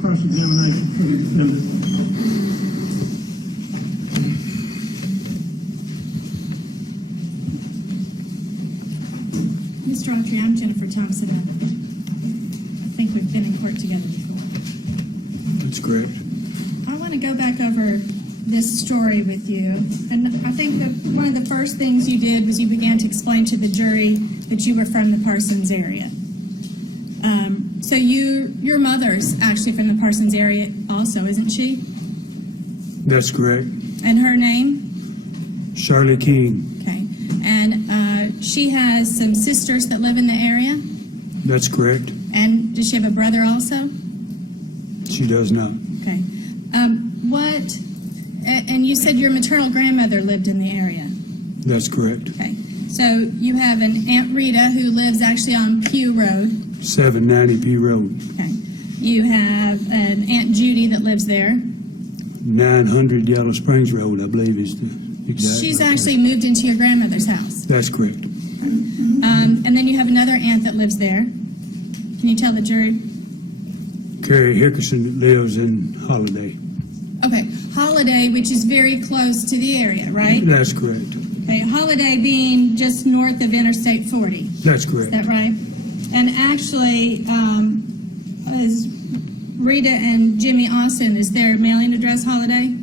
cross-examination for the defendant. Mr. Autry, I'm Jennifer Thompson. I think we've been in court together before. That's correct. I want to go back over this story with you. And I think that one of the first things you did was you began to explain to the jury that you were from the Parsons area. So your mother's actually from the Parsons area also, isn't she? That's correct. And her name? Shirley King. Okay. And she has some sisters that live in the area? That's correct. And does she have a brother also? She does not. Okay. And you said your maternal grandmother lived in the area? That's correct. Okay. So you have an Aunt Rita who lives actually on Pew Road. 790 P Road. Okay. You have an Aunt Judy that lives there. 900 Yellow Springs Road, I believe, is the exact. She's actually moved into your grandmother's house. That's correct. And then you have another aunt that lives there. Can you tell the jury? Carrie Hickerson lives in Holiday. Okay. Holiday, which is very close to the area, right? That's correct. Okay. Holiday being just north of Interstate 40. That's correct. Is that right? And actually, is Rita and Jimmy Austin, is their mailing address Holiday?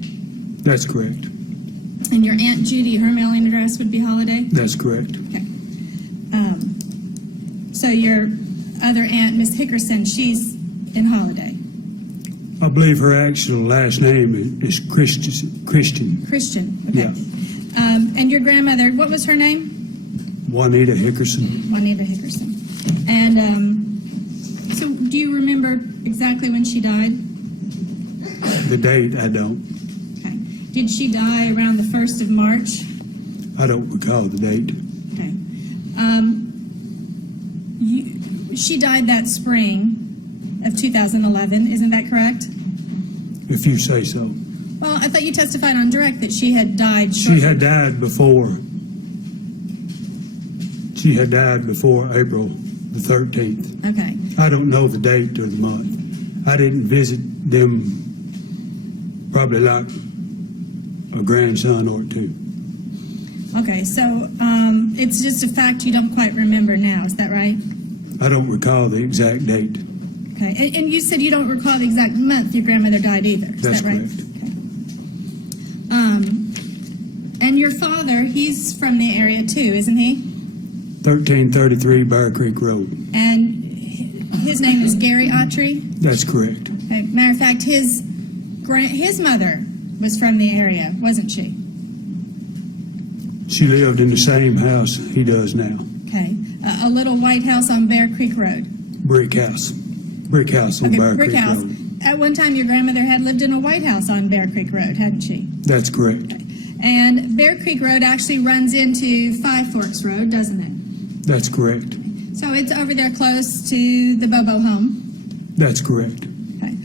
That's correct. And your Aunt Judy, her mailing address would be Holiday? That's correct. Okay. So your other aunt, Miss Hickerson, she's in Holiday? I believe her actual last name is Christian. Christian, okay. Yeah. And your grandmother, what was her name? Juanita Hickerson. Juanita Hickerson. And so do you remember exactly when she died? The date, I don't. Okay. Did she die around the 1st of March? I don't recall the date. Okay. She died that spring of 2011, isn't that correct? If you say so. Well, I thought you testified on direct that she had died She had died before. She had died before April the 13th. Okay. I don't know the date or the month. I didn't visit them probably like a grandson or two. Okay, so it's just a fact you don't quite remember now, is that right? I don't recall the exact date. Okay, and you said you don't recall the exact month your grandmother died either, is That's that right? correct. Okay. And your father, he's from the area too, isn't he? 1333 Bear Creek Road. And his name is Gary Autry? That's correct. Okay. Matter of fact, his mother was from the area, wasn't she? She lived in the same house he does now. Okay. A little white house on Bear Creek Road. Brick house. Brick house on Bear brick Creek house. Road. At one time, your grandmother had lived in a white house on Bear Creek Road, hadn't she? That's correct. Okay. And Bear Creek Road actually runs into Five Forks Road, doesn't it? That's correct. So it's over there close to the Bobo home. That's correct. Okay.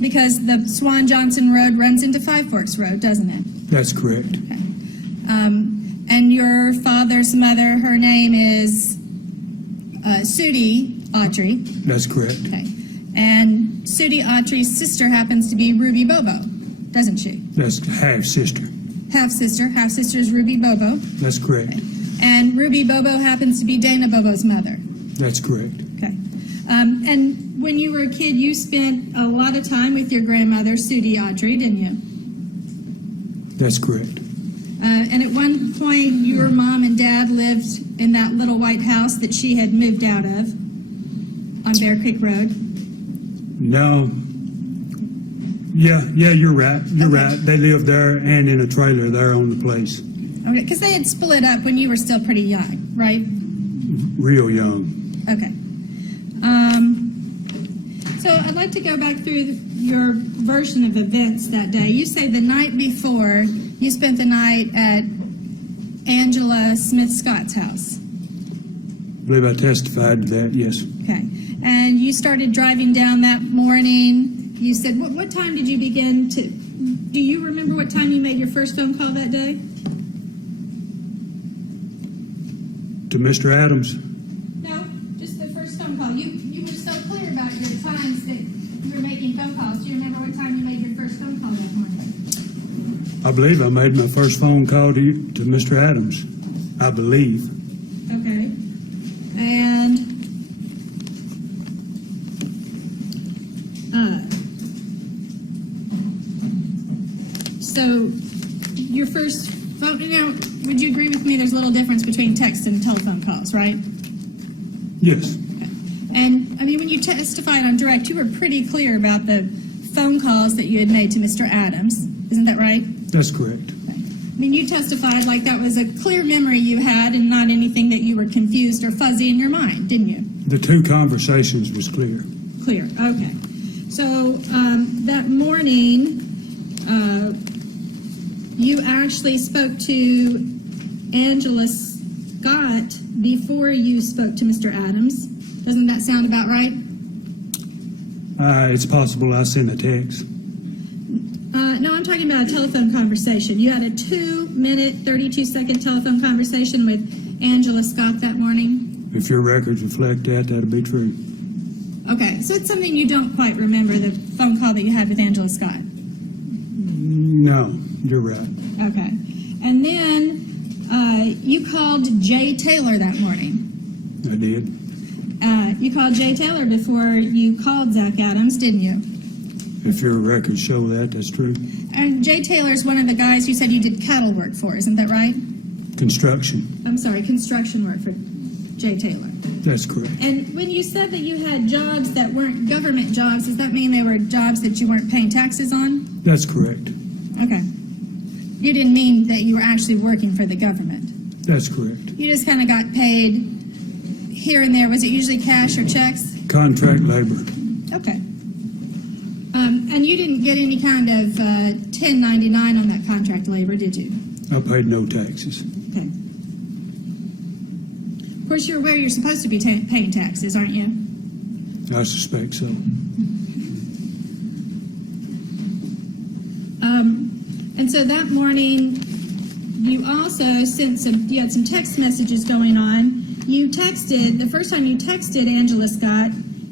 Because the Swan Johnson Road runs into Five Forks Road, doesn't it? That's correct. Okay. And your father's mother, her name is Sudie Autry. That's correct. Okay. And Sudie Autry's sister happens to be Ruby Bobo, doesn't she? That's half-sister. Half-sister. Half-sister is Ruby Bobo. That's correct. Okay. And Ruby Bobo happens to be Dana Bobo's mother. That's correct. Okay. And when you were a kid, you spent a lot of time with your grandmother, Sudie Autry, didn't you? That's correct. And at one point, your mom and dad lived in that little white house that she had moved out of on Bear Creek Road. No. Yeah, you're right. You're right. They lived there and in a trailer there on the place. Okay, because they had split up when you were still pretty young, right? Real young. Okay. So I'd like to go back through your version of events that day. You say the night before, you spent the night at Angela Smith Scott's house. I believe I testified to that, yes. Okay. And you started driving down that morning. You said, what time did you begin to... Do you remember what time you made your first phone call that day? To Mr. Adams. No, just the first phone call. You were so clear about your times that you were making phone calls. Do you remember what time you made your first phone call that morning? I believe I made my first phone call to Mr. Adams. I believe. Okay. And so your first phone, now, would you agree with me there's a little difference between text and telephone calls, right? Yes. And, I mean, when you testified on direct, you were pretty clear about the phone calls that you had made to Mr. Adams. Isn't that right? That's correct. I mean, you testified like that was a clear memory you had and not anything that you were confused or fuzzy in your mind, didn't you? The two conversations was clear. Clear, okay. So that morning, you actually spoke to Angela Scott before you spoke to Mr. Adams. Doesn't that sound about right? It's possible I sent a text. No, I'm talking about a telephone conversation. You had a 2-minute, 32-second telephone conversation with Angela Scott that morning? If your records reflect that, that'll be true. Okay, so it's something you don't quite remember, the phone call that you had with Angela Scott? No, you're right. Okay. And then you called Jay Taylor that morning. I did. You called Jay Taylor before you called Zach Adams, didn't you? If your records show that, that's true. And Jay Taylor is one of the guys you said you did cattle work for, isn't that right? Construction. I'm sorry, construction work for Jay Taylor. That's correct. And when you said that you had jobs that weren't government jobs, does that mean they were jobs that you weren't paying taxes on? That's correct. Okay. You didn't mean that you were actually working for the government? That's correct. You just kind of got paid here and there. Was it usually cash or checks? Contract labor. Okay. And you didn't get any kind of 1099 on that contract labor, did you? I paid no taxes. Okay. Of course, you're aware you're supposed to be paying taxes, aren't you? I suspect so. And so that morning, you also you had some text messages going on. You texted, the first time you texted Angela Scott,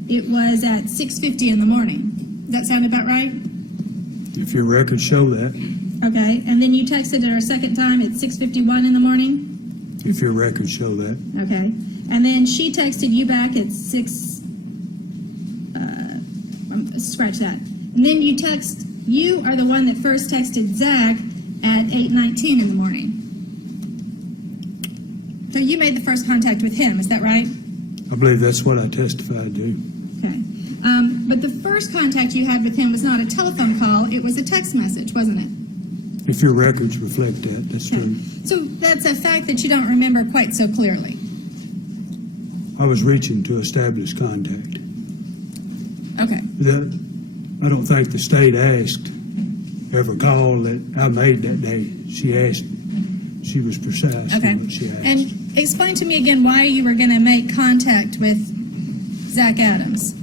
it was at 6:50 in the morning. Does that sound about right? If your records show that. Okay. And then you texted her a second time at 6:51 in the morning? If your records show that. Okay. And then she texted you back at scratch that. And then you are the one that first texted Zach at 8:19 in the morning. So you made the first contact with him, is that right? I believe that's what I testified to. Okay. But the first contact you had with him was not a telephone call, it was a text message, wasn't it? If your records reflect that, that's Okay. true. So that's a fact that you don't remember quite so clearly. I was reaching to establish contact. Okay. I don't think the state asked every call that I made that day. She asked, she was precise Okay. in what she asked. And explain to me again why you were going to make contact with Zach Adams.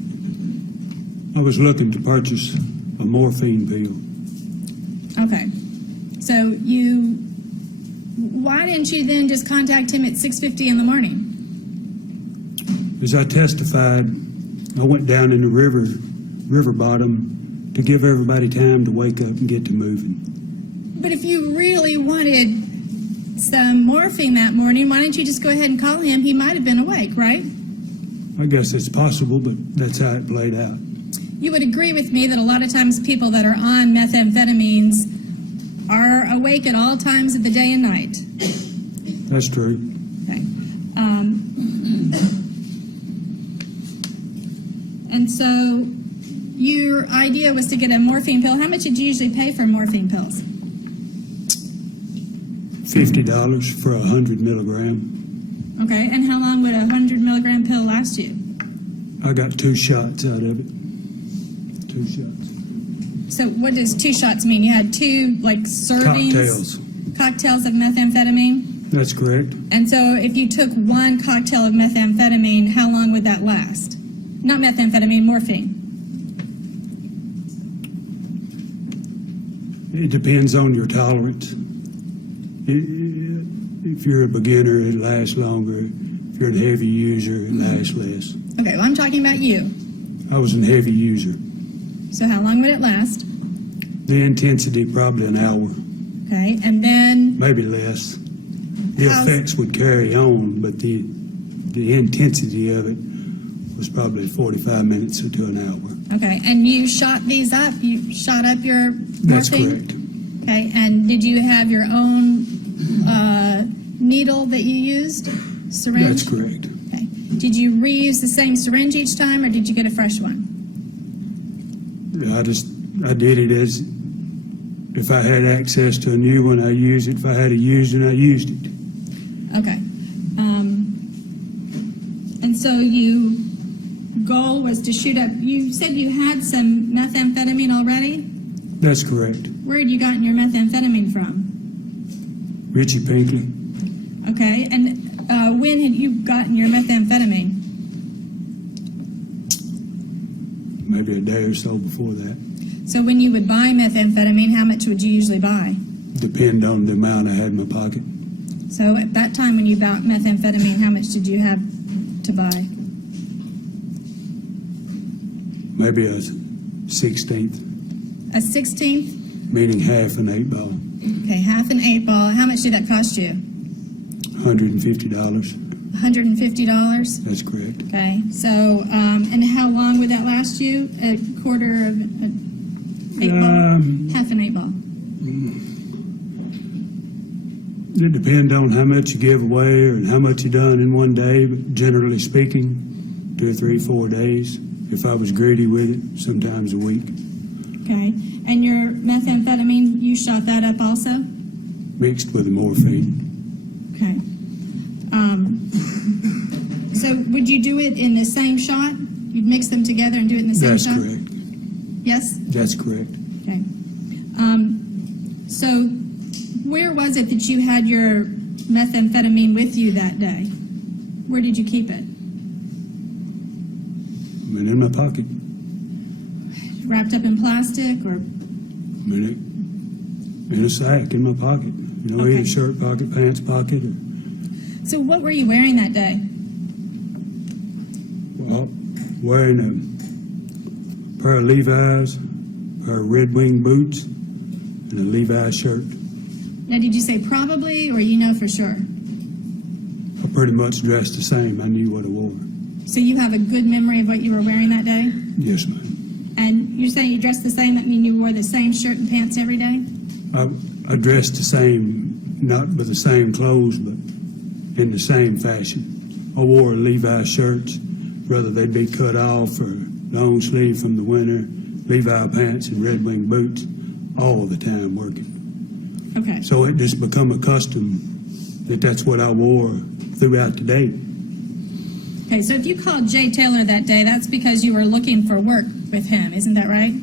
I was looking to purchase a morphine pill. Okay. So why didn't you then just contact him at 6:50 in the morning? As I testified, I went down in the river bottom to give everybody time to wake up and get to moving. But if you really wanted some morphine that morning, why didn't you just go ahead and call him? He might have been awake, right? I guess it's possible, but that's how it played out. You would agree with me that a lot of times people that are on methamphetamines are awake at all times of the day and night. That's true. Okay. And so your idea was to get a morphine pill. How much did you usually pay for morphine pills? $50 for 100 milligram. Okay, and how long would a 100 milligram pill last you? I got 2 shots out of it. 2 shots. So what does 2 shots mean? You had 2, like, servings? Cocktails of methamphetamine? That's correct. And so if you took 1 cocktail of methamphetamine, how long would that last? Not methamphetamine, morphine. It depends on your tolerance. If you're a beginner, it lasts longer. If you're a heavy user, it lasts less. Okay, well, I'm talking about you. I was a heavy user. So how long would it last? The intensity, probably an hour, Okay, and then, maybe less. The How's- effects would carry on, but the intensity of it was probably 45 minutes to an hour. okay, and you shot these up? You shot up your That's morphine? correct. Okay, and did you have your own needle that you used? Syringe? That's correct. Okay. Did you reuse the same syringe each time, or did you get a fresh one? I did it as, if I had access to a new one, I used it. If I had a used one, I used it. Okay. And so goal was to shoot up, you said you had some methamphetamine already? That's correct. Where had you gotten your methamphetamine from? Richie Pinkley. Okay, and when had you gotten your methamphetamine? Maybe a day or so before that. So when you would buy methamphetamine, how much would you usually buy? Depend on the amount I had in my pocket. So at that time when you bought methamphetamine, how much did you have to buy? Maybe a 16th, A 16th? meaning half an 8 ball, Okay, half an 8 ball. How much did that cost you? $150. $150? That's correct. Okay, so, and how long would that last you? A quarter of an 8 ball? Half an 8 ball? It depends on how much you give away and how much you done in one day, but generally speaking, 2 or 3, 4 days. If I was greedy with it, sometimes a week. Okay, and your methamphetamine, you shot that up also? Mixed with the morphine. Okay. So would you do it in the same shot? You'd mix them together and do it in the same That's shot? correct. Yes? That's correct. Okay. So where was it that you had your methamphetamine with you that day? Where did you keep it? I mean, in my pocket. Wrapped up in plastic or? I mean, in a sack in my pocket. You know, Okay. either shirt pocket, pants pocket, or, So what were you wearing that day? well, wearing a pair of Levi's, a pair of Red Wing boots, and a Levi's shirt. Now, did you say probably or you know for sure? I pretty much dressed the same. I knew what I wore. So you have a good memory of what you were wearing that day? Yes, ma'am. And you're saying you dressed the same, that means you wore the same shirt and pants every day? I dressed the same, not with the same clothes, but in the same fashion. I wore Levi's shirts, whether they be cut off or long sleeve from the winter, Levi pants and Red Wing boots, all the time working. Okay. So it just become a custom that that's what I wore throughout the day. Okay, so if you called Jay Taylor that day, that's because you were looking for work with him, isn't that right?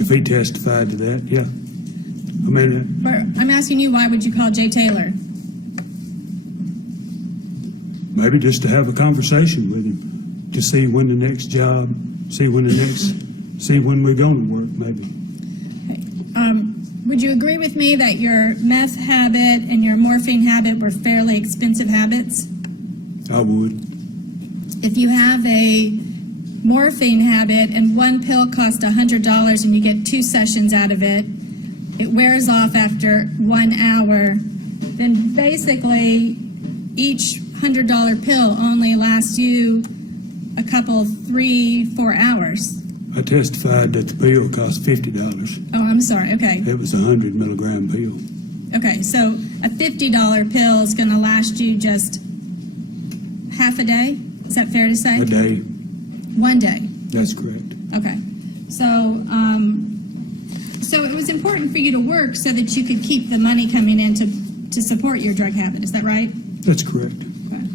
If he testified to that, yeah. I mean, I'm asking you, why would you call Jay Taylor? maybe just to have a conversation with him, to see when the next job, see when we're going to work, maybe. Okay. Would you agree with me that your meth habit and your morphine habit were fairly expensive habits? I would. If you have a morphine habit and one pill costs $100 and you get 2 sessions out of it, it wears off after 1 hour, then basically each $100 pill only lasts you a couple, 3-4 hours. I testified that the pill cost $50. Oh, I'm sorry. Okay. It was a 100 milligram pill. Okay. So a $50 pill is going to last you just half a day? Is that fair to say? A day. 1 day. That's correct. Okay. So, so it was important for you to work so that you could keep the money coming in to support your drug habit. Is that right? That's correct. Okay.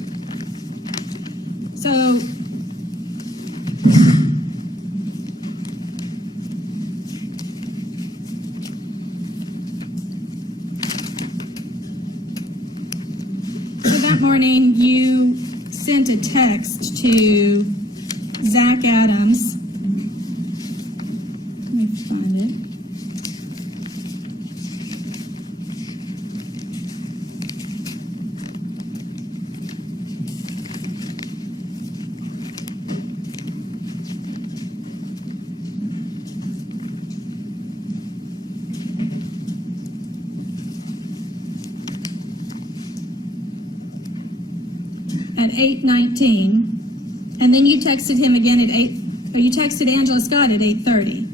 So, that morning you sent a text to Zach Adams. Let me find it. 8:19, and then you texted him again at you texted Angela Scott at 8:30.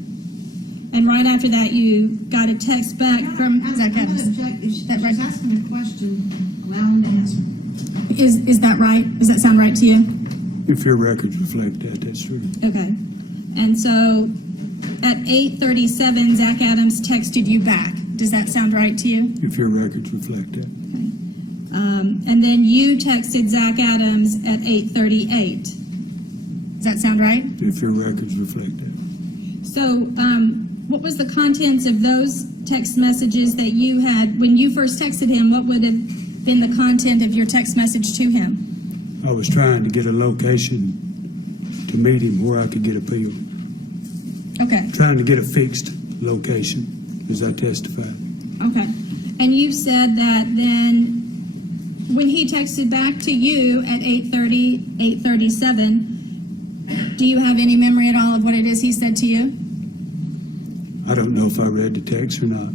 And right after that, you got a text back from Zach Adams. I'm going to object. She's That right? asking a question, allow him to answer. Is that right? Does that sound right to you? If your records reflect that, that's true. Okay. And so at 8:37, Zach Adams texted you back. Does that sound right to you? If your records reflect that. Okay. And then you texted Zach Adams at 8:38. Does that sound right? If your records reflect that. So what was the contents of those text messages that you had when you first texted him? What would have been the content of your text message to him? I was trying to get a location to meet him where I could get a pill. Okay. Trying to get a fixed location, as I testified. Okay. And you said that then when he texted back to you at 8:30, 8:37, do you have any memory at all of what it is he said to you? I don't know if I read the text or not.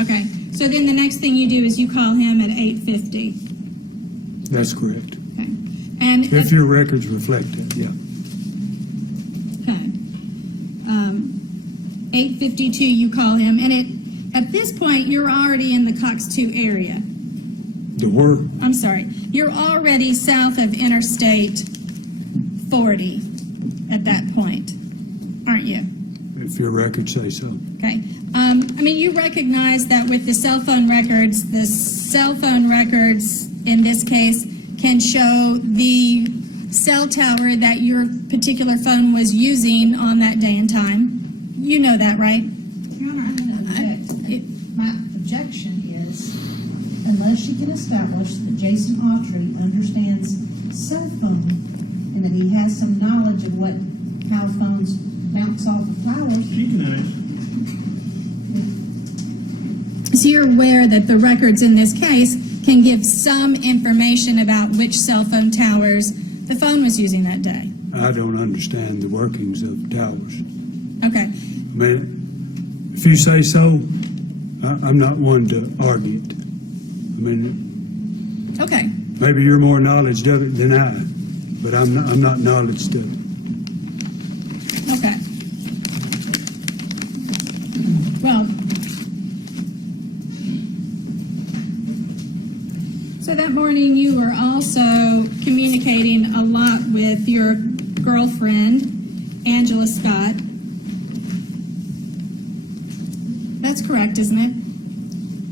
Okay. So then the next thing you do is you call him at 8:50. That's correct. Okay. And If your records reflect that, yeah. okay. 8:52 you call him, and at this point you're already in the Cox 2 area. The where? I'm sorry. You're already south of Interstate 40 at that point, aren't you? If your records say so. Okay. I mean, you recognize that with the cell phone records in this case can show the cell tower that your particular phone was using on that day and time. You know that, right? Your Honor, I'm going to object. My objection is, unless she can establish that Jason Autry understands cell phone and that he has some knowledge of how phones bounce off of towers. She can ask. So you're aware that the records in this case can give some information about which cell phone towers the phone was using that day. I don't understand the workings of towers. Okay. I mean, if you say so, I'm not one to argue it. I mean, Okay. maybe you're more knowledgeable of it than I, but I'm not knowledgeable of it. Okay. Well, so that morning you were also communicating a lot with your girlfriend, Angela Scott. That's correct, isn't it?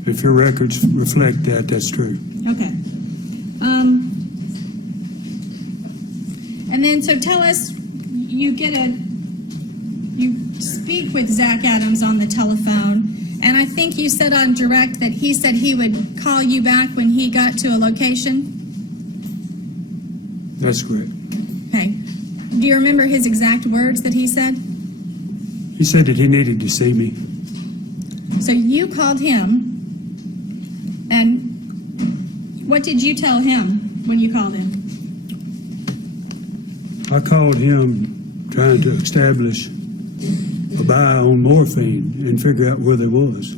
If your records reflect that, that's true. Okay. And then, so tell us, you speak with Zach Adams on the telephone, and I think you said on direct that he said he would call you back when he got to a location? That's correct. Okay. Do you remember his exact words that he said? He said that he needed to see me. So you called him, and what did you tell him when you called him? I called him trying to establish a buy on morphine and figure out where they was.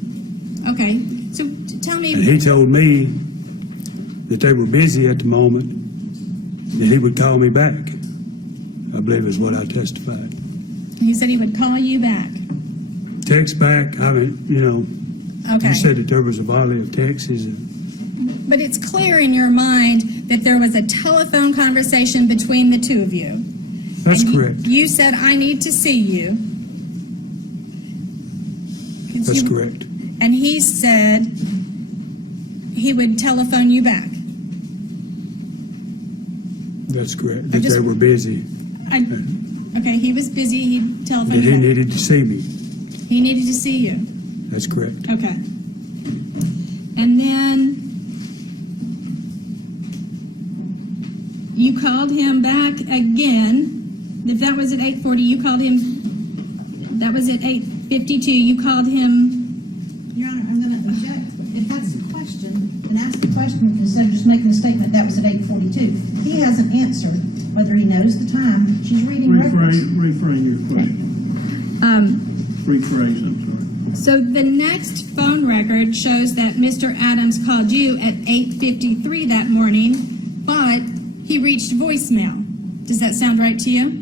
Okay. So tell me. And he told me that they were busy at the moment, that he would call me back. I believe is what I testified. He said he would call you back. Text back, I mean, Okay. you said that there was a volley of texts. But it's clear in your mind that there was a telephone conversation between the two of you. That's And correct. You said, I need to see you. That's correct. And he said he would telephone you back. That's correct. I That just- they were busy. Okay, he was busy. He That telephoned he you back. needed to see me. He needed to see you. That's correct. Okay. And then you called him back again. If that was at 8:40, you called him. That was at 8:52. You called him. Your Honor, I'm going to object. If that's the question, then ask the question instead of just making the statement that was at 8:42. He hasn't answered whether he knows the time. She's reading records. Reframe your question. Rephrase, I'm sorry. So the next phone record shows that Mr. Adams called you at 8:53 that morning, but he reached voicemail. Does that sound right to you?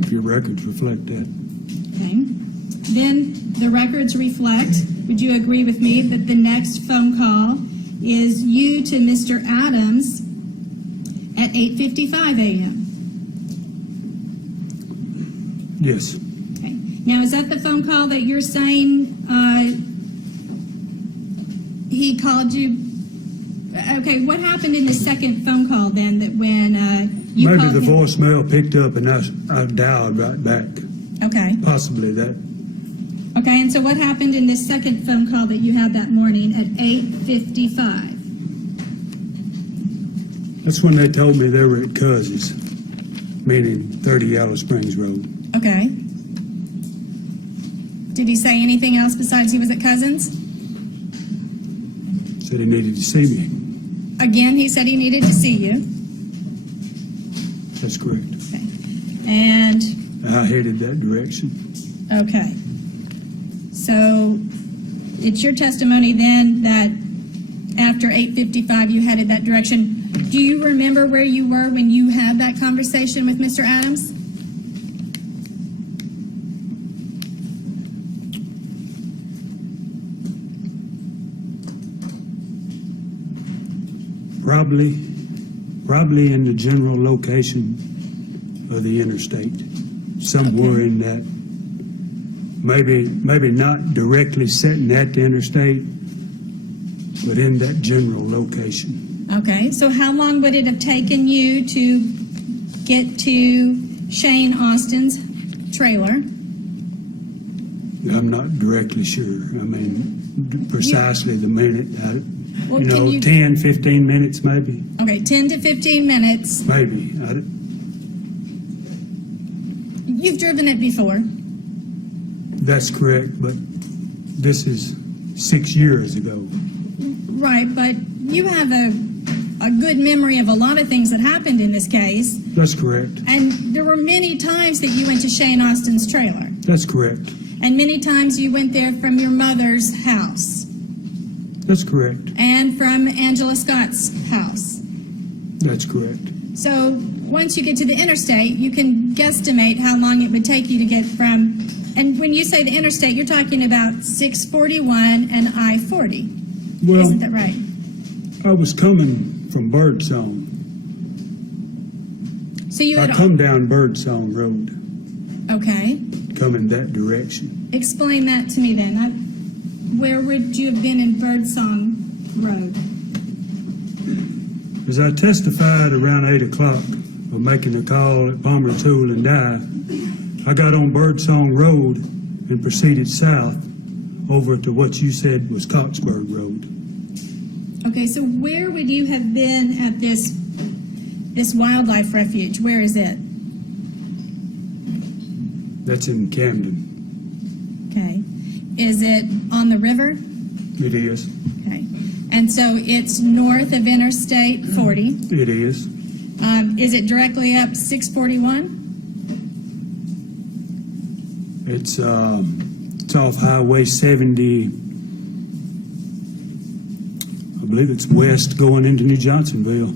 If your records reflect that. Okay. Then the records reflect, would you agree with me, that the next phone call is you to Mr. Adams at 8:55 a.m.? Yes, Okay. Now, is that the phone call that you're saying he called you? Okay, what happened in the second phone call then, that when you maybe called the him? voicemail picked up and I dialed right back. Okay. Possibly that. Okay, and so what happened in this second phone call that you had that morning at 8:55? That's when they told me they were at Cousins, meaning 30 Yellow Springs Road. Okay. Did he say anything else besides he was at Cousins? Said he needed to see me. Again, he said he needed to see you. That's correct. Okay. And, I headed that direction. okay. So it's your testimony then that after 8:55 you headed that direction. Do you remember where you were when you had that conversation with Mr. Adams? Probably in the general location of the interstate, somewhere in that. Maybe not directly sitting at the interstate, but in that general location. Okay, so how long would it have taken you to get to Shane Austin's trailer? I'm not directly sure. I mean, precisely the minute. Well, can you- 10, 15 minutes maybe. Okay, 10 to 15 minutes. Maybe. You've driven it before. That's correct, but this is 6 years ago. Right, but you have a good memory of a lot of things that happened in this case. That's correct. And there were many times that you went to Shane Austin's trailer. That's correct. And many times you went there from your mother's house. That's correct. And from Angela Scott's house. That's correct. So once you get to the interstate, you can guesstimate how long it would take you to get from, and when you say the interstate, you're talking about 641 and I-40. Well, Isn't that right? I was coming from Birdsong. So you I had, come down Birdsong Road, okay. coming that direction. Explain that to me then. Where would you have been in Birdsong Road? As I testified around 8 o'clock of making a call at Palmer Tool and Die, I got on Birdsong Road and proceeded south over to what you said was Coxburg Road. Okay, so where would you have been at this wildlife refuge? Where is it? That's in Camden. Okay. Is it on the river? It is. Okay. And so it's north of Interstate 40. It is. Is it directly up 641? It's off Highway 70. I believe it's west going into New Johnsonville.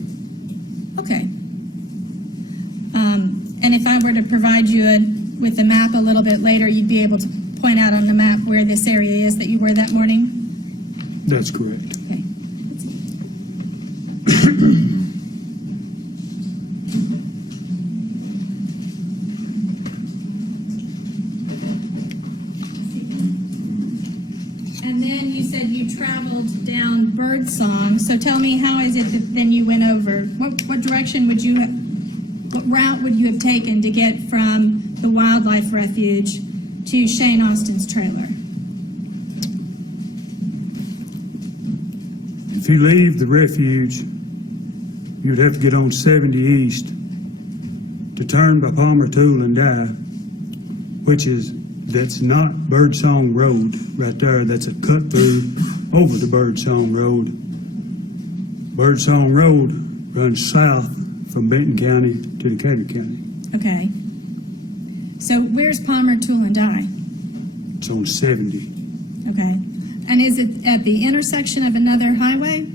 Okay. And if I were to provide you with the map a little bit later, you'd be able to point out on the map where this area is that you were that morning? That's correct. Okay. And then you said you traveled down Birdsong. So tell me, how is it that then you went over? What direction would you have, what route would you have taken to get from the wildlife refuge to Shane Austin's trailer? If you leave the refuge, you'd have to get on 70 East to turn by Palmer Tool and Die, that's not Birdsong Road right there. That's a cut through over the Birdsong Road. Birdsong Road runs south from Benton County to Decatur County. Okay. So where's Palmer Tool and Die? It's on 70. Okay. And is it at the intersection of another highway?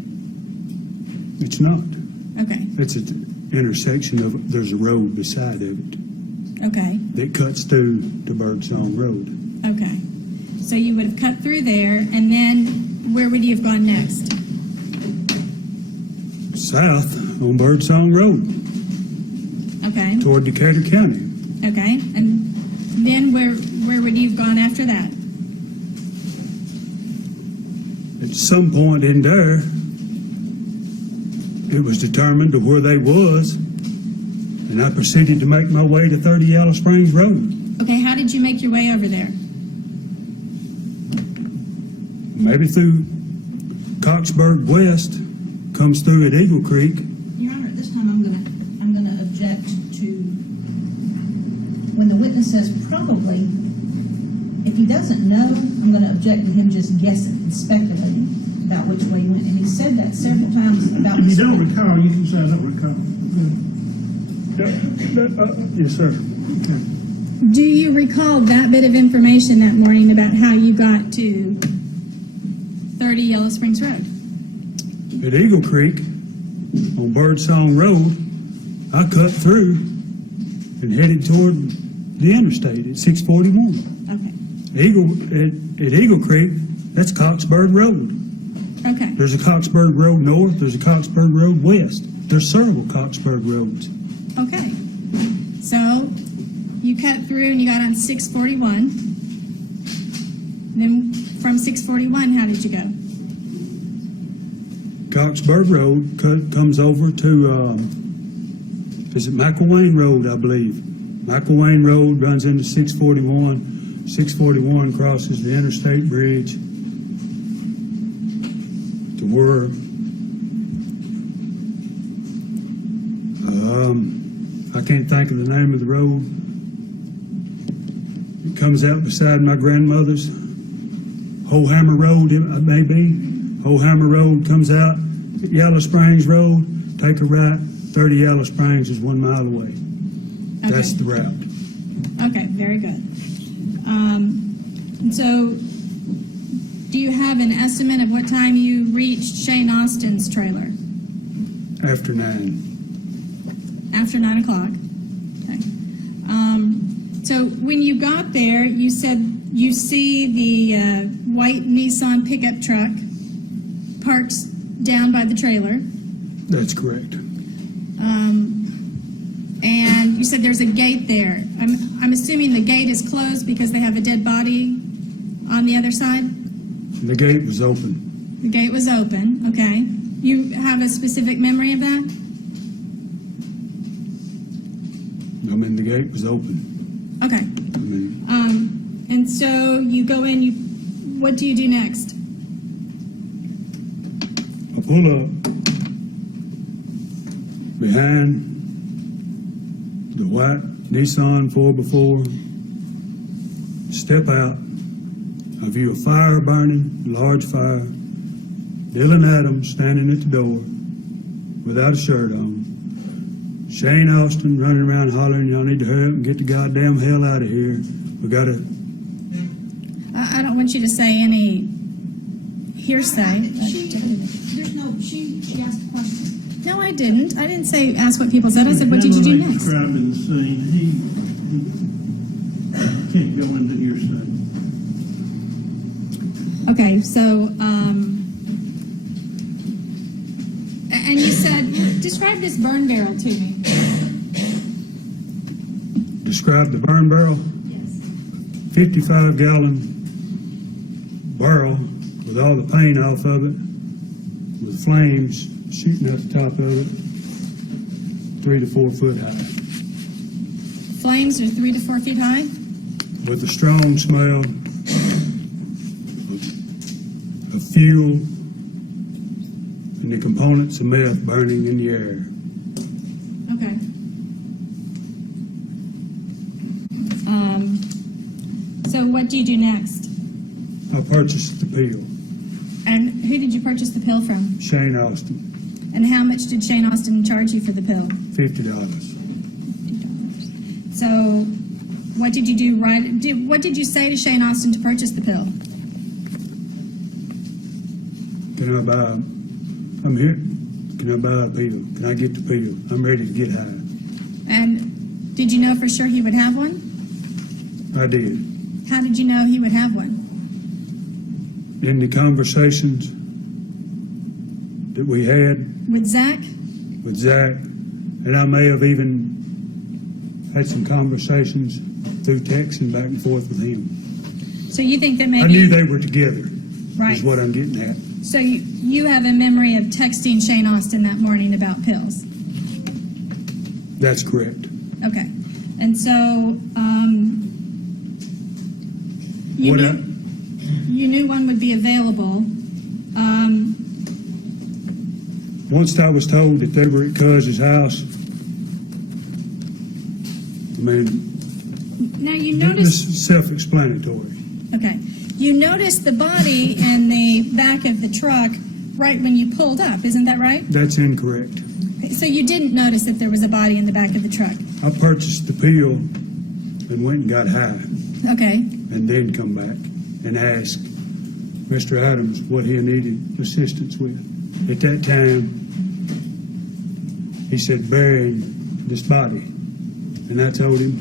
It's not. Okay, It's an intersection of, there's a road beside of it okay, that cuts through to Birdsong Road. okay. So you would have cut through there, and then where would you have gone next? South on Birdsong Road Okay, toward Decatur County. okay. And then where would you have gone after that? At some point in there, it was determined to where they was, and I proceeded to make my way to 30 Yellow Springs Road. Okay, how did you make your way over there? Maybe through Coxburg West, comes through at Eagle Creek. Your Honor, at this time, I'm gonna object to, when the witness says probably, if he doesn't know, I'm gonna object to him just guessing and speculating about which way he went. And he said that several times about If you this. don't recall, you can say I don't recall. Yes, sir. Do you recall that bit of information that morning about how you got to 30 Yellow Springs Road? At Eagle Creek, on Birdsong Road, I cut through and headed toward the interstate at 641. Okay, At Eagle Creek, that's Coxburg Road. okay, There's a Coxburg Road north, there's a Coxburg Road west. There's several Coxburg roads. okay. So you cut through and you got on 641. Then from 641, how did you go? Coxburg Road comes over to, is it McElwain Road, I believe? McElwain Road runs into 641. 641 crosses the interstate bridge to where I can't think of the name of the road. It comes out beside my grandmother's. Hohammer Road, it may be. Hohammer Road comes out at Yellow Springs Road. Take a right. 30 Yellow Springs is 1 mile away. That's Okay. the route. Okay, very good. And so, do you have an estimate of what time you reached Shane Austin's trailer? After 9. After 9 o'clock. Okay. So when you got there, you said you see the white Nissan pickup truck parked down by the trailer. That's correct. And you said there's a gate there. I'm assuming the gate is closed because they have a dead body on the other side? The gate was open. The gate was open, okay. You have a specific memory of that? I mean, the gate was open. Okay. I mean, And so you go in, what do you do next? I pull up behind the white Nissan 4x4, step out, I view a fire burning, large fire, Dylan Adams standing at the door without a shirt on, Shane Austin running around hollering, y'all need to hurry up and get the goddamn hell out of here. We gotta, I don't want you to say any hearsay. She asked a question. No, I didn't. I didn't say ask what people said. I said, what did you do Gentleman next? describing the scene, he can't go into hearsay. Okay, so, and you said, describe this burn barrel to me. describe the burn barrel, Yes. 55-gallon barrel with all the paint off of it, with flames shooting out the top of it, 3 to 4 foot high, Flames are 3 to 4 feet high? with a strong smell of fuel and the components of meth burning in the air. Okay. So what do you do next? I purchased the pill, And who did you purchase the pill from? Shane Austin, And how much did Shane Austin charge you for the pill? $50. $50. So what did you do what did you say to Shane Austin to purchase the pill? Can Can I buy a pill? Can I get the pill? I'm ready to get high. And did you know for sure he would have one? I did. How did you know he would have one? In the conversations that we had With Zach? with Zach, and I may have even had some conversations through texting back and forth with him. So you think that maybe... I knew they were together, Right. is what I'm getting at. So you have a memory of texting Shane Austin that morning about pills? That's correct. Okay. And so, you What knew, you knew one would be available. Once I was told that they were at Cuz's house, I mean, Now you this noticed, is self-explanatory. okay, you noticed the body in the back of the truck right when you pulled up, isn't that right? That's incorrect. So you didn't notice that there was a body in the back of the truck? I purchased the pill and went and got high, Okay. and then come back and asked Mr. Adams what he needed assistance with. At that time, he said, burying this body. And I told him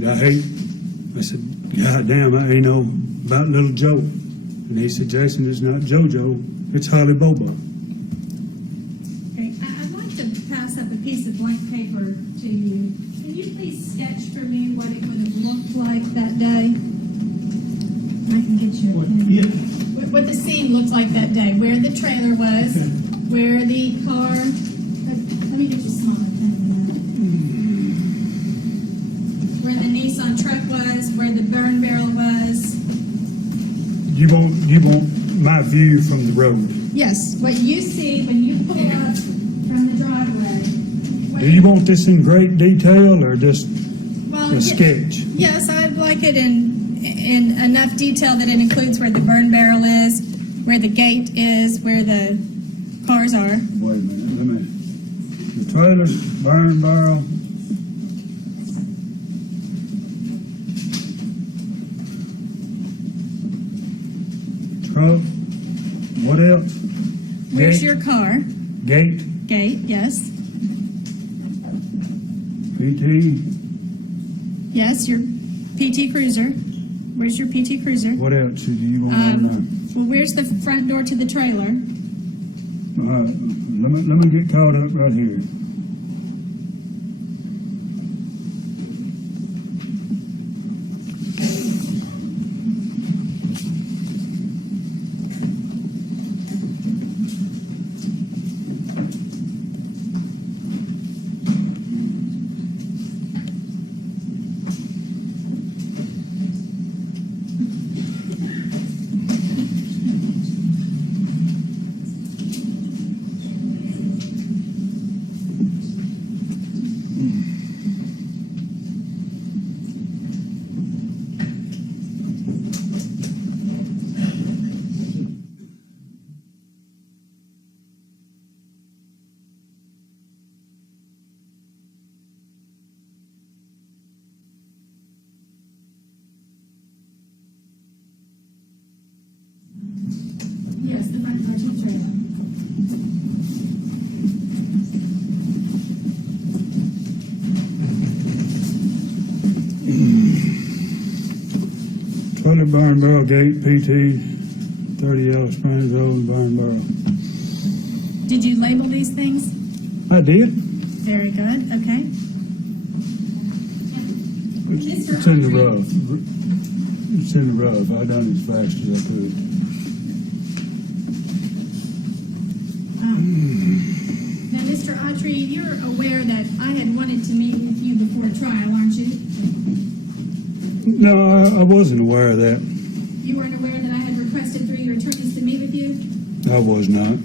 that I said, God damn, I ain't know about little Joe. And he said, Jason, it's not JoJo, it's Holly Bobo. Okay, I'd like to pass up a piece of blank paper to you. Can you please sketch for me what it would have looked like that day? I can get you a pen. Yeah, What the scene looked like that day, where the trailer was, where the car. Let me get you a smaller pen than that. Where the Nissan truck was, where the burn barrel was. You want my view from the road. Yes, what you see when you pull up from the driveway. Do you want this in great detail or just Well, a sketch? Yes, I'd like it in enough detail that it includes where the burn barrel is, where the gate is, where the cars are. Wait a minute, the trailer, burn barrel. Truck, what else? Where's Gate. your car? Gate, Gate, yes. PT, Yes, your PT Cruiser. Where's your PT Cruiser? what else do you want to know? Well, where's the front door to the trailer? All right, let me get caught up right here. Yes, the front door to the trailer. Trailer, barn barrel, gate, PT, 30 Yellow Springs Road, barn barrel. Did you label these things? I did. Very good, okay. It's in the rough. It's in the rough. I done it as fast as I could. Now, Mr. Autry, you're aware that I had wanted to meet with you before trial, aren't you? No, I wasn't aware of that. You weren't aware that I had requested through your attorneys to meet with you? I was not.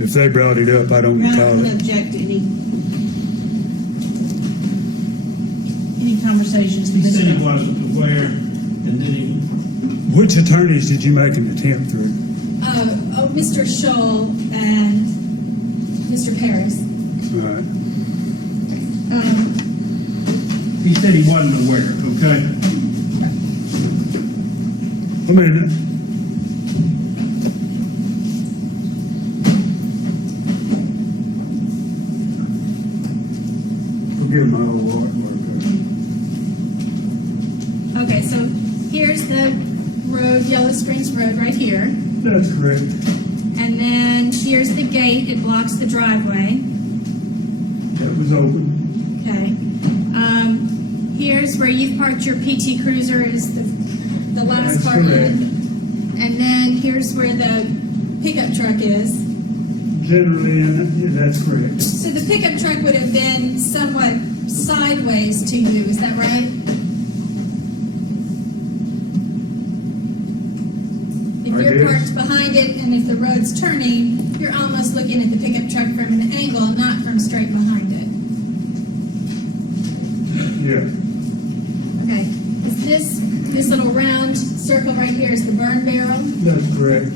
If they brought it up, I don't I recall don't it. object to any conversations. he said he wasn't aware, and then he, Which attorneys did you make an attempt through? Mr. Scholl and Mr. Paris. All right. he said he wasn't aware, okay? I mean, Here, my old worker. Okay, so here's the road, Yellow Springs Road, right here. That's correct. And then here's the gate. It blocks the driveway. That was open. Okay. Here's where you've parked your PT Cruiser is the last That's part correct. in. And then here's where the pickup truck is. Generally, that's correct. So the pickup truck would have been somewhat sideways to you, is that right? If I you're guess. parked behind it and if the road's turning, you're almost looking at the pickup truck from an angle, not from straight behind it. Yeah. Okay. Is this little round circle right here is the burn barrel? That's correct.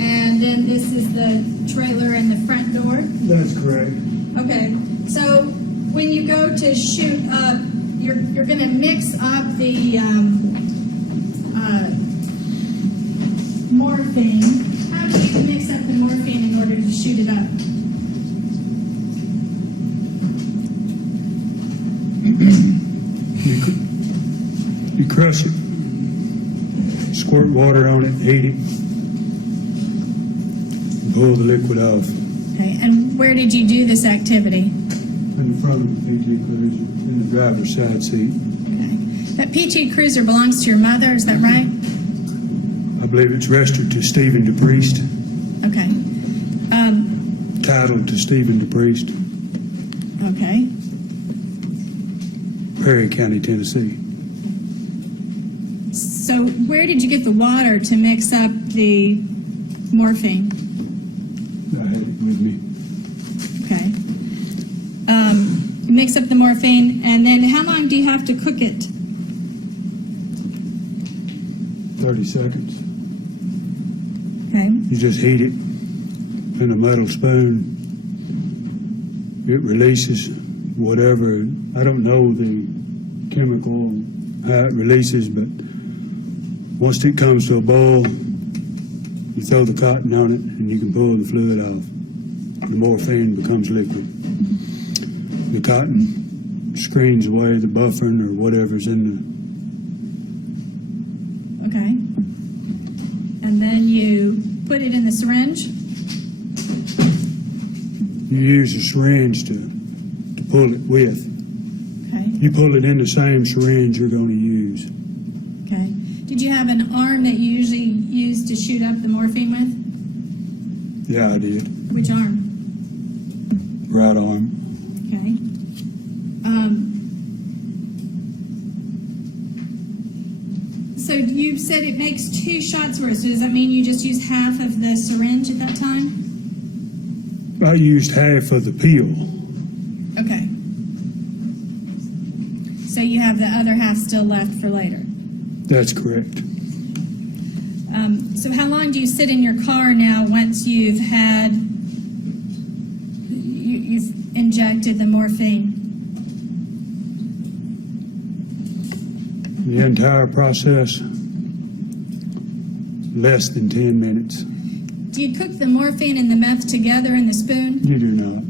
And then this is the trailer and the front door? That's correct. Okay, so when you go to shoot up, you're going to mix up the morphine. How do you mix up the morphine in order to shoot it up? You crush it, squirt water on it, heat it, pull the liquid off Okay, and where did you do this activity? in the front of the PT Cruiser, in the driver's side seat. Okay. That PT Cruiser belongs to your mother, is that right? I believe it's registered to Stephen DePriest, Okay. titled to Stephen DePriest, Okay. Perry County, Tennessee. So where did you get the water to mix up the morphine? I had it with me. Okay. You mix up the morphine, and then how long do you have to cook it? 30 seconds. Okay. You just heat it in a metal spoon. It releases whatever, I don't know the chemical, how it releases, but once it comes to a boil, you throw the cotton on it and you can pull the fluid off. The morphine becomes liquid. The cotton screens away the buffering or whatever's in Okay. And then you put it in the syringe? the, you use a syringe to pull it with. Okay. You pull it in the same syringe you're going to use. Okay. Did you have an arm that you usually use to shoot up the morphine with? Yeah, I did. Which arm? Right arm. Okay. So you said it makes 2 shots worth. So does that mean you just use half of the syringe at that time? I used half of the peel. Okay. So you have the other half still left for later. That's correct. So how long do you sit in your car now once you've had you've injected the morphine? The entire process, less than 10 minutes. Do you cook the morphine and the meth together in the spoon? You do not.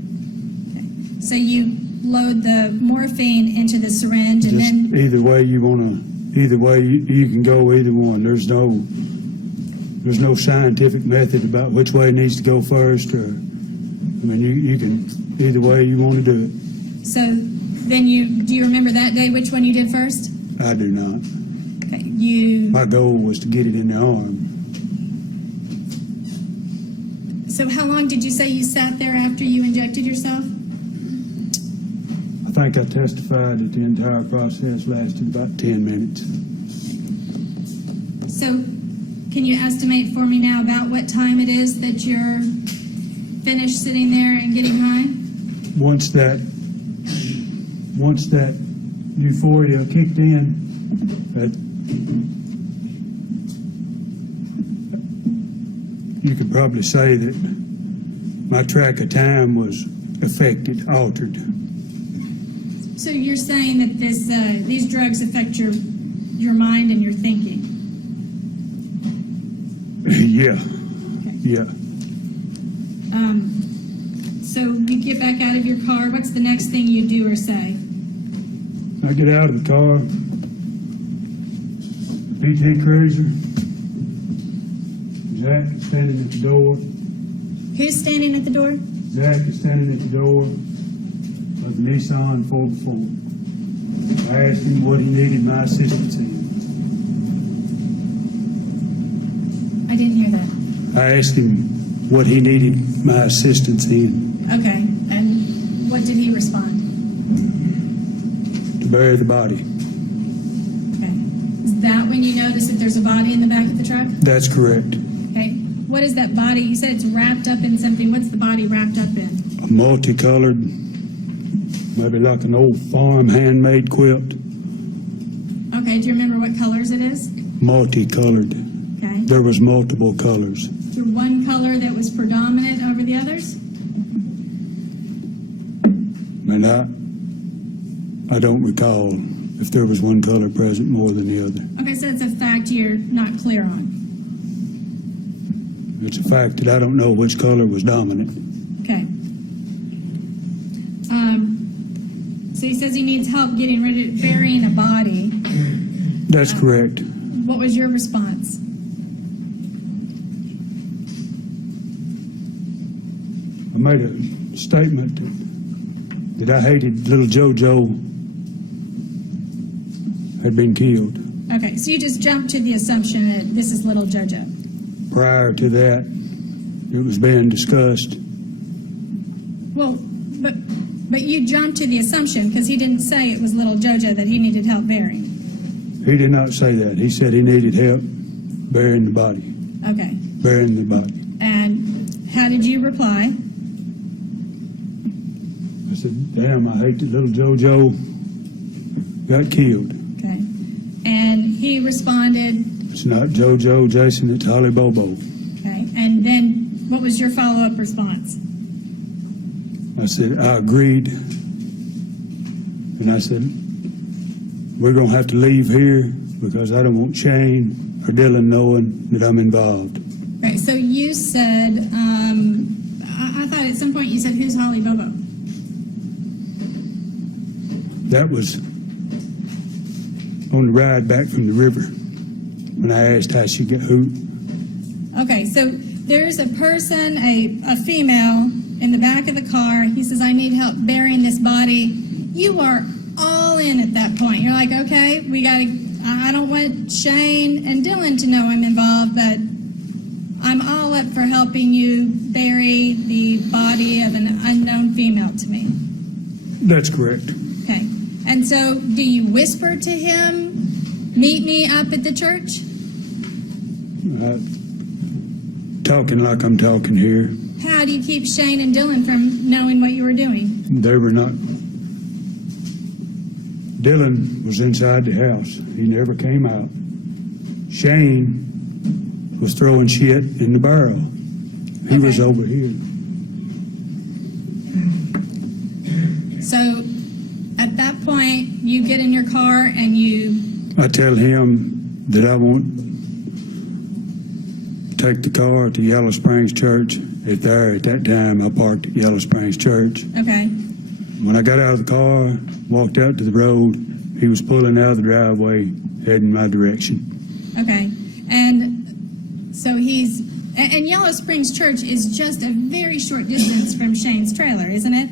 So you load the morphine into the syringe and Just then either way you want to, either way you can go either one. There's no scientific method about which way it needs to go first, or I mean you can either way you want to do it. so then do you remember that day which one you did first? I do not. Okay. My goal was to get it in the arm. So how long did you say you sat there after you injected yourself? I think I testified that the entire process lasted about 10 minutes. So can you estimate for me now about what time it is that you're finished sitting there and getting high? Once that euphoria kicked in, you could probably say that my track of time was affected, altered. So you're saying that these drugs affect your mind and your thinking? Yeah, yeah. So you get back out of your car. What's the next thing you do or say? I get out of the car, PT Cruiser, Zach is standing at the door. Who's standing at the door? Zach is standing at the door of the Nissan 4x4. I asked him what he needed my assistance in. I didn't hear that. I asked him what he needed my assistance in Okay, and what did he respond? to bury the body. Okay. Is that when you notice that there's a body in the back of the truck? That's correct. Okay. What is that body? You said it's wrapped up in something. What's the body wrapped up in? A multicolored, maybe like an old farm handmade quilt. Okay, do you remember what colors it is? Multicolored. Okay. There was multiple colors. Is there one color that was predominant over the others? And I don't recall if there was one color present more than the other. Okay, so it's a fact you're not clear on. It's a fact that I don't know which color was dominant. Okay. So he says he needs help getting rid of burying a body. That's correct. What was your response? I made a statement that I hated little JoJo had been killed. Okay, so you just jumped to the assumption that this is little JoJo. Prior to that, it was being discussed. Well, but you jumped to the assumption because he didn't say it was little JoJo that he needed help burying. He did not say that. He said he needed help burying the body. Okay. Burying the body. And how did you reply? I said, damn, I hate that little JoJo got killed. Okay. And he responded, It's not JoJo, Jason, it's Holly Bobo. okay. And then what was your follow-up response? I said, I agreed. And I said, we're going to have to leave here because I don't want Shane or Dylan knowing that I'm involved. Right, so you said, I thought at some point you said, who's Holly Bobo? That was on the ride back from the river when I asked how she got who. Okay, so there's a person, a female, in the back of the car. He says, I need help burying this body. You are all in at that point. You're like, okay, I don't want Shane and Dylan to know I'm involved, but I'm all up for helping you bury the body of an unknown female to me. That's correct. Okay. And so do you whisper to him, meet me up at the church? Talking like I'm talking here. How do you keep Shane and Dylan from knowing what you were doing? They were not. Dylan was inside the house. He never came out. Shane was throwing shit in the barrel. He was Okay. over here. So at that point, you get in your car and you, I tell him that I won't take the car to Yellow Springs Church. At that time, I parked at Yellow Springs Church. okay, When I got out of the car, walked out to the road, he was pulling out of the driveway, heading my direction. okay. And so and Yellow Springs Church is just a very short distance from Shane's trailer, isn't it?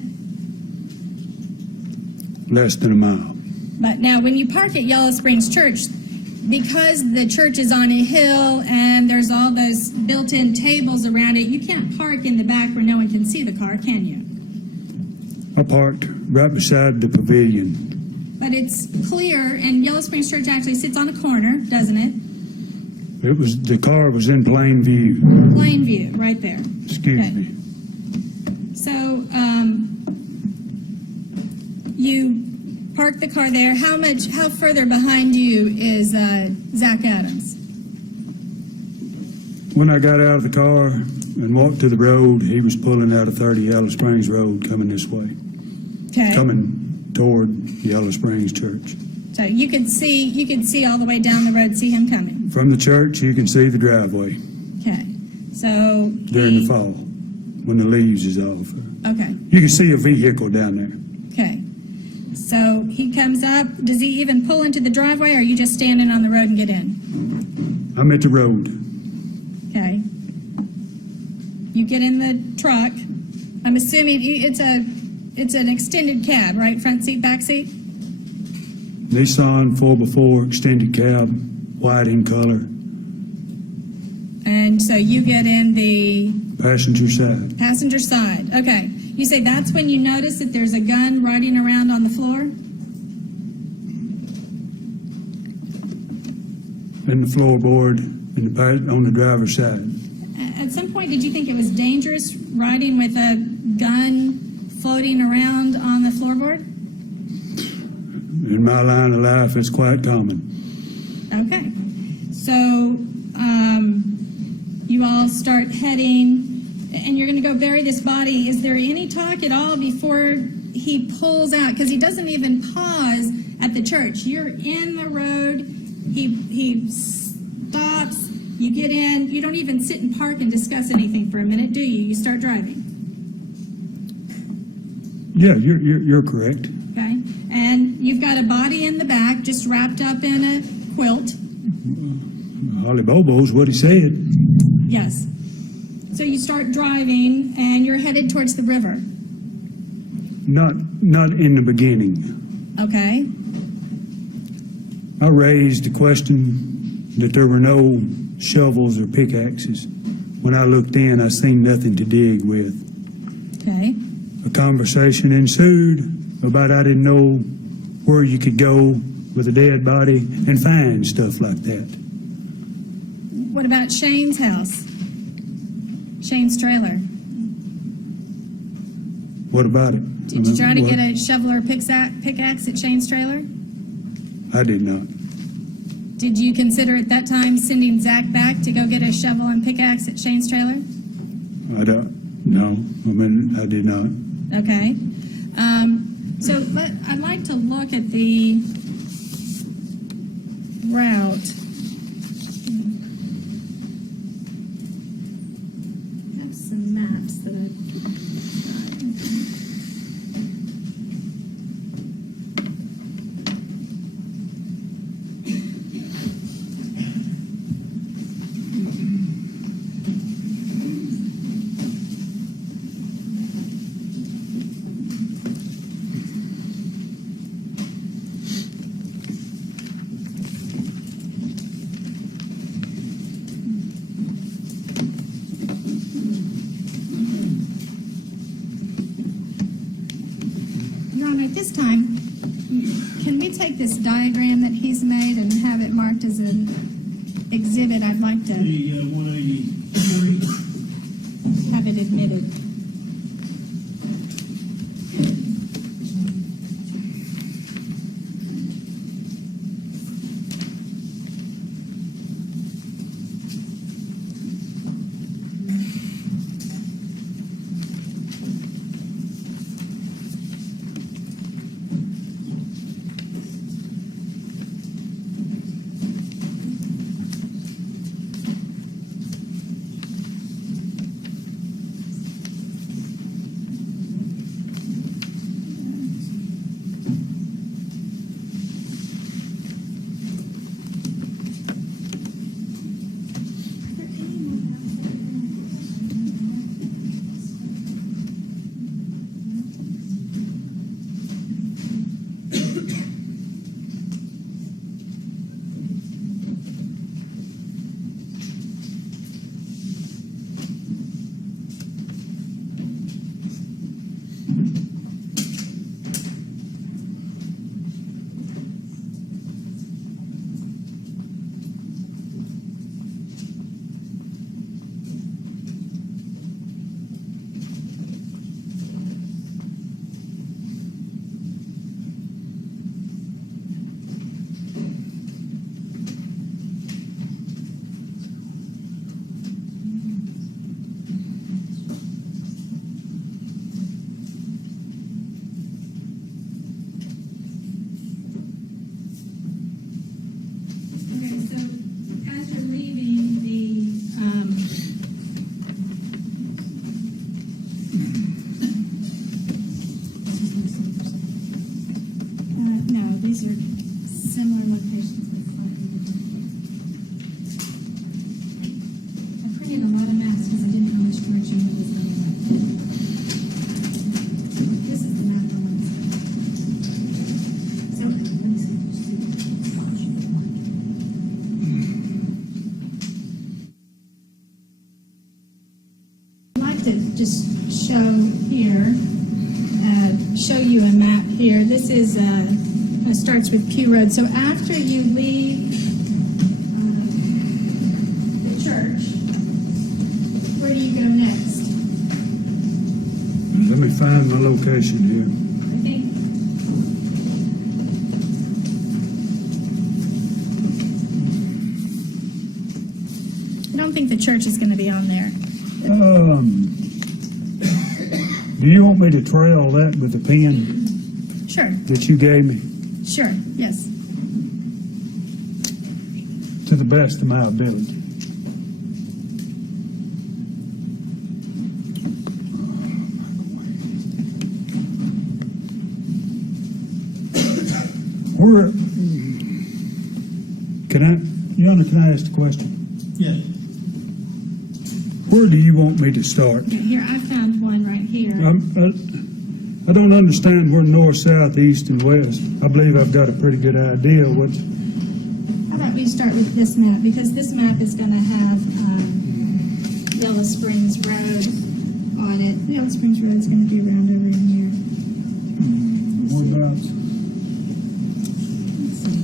Less than a mile. But now when you park at Yellow Springs Church, because the church is on a hill and there's all those built-in tables around it, you can't park in the back where no one can see the car, can you? I parked right beside the pavilion. But it's clear, and Yellow Springs Church actually sits on a corner, doesn't it? The car was in plain view. Plain view, right there. Excuse Okay. me. So, you park the car there. How further behind you is Zach Adams? When I got out of the car and walked to the road, he was pulling out of 30 Yellow Springs Road coming this way. Okay. Coming toward Yellow Springs Church. So you could see all the way down the road, see him coming. From the church, you can see the driveway Okay. So during the fall when the leaves is off. Okay. You can see a vehicle down there. Okay. So he comes up, does he even pull into the driveway, or are you just standing on the road and get in? I'm at the road. Okay. You get in the truck. I'm assuming it's an extended cab, right? Front seat, back seat? Nissan 4x4 extended cab, white in color, And so you get in the passenger side. passenger side. Okay. You say that's when you notice that there's a gun riding around on the floor? In the floorboard on the driver's side. At some point, did you think it was dangerous riding with a gun floating around on the floorboard? In my line of life, it's quite common. Okay. So you all start heading, and you're going to go bury this body. Is there any talk at all before he pulls out? Because he doesn't even pause at the church. You're in the road. He stops. You get in. You don't even sit and park and discuss anything for a minute, do you? You start driving. Yeah, you're correct. Okay. And you've got a body in the back, just wrapped up in a quilt. Holly Bobo's what he said. Yes. So you start driving, and you're headed towards the river. Not in the beginning. Okay. I raised the question that there were no shovels or pickaxes. When I looked in, I seen nothing to dig with. Okay. A conversation ensued about I didn't know where you could go with a dead body and find stuff like that. What about Shane's house? Shane's trailer. What about it? Did you try to get a shovel or pickaxe at Shane's trailer? I did not. Did you consider at that time sending Zach back to go get a shovel and pickaxe at Shane's trailer? I don't. No, I did not. Okay. So I'd like to look at the route. I have some maps that this time, can we take this diagram that he's made and have it marked as an exhibit? I'd like to The 183. have it admitted. to just show here, show you a map here. This is, it starts with Pew Road. So after you leave the church, where do you go next? Let me find my location here. I think I don't think the church is going to be on there. Do you want me to trail that with the pen Sure, that you gave me sure, yes. to the best of my ability? Where, can I ask the question? Yes. Where do you want me to start? Yeah, here, I found one right here. I don't understand where north, south, east, and west. I believe I've got a pretty good idea what's. How about we start with this map, because this map is going to have Yellow Springs Road on it. Yellow Springs Road is going to be around over in here. Whereabouts? Let's see.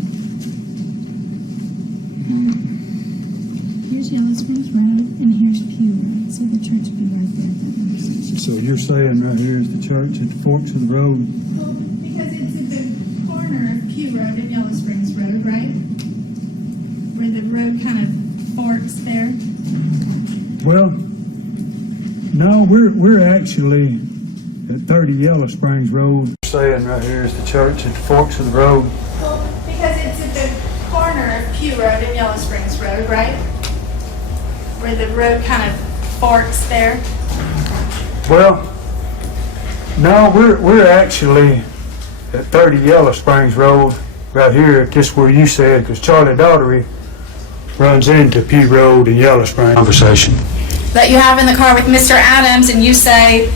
Here's Yellow Springs Road, and here's Pew Road. So the church will be right there at that intersection. So you're saying right here is the church at the forks of the road? Well, because it's at the corner of Pew Road and Yellow Springs Road, right? Where the road kind of forks there. Well, no, we're actually at 30 Yellow Springs Road. Saying right here is the church at the forks of the road. Well, because it's at the corner of Pew Road and Yellow Springs Road, right? Where the road kind of forks there. Well, no, we're actually at 30 Yellow Springs Road right here, just where you said, because Charlie Daughtery runs into Pew Road and Yellow Springs. Conversation. That you have in the car with Mr. Adams, and you say,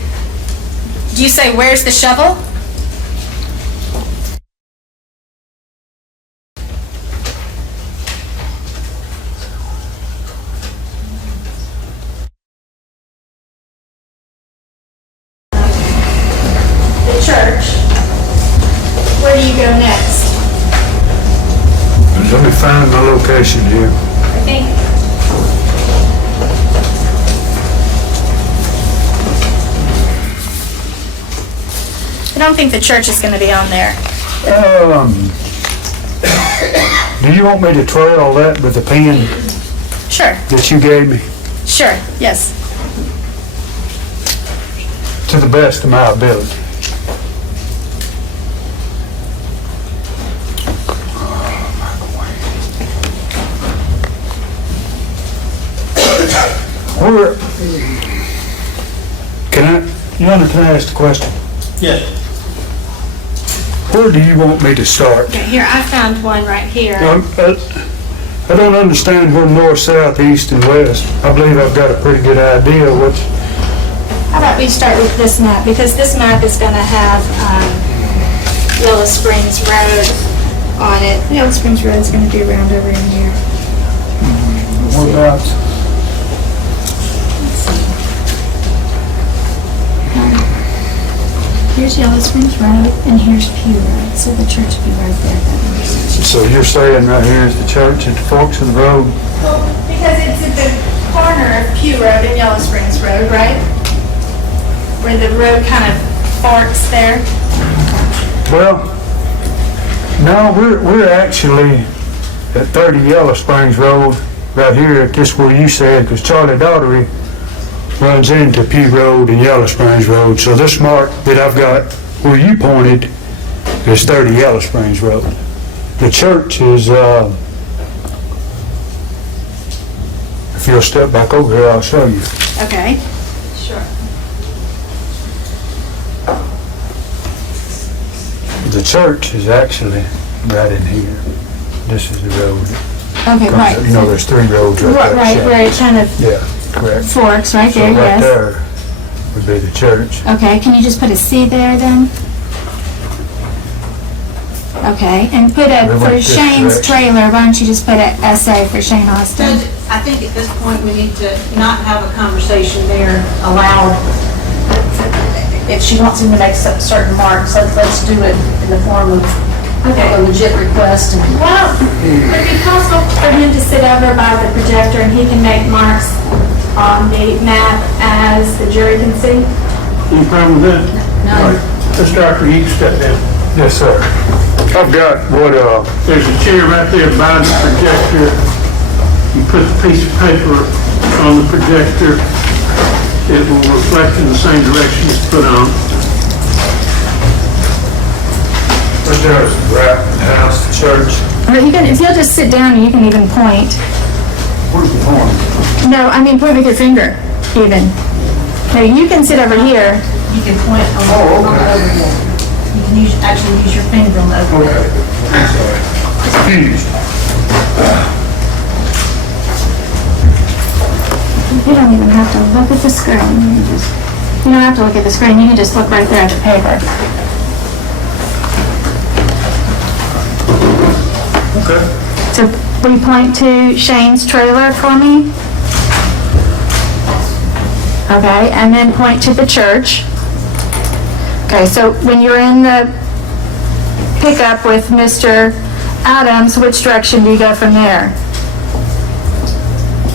do you say, where's the shovel? The church. Where do you go next? Let me find my location here. I think I don't think the church is going to be on there. Do you want me to trail that with the pen Sure, that you gave me sure, yes. to the best of my ability? Where, can I ask the question? Yes. Where do you want me to start? Okay, here, I found one right here. I don't understand where north, south, east, and west. I believe I've got a pretty good idea what's. How about we start with this map, because this map is going to have Yellow Springs Road on it. Yellow Springs Road is going to be around over in here. Whereabouts? Let's see. Here's Yellow Springs Road, and here's Pew Road, so the church will be right there at that intersection. So you're saying right here is the church at the forks of the road? Well, because it's at the corner of Pew Road and Yellow Springs Road, right? Where the road kind of forks there. Well, no, we're actually at 30 Yellow Springs Road right here, just where you said, because Charlie Daughtery runs into Pew Road and Yellow Springs Road. So this mark that I've got where you pointed is 30 Yellow Springs Road. The church is, if you'll step back over here, I'll show you. Okay. Sure. The church is actually right in here. This is the road. Okay, right. You know, there's three roads right there. Right, where it kind of Yeah, correct. forks, right there, So right yes. there would be the church. Okay, can you just put a C there then? Okay, and put a, We for went this Shane's direction. trailer, why don't you just put a SA for Shane Austin? Judge, I think at this point, we need to not have a conversation there aloud. If she wants him to make certain marks, let's do it in the form of a legit request. And Well, would it be possible for him to sit over by the projector and he can make marks on the map as the jury can see? Any problem with that? No. Mr. Autry, you can step down. Yes, sir. I've got what, There's a chair right there by the projector. You put the piece of paper on the projector. It will reflect in the same direction it's put on. right there is wrap house, church. Or you can, if you'll just sit down, you can even point. Where's the horn? No, I mean point with your finger, even. No, you can sit over here. you can point on the overhead. You can actually use your finger on the overhead. Okay, I'm sorry. Confused. You don't even have to look at the screen. You don't have to look at the screen. You can just look right there at the paper. Okay. So will you point to Shane's trailer for me? Okay, and then point to the church. Okay, so when you're in the pickup with Mr. Adams, which direction do you go from there?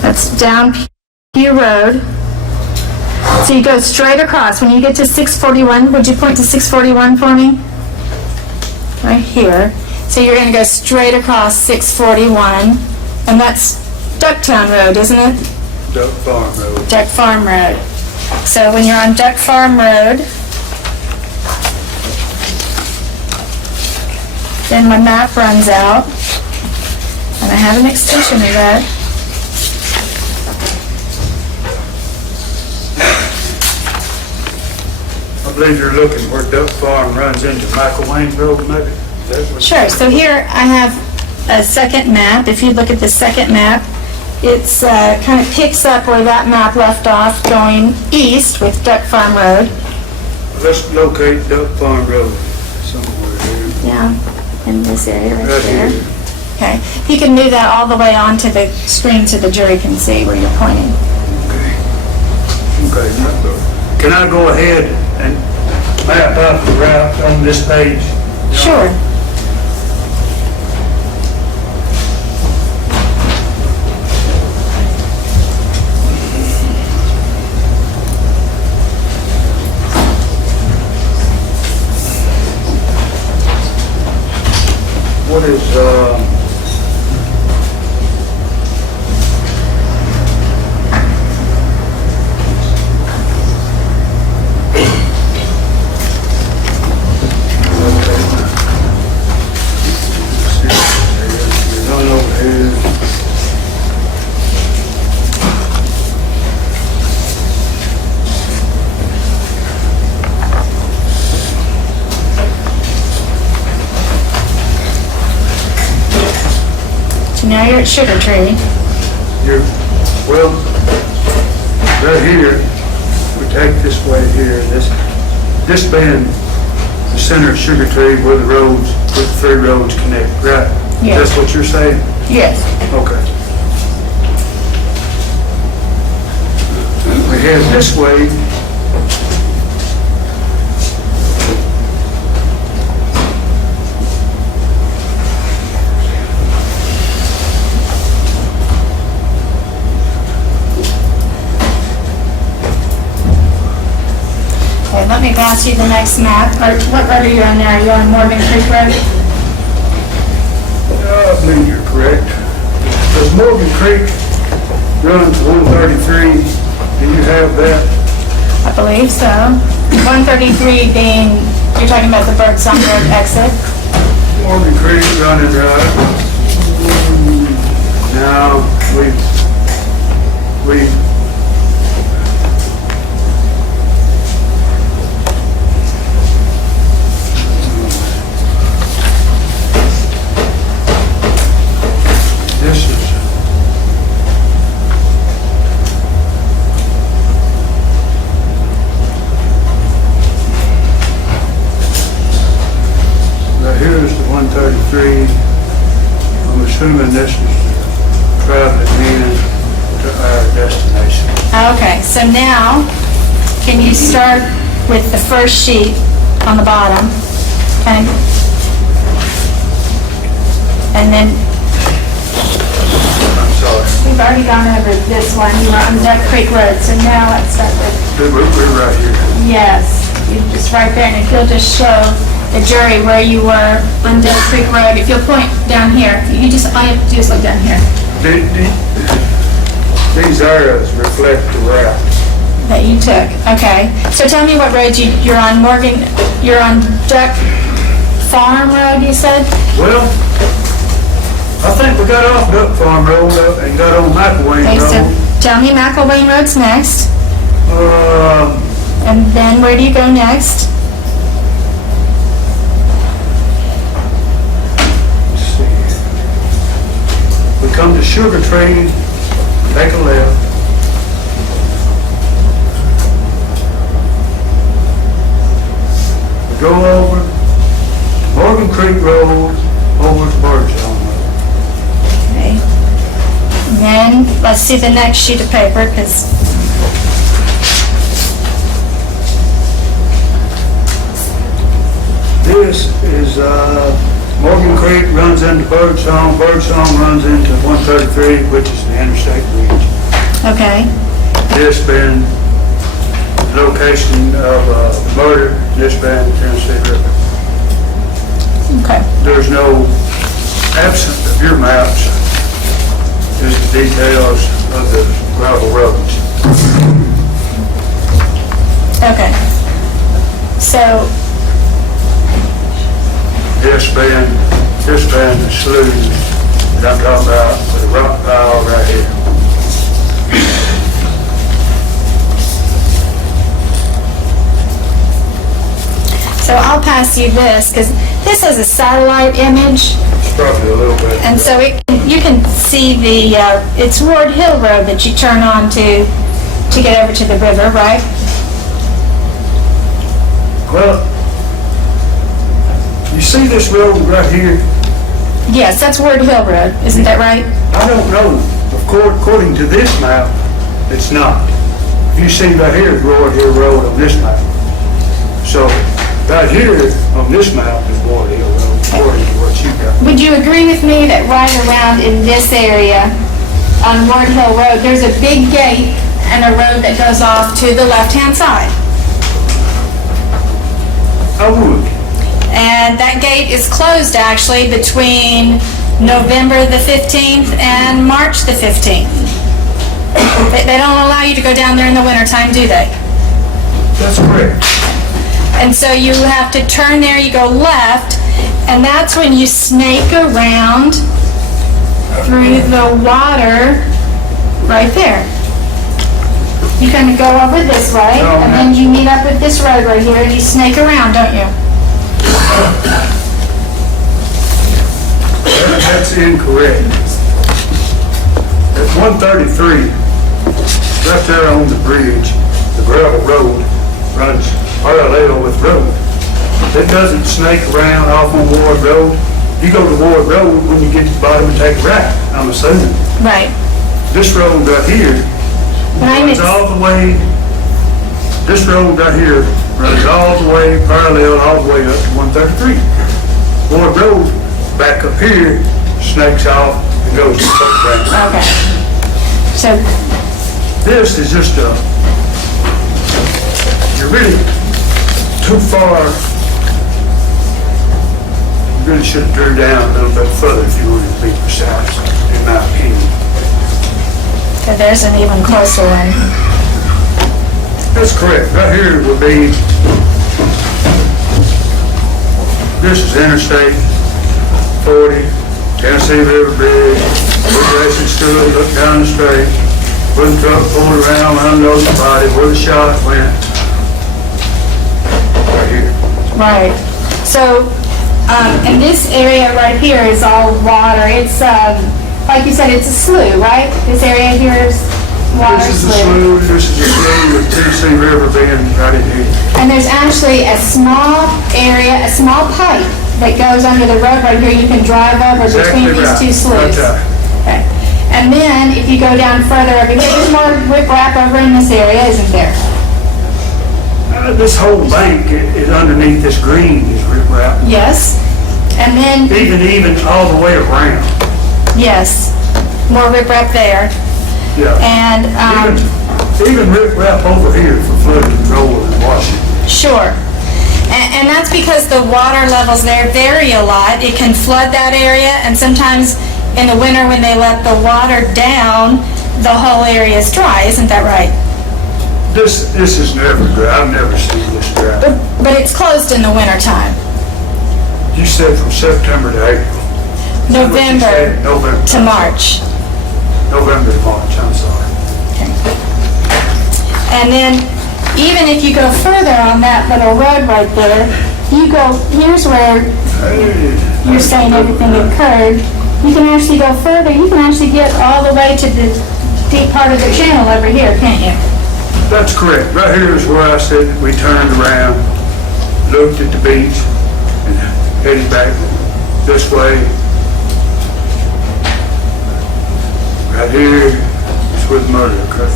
That's down Pew Road. So you go straight across. When you get to 641, would you point to 641 for me? Right here. So you're gonna go straight across 641, and that's Ducktown Road, isn't it? Duck Farm Road. Duck Farm Road. So when you're on Duck Farm Road, then my map runs out, and I have an extension of that. I believe you're looking where Duck Farm runs into Michael Wayne Road, maybe? That's what- Sure, so here I have a second map. If you look at the second map, it's kind of picks up where that map left off, going east with Duck Farm Road. Let's locate Duck Farm Road somewhere here. Yeah, in this area right Right there. here. Okay, you can move that all the way onto the screen so the jury can see where you're pointing. Okay, can I go ahead and map out the route on this page? Sure. What is, run over here. So now you're at Sugar Tree. You're, well, right here, we take this way here, this being the center of Sugar Tree where the roads, where the three roads connect, right? Yes. That's what you're saying? Yes. Okay. We head this way. Okay, let me pass you the next map. Or what road are you on now? Are you on Morgan Creek Road? I believe you're correct. Does Morgan Creek run to 133? Do you have that? I believe so. 133 being, you're talking about the Birdsong Road exit? Morgan Creek running right. Now, we, this is, right here is the 133. assuming this is traveling in to our destination. Okay, so now, can you start with the first sheet on the bottom? Okay? And then, I'm sorry. we've already gone over this one, you were on Duck Creek Road, so now let's start with, We're right here. yes, you just right there, and if you'll just show the jury where you were on Duck Creek Road, if you'll point down here, all you have to do is look down here, These arrows reflect the route. that you took, okay? So tell me what road you're on, Morgan, you're on Duck Farm Road, you said? Well, I think we got off Duck Farm Road up and got on McElwain Okay, so Road. tell me McElwain Road's next, Uh, and then where do you go next? let's see. We come to Sugar Tree, take a left. We go over Morgan Creek Road, over to Birdsong Road. Okay. And then, let's see the next sheet of paper, because, This is, Morgan Creek runs into Birdsong, Birdsong runs into 133, which is the interstate bridge. okay, This being the location of the murder, this being the Tennessee River. okay. There's no, absent of your maps, is the details of the gravel roads. Okay. So, This being the slough that I'm talking about with the rock pile right here. so I'll pass you this, because this is a satellite image, It's probably a little bit. and so you can see it's Ward Hill Road that you turn on to get over to the river, right? Well, you see this road right here? Yes, that's Ward Hill Road, isn't that right? I don't know. According to this map, it's not. You see right here is Ward Hill Road on this map. So right here on this map is Ward Hill Road, according to what you got. Would you agree with me that right around in this area on Ward Hill Road, there's a big gate and a road that goes off to the left-hand side? I would. And that gate is closed actually between November the 15th and March the 15th. They don't allow you to go down there in the wintertime, do they? That's correct. And so you have to turn there, you go left, and that's when you snake around through the water right there. You kind of go over this way, and then you meet up with this road right here, and you snake around, don't you? That's incorrect. At 133, right there on the bridge, the gravel road runs parallel with road. It doesn't snake around off on Ward Road. You go to Ward Road when you get to the bottom and take a right, I'm assuming. Right. This road right here runs all the way, this road right here runs all the way parallel, all the way up to 133. Ward Road, back up here, snakes off and goes to the ground. Okay. So, This is just you're really too far. You really should have drew down a little bit further if you wanted to be precise, in my opinion. okay, there's an even closer one. That's correct. Right here would be, this is Interstate 40, Tennessee River Bridge, where Jason stood, looked down the street, where the truck pulled around, unloaded the body, where the shot went. Right here. Right. So, and this area right here is all water. It's, like you said, it's a slough, right? This area here is water This is a slough. slough, this is a slough with Tennessee River being right in here. And there's actually a small area, a small pipe that goes under the road right here, you can drive over between Exactly these right. two sloughs. That's right. Okay. And then, if you go down further over here, there's more riprap over in this area, isn't there? This whole bank is underneath this green is riprap, Yes. And then, even all the way around. yes, more riprap there. Yeah. And, Even riprap over here for flood control and washing. sure. And that's because the water levels there vary a lot. It can flood that area, and sometimes in the winter when they let the water down, the whole area is dry. Isn't that right? This is never dry. I've never seen this dry. But it's closed in the wintertime. You said from September to April. Is that what you November said? November. to March. November to March, I'm sorry. And then, even if you go further on that little road right there, you go, here's where you're saying everything occurred. You can actually go further, you can actually get all the way to the deep part of the channel over here, can't you? That's correct. Right here is where I said that we turned around, looked at the beach, and headed back this way. Right here is where the murder occurred.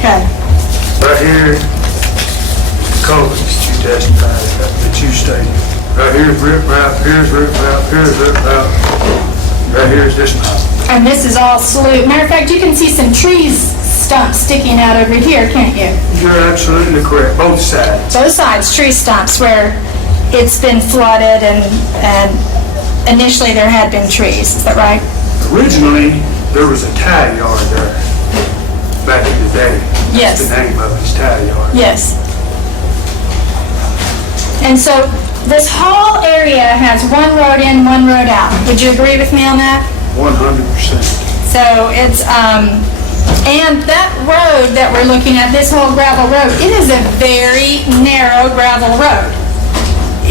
Okay. Right here, colors that you testified, that you stated. Right here's riprap, here's riprap, here's riprap. Right here's this mountain. And this is all slough. Matter of fact, you can see some trees stumps sticking out over here, can't you? You're absolutely correct, both sides. Both sides, tree stumps where it's been flooded and initially there had been trees. Is that right? Originally, there was a tie yard there back in the day. Yes. That's the name of it, is tie yard. Yes. And so this whole area has one road in, one road out. Would you agree with me on that? 100%. So it's, and that road that we're looking at, this whole gravel road, it is a very narrow gravel road.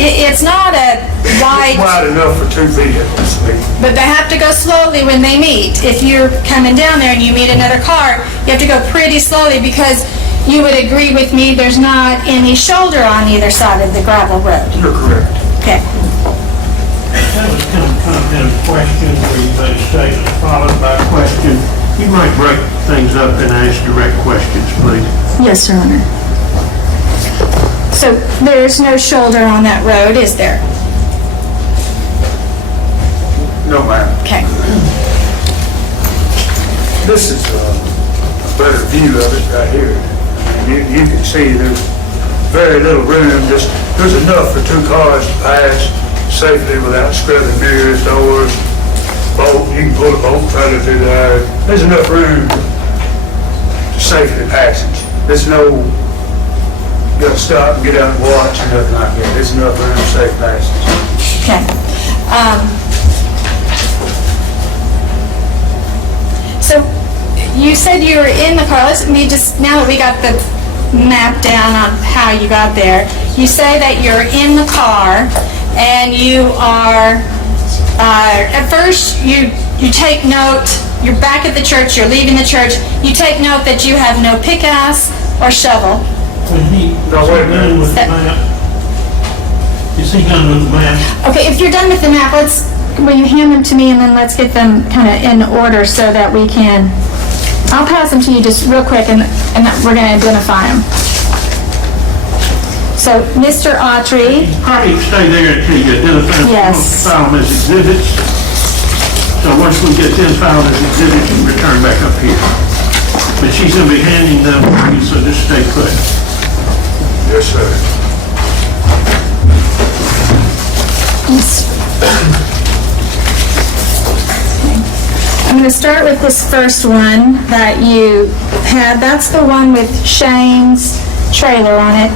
It's not a wide, Wide enough for two vehicles, maybe. but they have to go slowly when they meet. If you're coming down there and you meet another car, you have to go pretty slowly because you would agree with me, there's not any shoulder on either side of the gravel road. You're correct. Okay. That was kind of question where you made a statement followed by a question. You might break things up and ask direct questions, please. Yes, Your Honor. So there's no shoulder on that road, is there? No, ma'am. Okay. This is a better view of it right here. You can see there's very little room, there's enough for two cars to pass safely without scrubbing mirrors, doors, bolt, you can pull a bolt trailer through there. There's enough room to safely passage. There's no, you gotta stop and get out and watch or nothing like that. There's enough room for safe passage. Okay. So you said you were in the car. Now that we got the map down on how you got there, you say that you're in the car and you are, at first you take note, you're back at the church, you're leaving the church, you take note that you have no pickaxe or shovel. When he, No, wait a minute. done with the map, is he done with the map? Okay, if you're done with the map, will you hand them to me and then let's get them kind of in order so that we can, I'll pass them to you just real quick and we're going to identify them. So, Mr. Autry, Probably stay there until you identify them. Yes. File them as exhibits. So once we get them filed as exhibits, we return back up here. But she's gonna be handing them to you, so just stay put. Yes, sir. I'm going to start with this first one that you had. That's the one with Shane's trailer on it.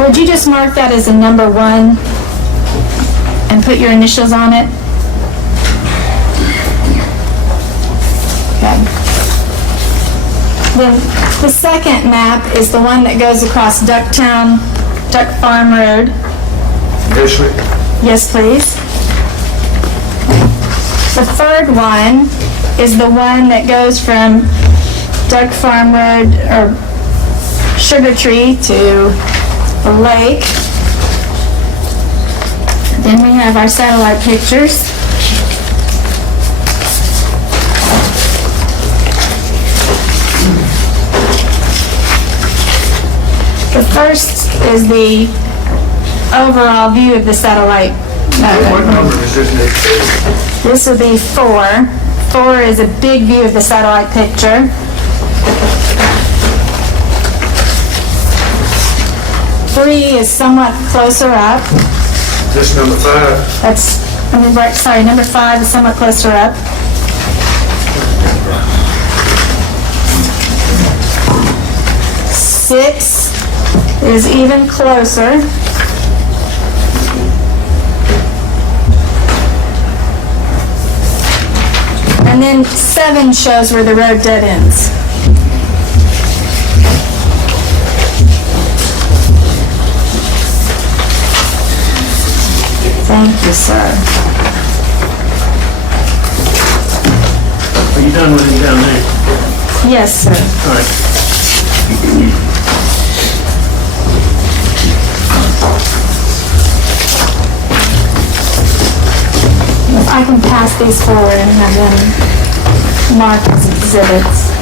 Would you just mark that as a number 1 and put your initials on it? Okay. Then the second map is the one that goes across Duck Farm Road. Initially, Yes, please. The third one is the one that goes from Duck Farm Road, or Sugar Tree, to the lake. Then we have our satellite pictures. The first is the overall view of the satellite. What number is this next page? This would be 4. 4 is a big view of the satellite picture. 3 is somewhat closer up. This number 5? That's, number 5 is somewhat closer up. 6 is even closer. And then 7 shows where the road dead ends. Thank you, sir. Are you done with it down there? Yes, sir. All right. If I can pass these forward and have them marked as exhibits.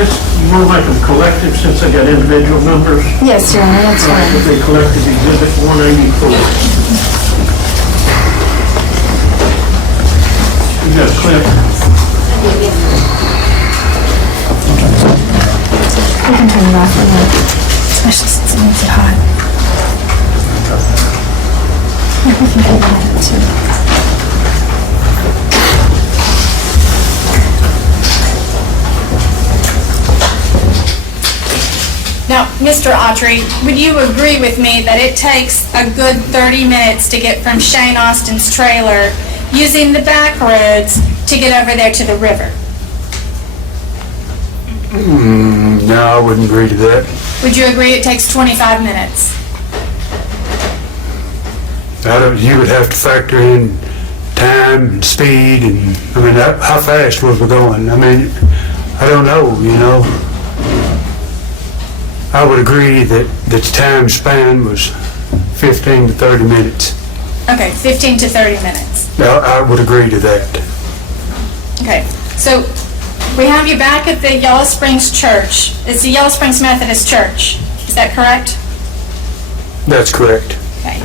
You want to make them collective since they got individual numbers? Yes, Your Honor, that's All right, fine. but they collected exhibit 184. You got a clip? We can turn it off for now, especially since it makes it hot. Yeah, we can turn that up too. Now, Mr. Autry, would you agree with me that it takes a good 30 minutes to get from Shane Austin's trailer using the back roads to get over there to the river? No, I wouldn't agree to that. Would you agree it takes 25 minutes? You would have to factor in time and speed and, how fast was we going? I don't know, I would agree that the time span was 15 to 30 minutes. Okay, 15 to 30 minutes. I would agree to that. Okay, so we have you back at the Yellow Springs Church. It's the Yellow Springs Methodist Church. Is that correct? That's correct. Okay.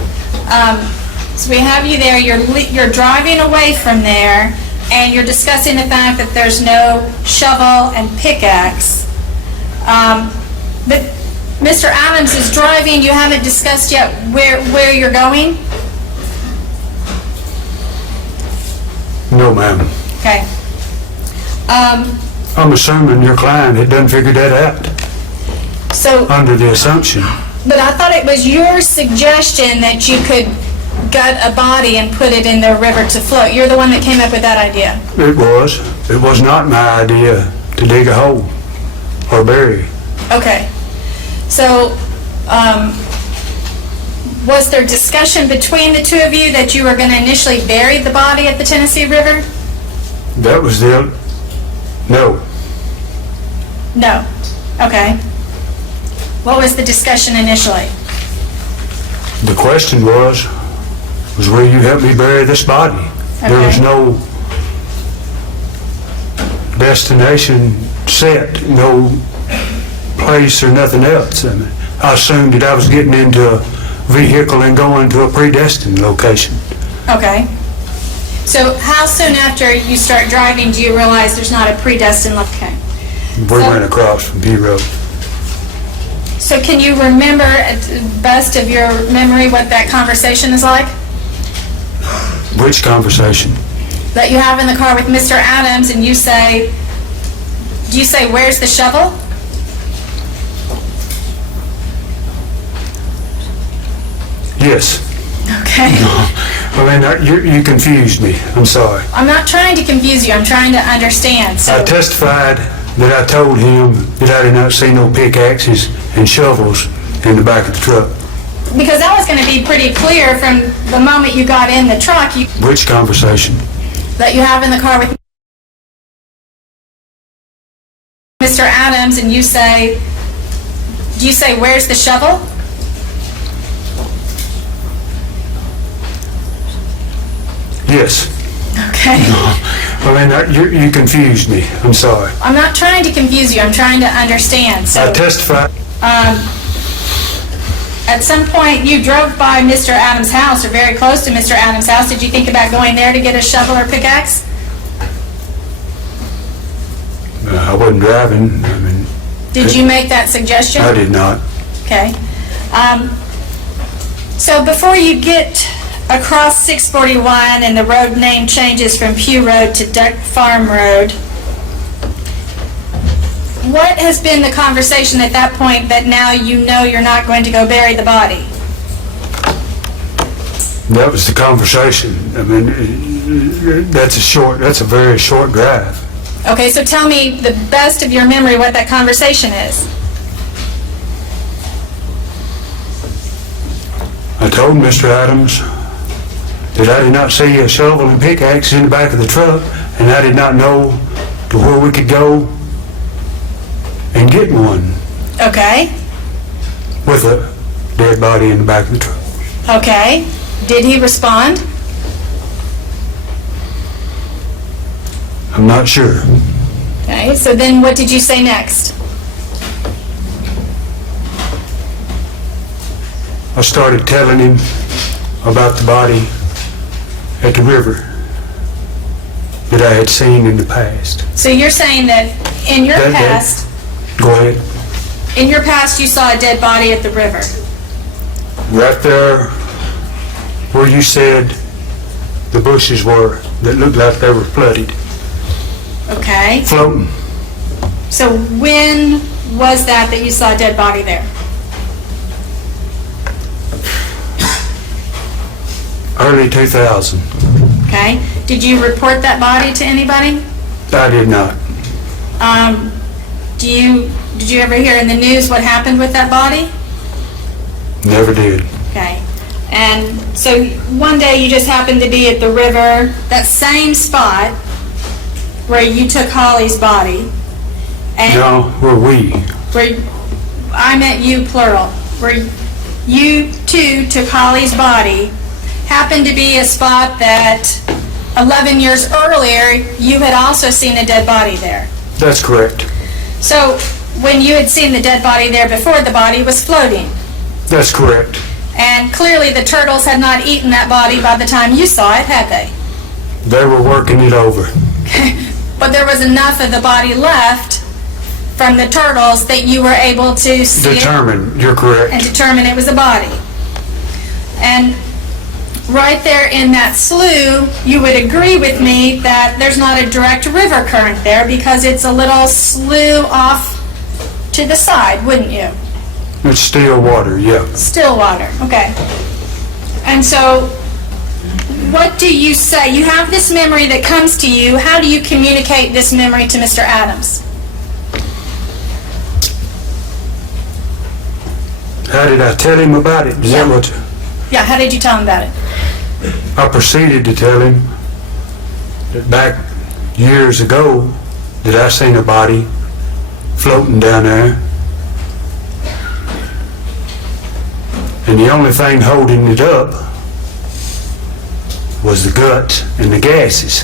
So we have you there. You're driving away from there, and you're discussing the fact that there's no shovel and pickaxe. But Mr. Adams is driving. You haven't discussed yet where you're going? No, ma'am. Okay. I'm assuming your client had done figured that out, So, under the assumption. but I thought it was your suggestion that you could gut a body and put it in the river to float. You're the one that came up with that idea. It was. It was not my idea to dig a hole or bury. Okay. So, was there discussion between the two of you that you were going to initially bury the body at the Tennessee River? That was no. No. Okay. What was the discussion initially? The question was will you help me bury this body? There was Okay. no destination set, no place or nothing else. I assumed that I was getting into a vehicle and going to a predestined location. Okay. So how soon after you start driving do you realize there's not a predestined location? We went across from P Road. So can you remember, at the best of your memory, what that conversation is like? Which conversation? That you have in the car with Mr. Adams and you say, do you say, where's the shovel? Yes. Okay. You confused me. I'm sorry. I'm not trying to confuse you, I'm trying to understand. I So, testified that I told him that I did not see no pickaxes and shovels in the back of the truck. because that was going to be pretty clear from the moment you got in the truck, Which conversation? that you have in the car with Mr. Adams and you say, do you say, where's the shovel? Yes. Okay. I mean, you confused me. I'm sorry. I'm not trying to confuse you, I'm trying to understand. So, I testified. at some point, you drove by Mr. Adams' house, or very close to Mr. Adams' house. Did you think about going there to get a shovel or pickaxe? I wasn't driving. I mean, Did you make that suggestion? I did not. Okay. So before you get across 641 and the road name changes from Pugh Road to Duck Farm Road, what has been the conversation at that point that now you know you're not going to go bury the body? That was the conversation. I mean, that's a very short drive. Okay, so tell me the best of your memory what that conversation is. I told Mr. Adams that I did not see a shovel and pickaxe in the back of the truck, and I did not know to where we could go and get one Okay, with a dead body in the back of the truck. okay. Did he respond? I'm not sure. Okay, so then what did you say next? I started telling him about the body at the river that I had seen in the past. So you're saying that in your That- past, Go ahead. in your past you saw a dead body at the river? Right there where you said the bushes were that looked like they were flooded, Okay. floating. So when was that you saw a dead body there? Early 2000. Okay. Did you report that body to anybody? I did not. Did you ever hear in the news what happened with that body? Never did. Okay. And so one day you just happened to be at the river, that same spot where you took Holly's body. And No, where we. where I meant you plural, where you two took Holly's body, happened to be a spot that 11 years earlier you had also seen a dead body there. That's correct. So when you had seen the dead body there before, the body was floating. That's correct. And clearly the turtles had not eaten that body by the time you saw it, had they? They were working it over. But there was enough of the body left from the turtles that you were able to see it Determined, you're and correct. determine it was a body. And right there in that slough, you would agree with me that there's not a direct river current there because it's a little slough off to the side, wouldn't you? It's still water, yeah. Still water, okay. And so, what do you say? You have this memory that comes to you. How do you communicate this memory to Mr. Adams? How did I tell him about it? Is that what? Yeah, how did you tell him about it? I proceeded to tell him that back years ago that I seen a body floating down there. And the only thing holding it up was the guts and the gases.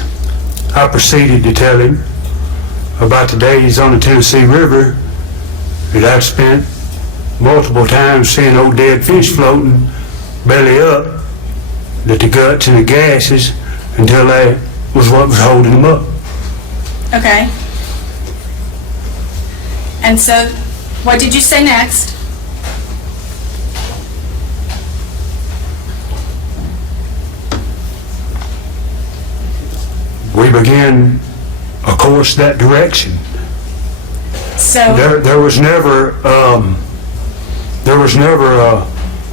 I proceeded to tell him about the days on the Tennessee River that I'd spent multiple times seeing old dead fish floating belly up, that the guts and the gases until that was what was holding them up. Okay. And so, what did you say next? We began a course that direction. So, There was never a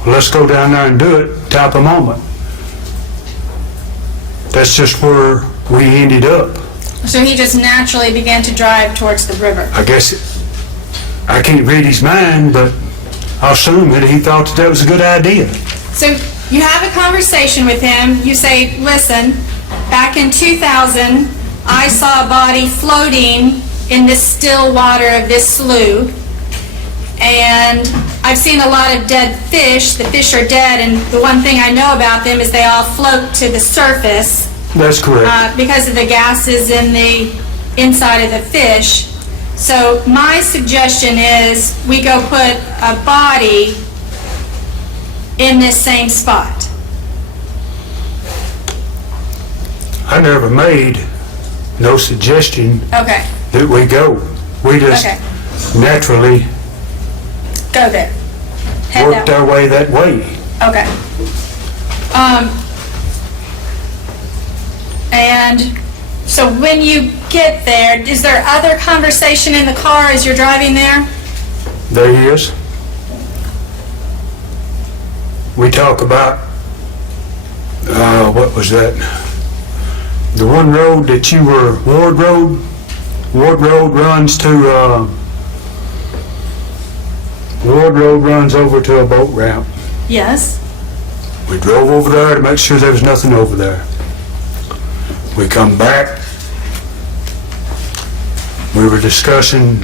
let's go down there and do it type of moment. That's just where we ended up. so he just naturally began to drive towards the river. I guess I can't read his mind, but I'll assume that he thought that was a good idea. So, you have a conversation with him. You say, listen, back in 2000, I saw a body floating in this still water of this slough. And I've seen a lot of dead fish. The fish are dead, and the one thing I know about them is they all float to the surface. That's correct. because of the gases in the inside of the fish. So my suggestion is we go put a body in this same spot. I never made no suggestion Okay, that we go. We just okay, naturally go there. Head worked that our way that way. Okay. And so when you get there, is there other conversation in the car as you're driving there? There he is. We talk about, what was that? The one road that you were, Ward Road? Ward Road runs to, Ward Road runs over to a boat ramp. Yes. We drove over there to make sure there was nothing over there. We come back. We were discussing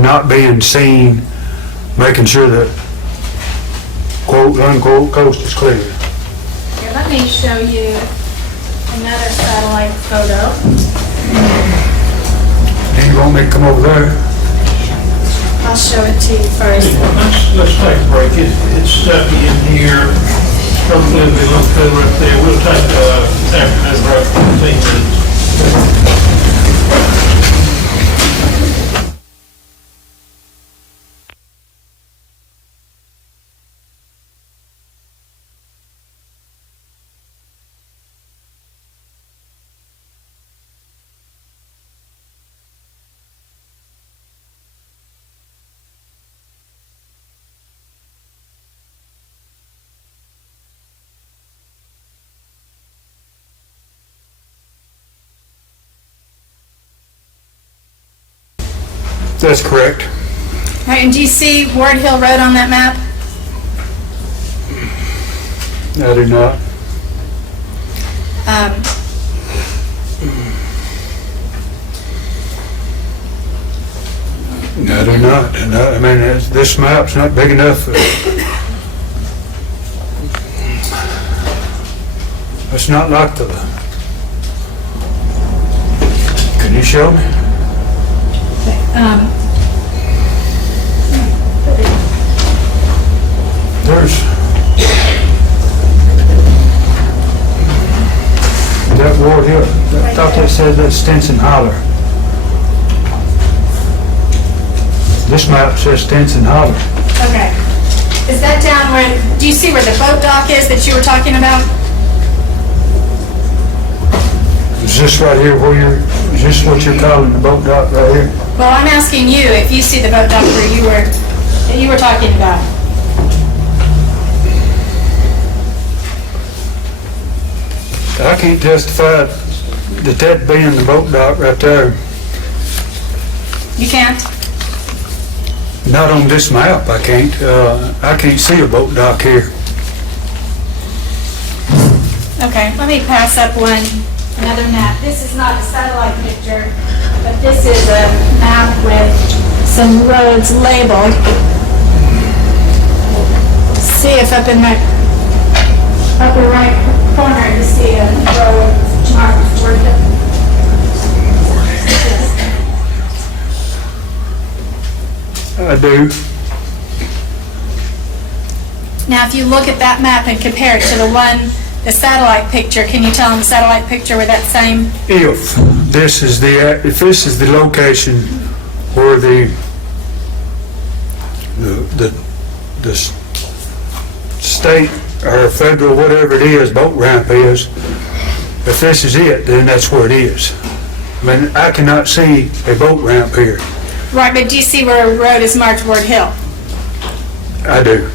not being seen, making sure that quote unquote coast is clear. Here, let me show you another satellite photo. Do you want me to come over there? I'll show it to you first. Let's take a break. It's stuffy in here. Hopefully it'll be a little cooler up there. We'll take afternoon break for 15 minutes. That's correct. All right, and do you see Ward Hill Road on that map? I do not. I do not. I mean, this map's not big enough. It's not like the... Can you show me? There's that Ward Hill. I thought they said that's Stinson Holler. This map says Stinson Holler. Okay. Is that down where, do you see where the boat dock is that you were talking about? Is this right here where is this what you're calling the boat dock right here? Well, I'm asking you if you see the boat dock where you were talking about. I can't justify that being the boat dock right there. You can't? Not on this map, I can't. I can't see a boat dock here. Okay, let me pass up another map. This is not a satellite picture, but this is a map with some roads labeled. See if up in that upper right corner you see a road marked Ward Hill. I do. Now, if you look at that map and compare it to the satellite picture, can you tell in the satellite picture where that same? If this is the location where the state or federal, whatever it is, boat ramp is, if this is it, then that's where it is. I mean, I cannot see a boat ramp here. Right, but do you see where a road is marked Ward Hill? I do.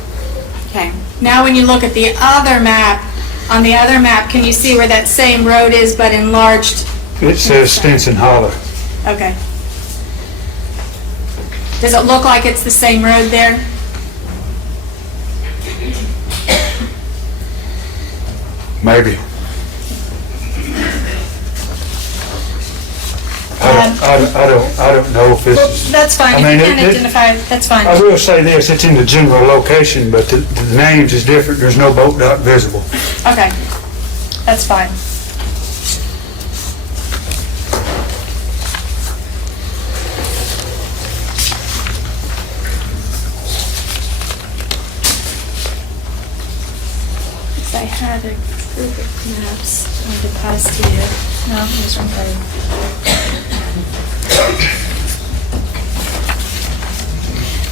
Okay. Now, when you look at the other map, on the other map, can you see where that same road is but enlarged? It says Stinson Holler. Okay. Does it look like it's the same road there? Maybe. I I don't know if this Well, is. that's fine, I if mean, you can't it- identify, that's fine. I will say this, it's in the general location, but the names is different, there's no boat dock visible. Okay, that's fine. I had a group of maps I wanted to pass to you. No, this one code.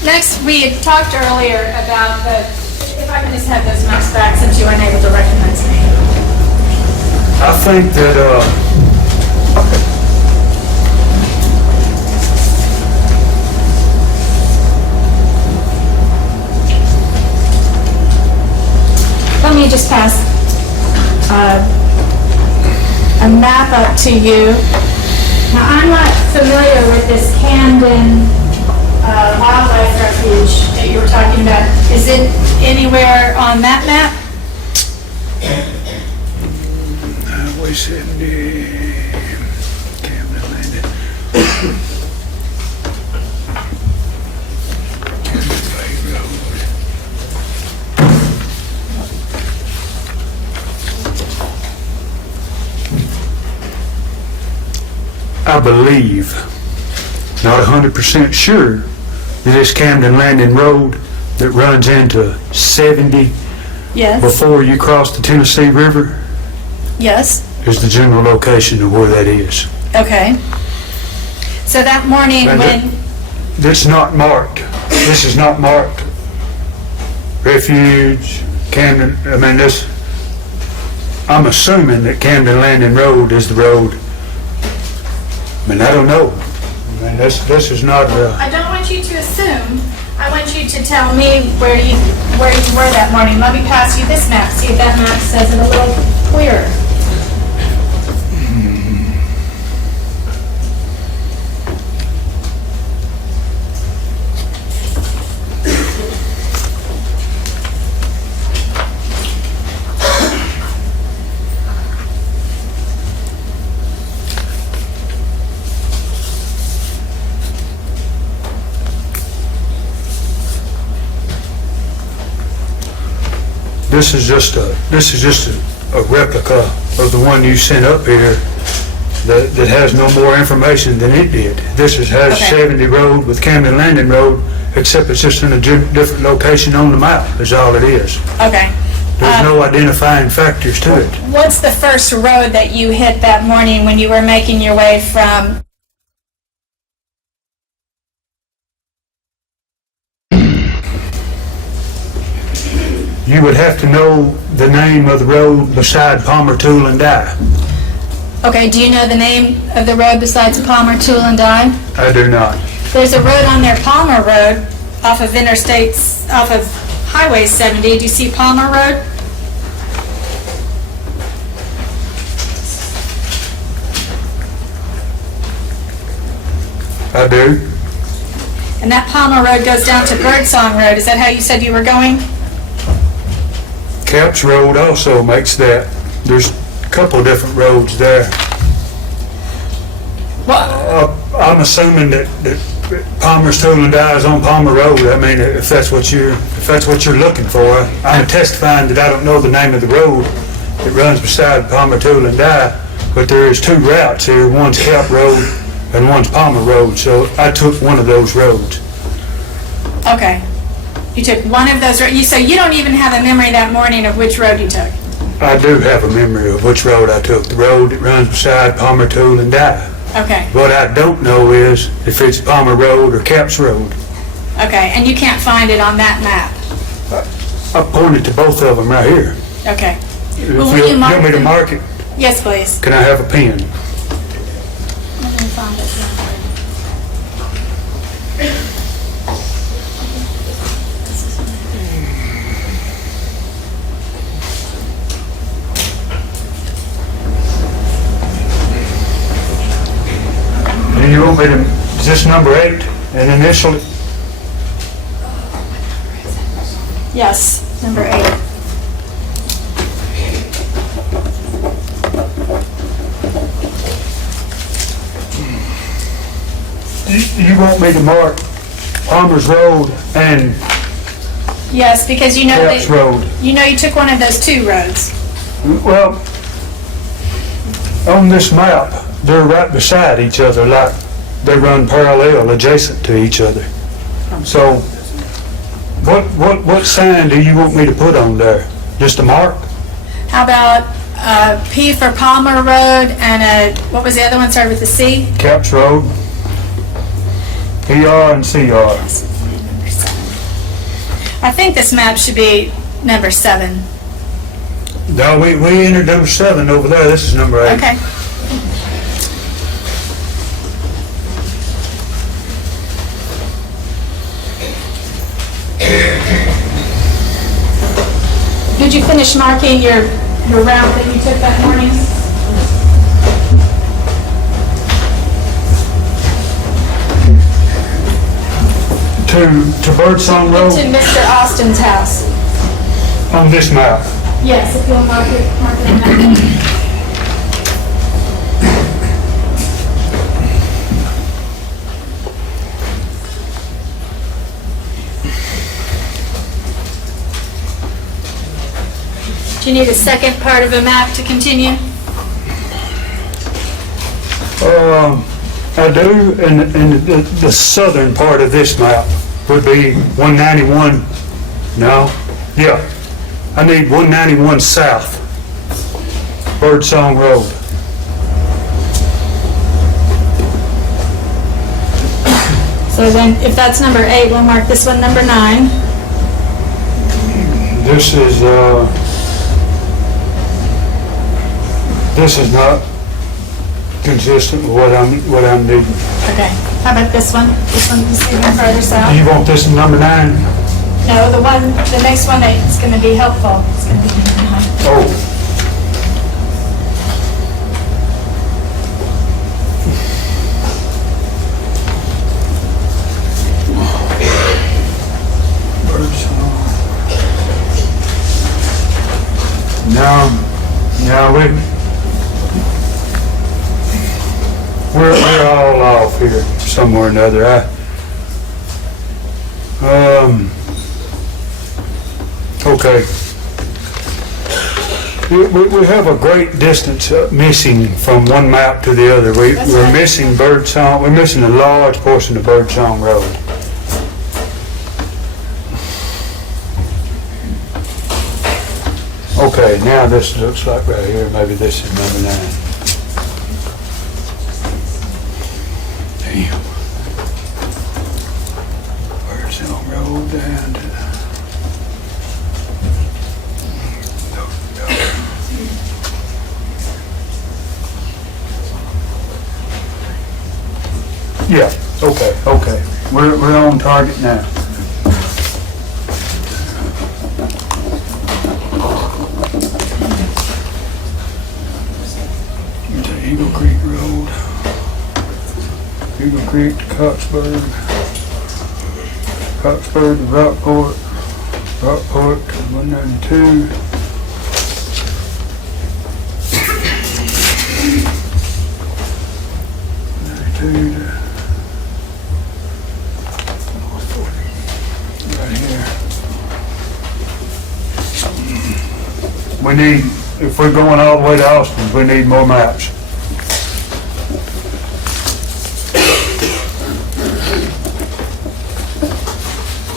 Next, we had talked earlier about if I can just have those maps back since you weren't able to recognize me. I think that, Let me just pass a map up to you. Now, I'm not familiar with this Camden Wildlife Refuge that you were talking about. Is it anywhere on that map? Highway 70, Camden Landing. Bay Road. I believe, not 100% sure, that this Camden Landing Road that runs into 70 Yes. before you cross the Tennessee River Yes. is the general location of where that is. Okay. So that morning And when, That's not marked. This is not marked. Refuge, Camden, I mean, this, I'm assuming that Camden Landing Road is the road. I mean, I don't know. I mean, this is not, I don't want you to assume. I want you to tell me where you were that morning. Let me pass you this map. See if that map says it a little clearer. this is just a replica of the one you sent up here that has no more information than it did. This has Okay. 70 Road with Camden Landing Road, except it's just in a different location on the map, is all it is. Okay. There's no identifying factors to it. What's the first road that you hit that morning when you were making your way from? You would have to know the name of the road beside Palmer, Tool, and Die. Okay, do you know the name of the road besides Palmer, Tool, and Die? I do not. There's a road on there, Palmer Road, off of interstates, off of Highway 70. Do you see Palmer Road? I do. And that Palmer Road goes down to Birdsong Road. Is that how you said you were going? Caps Road also makes that. There's a couple different roads there. Well, I'm assuming that Palmer's Tool and Die is on Palmer Road. I mean, if that's what you're looking for. I'm testifying that I don't know the name of the road that runs beside Palmer Tool and Die, but there is two routes here. One's Cap Road and one's Palmer Road, so I took one of those roads. okay. You took one of those, so you don't even have a memory that morning of which road you took? I do have a memory of which road I took, the road that runs beside Palmer Tool and Die. Okay, What I don't know is if it's Palmer Road or Caps Road. okay, and you can't find it on that map? I pointed to both of them right here. Okay. If Well, will you you mark want me to them? mark it, Yes, please. can I have a pen? Let me find it. Do you want me to, is this number 8 and initial it? Yes, number 8. you want me to mark Palmer's Road and Yes, because you know Capps Road? you know you took one of those two roads. Well, on this map, they're right beside each other, like they run parallel, adjacent to each other. So, what sign do you want me to put on there? Just a mark? How about P for Palmer Road and what was the other one, started with the C? Capps Road, PR and CR. I think this map should be number 7. No, we entered number 7 over there, this is number 8. Okay. Did you finish marking your route that you took that morning? To Birdsong Road To Mr. Austin's house. on this map. Yes, if you'll mark it on that one. Do you need a second part of a map to continue? I do, and the southern part of this map would be 191, no, yeah. I need 191 south, Birdsong Road. So then, if that's number 8, we'll mark this one number 9. This is not consistent with what I'm needing. Okay. How about this one? This one is even further Do south. you want this in number 9? No, the next one that's going to be helpful. It's going to be number 9. Oh. No, we're all off here somewhere or another. Okay. We have a great distance missing from one map to the other. We're missing Birdsong, we're missing a large portion of Birdsong Road. Okay, now this looks like right here, maybe this is number 9. Damn. Birdsong Road down to... Yeah, okay. We're on target now. Into Eagle Creek Road. Eagle Creek to Coxburg. Coxburg to Rockport. Rockport to 192. Right here. We need, if we're going all the way to Austin, we need more maps.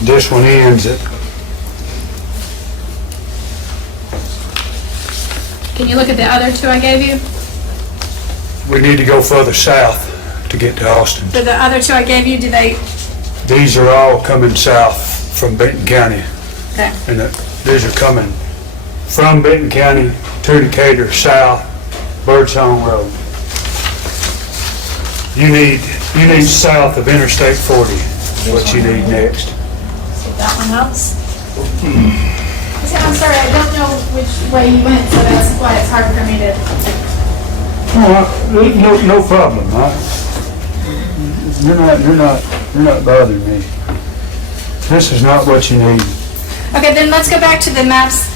This one ends it. Can you look at the other 2 I gave you? We need to go further south to get to Austin. For the other 2 I gave you, do they? These are all coming south from Benton County. Okay. And these are coming from Benton County to Decatur, south, Birdsong Road. You need south of Interstate 40 is what you need next. See if that one helps. See, I'm sorry, I don't know which way you went, so that's why it's hard for me to. No problem. You're not bothering me. This is not what you need. Okay, then let's go back to the maps.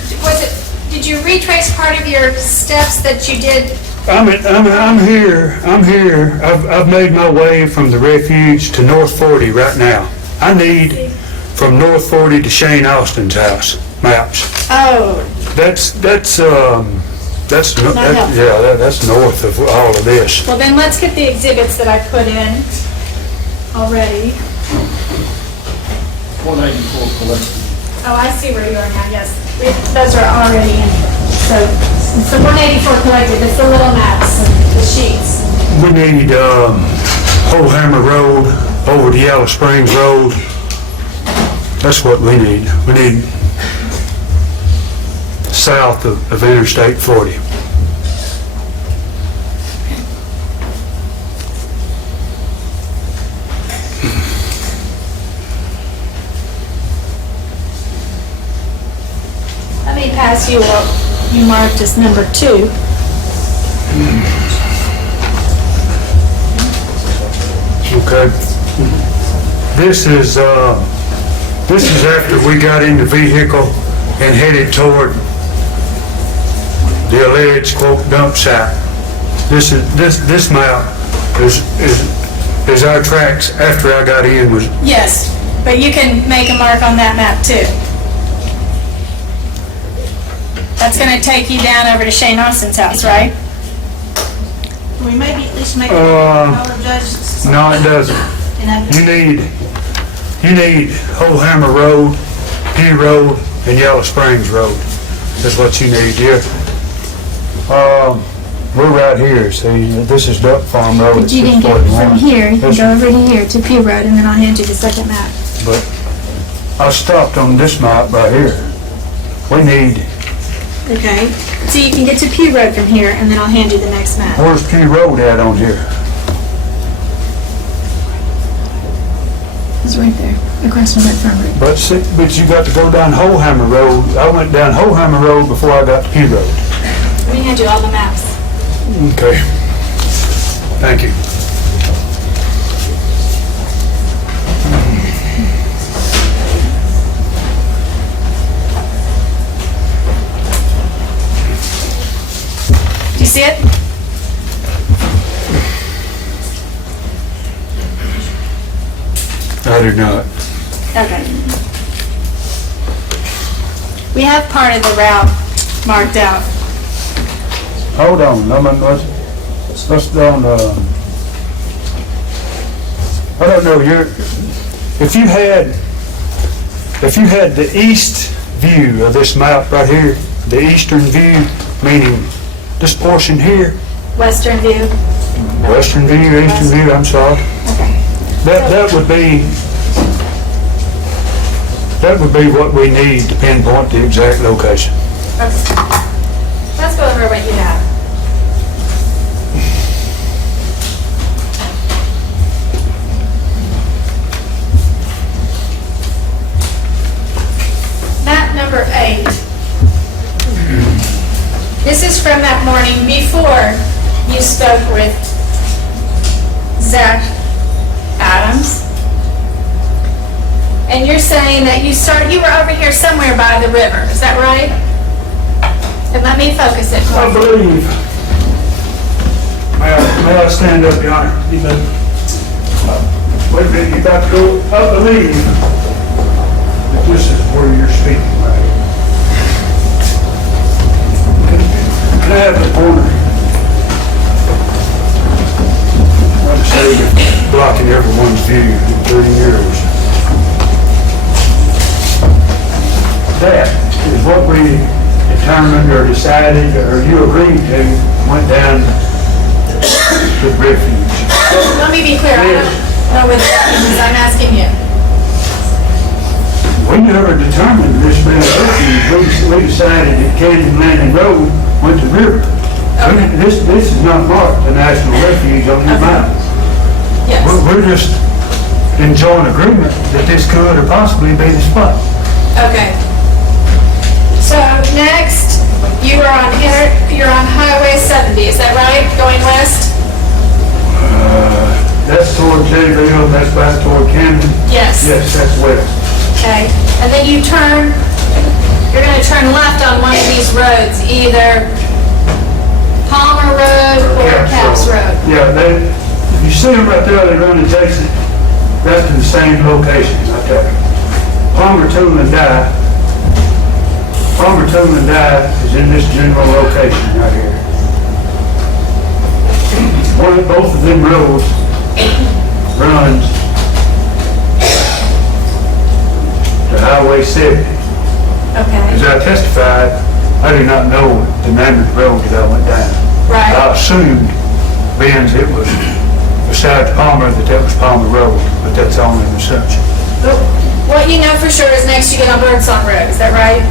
Did you retrace part of your steps that you did I'm here. I've made my way from the refuge to North 40 right now. I need from North 40 to Shane Austin's house, maps. Oh, That's Not helpful. yeah, that's north of all of this. well then let's get the exhibits that I put in already. 184 collected. Oh, I see where you are now, yes. Those are already in. So it's the 184 collected, it's the little maps and the sheets. We need Whole Hammer Road over to Yellow Springs Road. That's what we need. We need south of Interstate 40. Let me pass you what you marked as number 2. Okay. This is after we got in the vehicle and headed toward the alleged quote dump site. This map is our tracks after I got in was, Yes, but you can make a mark on that map too. That's gonna take you down over to Shane Austin's house, right? We maybe at least make a Uh, color judge. no, it doesn't. You need Whole Hammer Road, P Road, and Yellow Springs Road. That's what you need here. We're right here, see, this is Duck Farm Road. But you didn't get from here, you can go over to here to P Road, and then I'll hand you the second map. But I stopped on this map right here. We need, Okay, so you can get to P Road from here, and then I'll hand you the next map. where's P Road at on here? It's right there, across from that farm road. But you got to go down Whole Hammer Road. I went down Whole Hammer Road before I got to P Road. Let me hand you all the maps. Okay. Thank you. Do you see it? I do not. Okay. We have part of the route marked out. Hold on, let's don't, I don't know, if you had the east view of this map right here, the eastern view, meaning this portion here, Western view. western view, eastern view, I'm sorry, Okay. that would be what we need to pinpoint the exact location. Okay. Let's go over what you have. Map number 8. This is from that morning before you spoke with Zach Adams. And you're saying that you were over here somewhere by the river, is that right? And let me focus it I for you. believe. May I stand up, Your Honor? You bet. Wait a minute, you about to go? I believe that this is where you're speaking, right? Can I have the corner? Like I say, you're blocking everyone's view, including yours. That is what we determined or decided, or you agreed to, went down to the refuge. Let me be clear, I don't know what that means, I'm asking you. We never determined this being a refuge. We decided that Canyon Landing Road went to the river. Okay. This is not marked a national refuge on your map. Yes. We're just in joint agreement that this could or possibly be the spot. Okay. So next, you're on Highway 70, is that right? Going west? That's toward Jayville, that's back toward Camden. Yes. Yes, that's west. Okay. And then you're going to turn left on one of these roads, either Palmer Road or Caps Road. Yeah, if you see them right there, they run adjacent, that's to the same location right there. Palmer Tool and Die is in this general location right here. Both of them roads runs to Highway 70. Okay, As I testified, I did not know the name of the road that I went down. right. I assumed, being it was besides Palmer, that was Palmer Road, but that's only an assumption. But what you know for sure is next you get on Birdsong Road, is that right?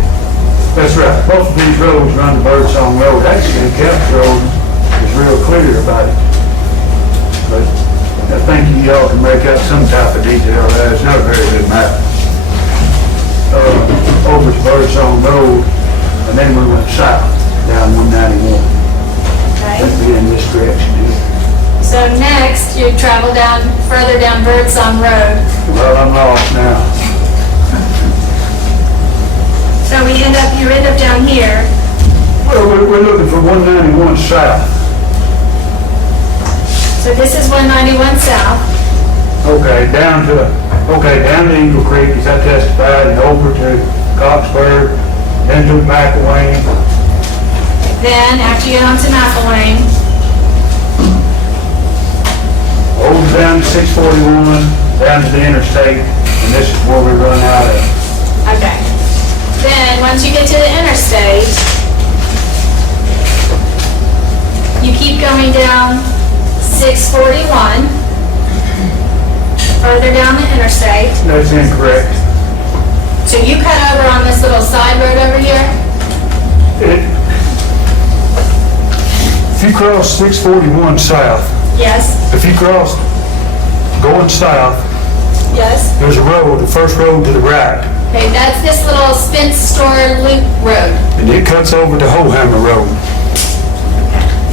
That's right. Both of these roads run to Birdsong Road. Actually, Caps Road is real clear about it. But I think y'all can make out some type of detail there. It's not a very good map. Over to Birdsong Road, and then we went south down 191. Okay. That'd be in this direction here. So next, you travel down, further down Birdsong Road. Well, I'm lost now. So you end up down here. Well, we're looking for 191 south. So this is 191 South. Okay, down to Eagle Creek, as I testified, and over to Coxburg, then to McElwain. Then, after you get onto McElwain, Over down to 641, down to the interstate, and this is where we run out of. okay. Then, once you get to the interstate, you keep going down 641, further down the interstate. That's incorrect. So you cut over on this little side road over here? If you cross 641 south, Yes, if you cross going south, yes. there's a road, the first road to the right, Okay, that's this little Spence Store Loop Road. and it cuts over to Hohammer Road.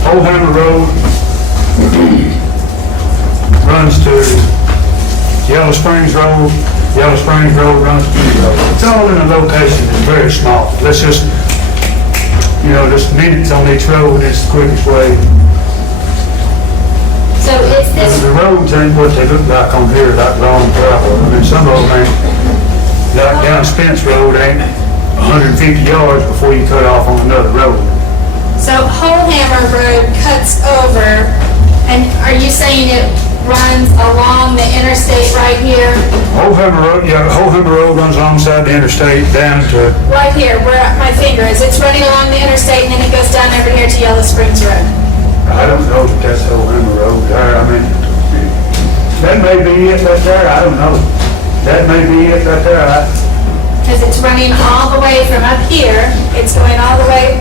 Hohammer Road runs to Yellow Springs Road. Yellow Springs Road runs to the road. It's all in a location that's very small. Let's just, just minutes on each road is the quickest way. So is this, The roads ain't what they look like on here, like long travel. I mean, some of them ain't, like down Spence Road ain't 150 yards before you cut off on another road. so Hohammer Road cuts over, and are you saying it runs along the interstate right here? Hohammer Road runs alongside the interstate down to, Right here, where my finger is. It's running along the interstate, and then it goes down over here to Yellow Springs Road. I don't know if that's Hohammer Road there. I mean, that may be it right there. I don't know. That may be it right there. Because it's running all the way from up here. It's going all the way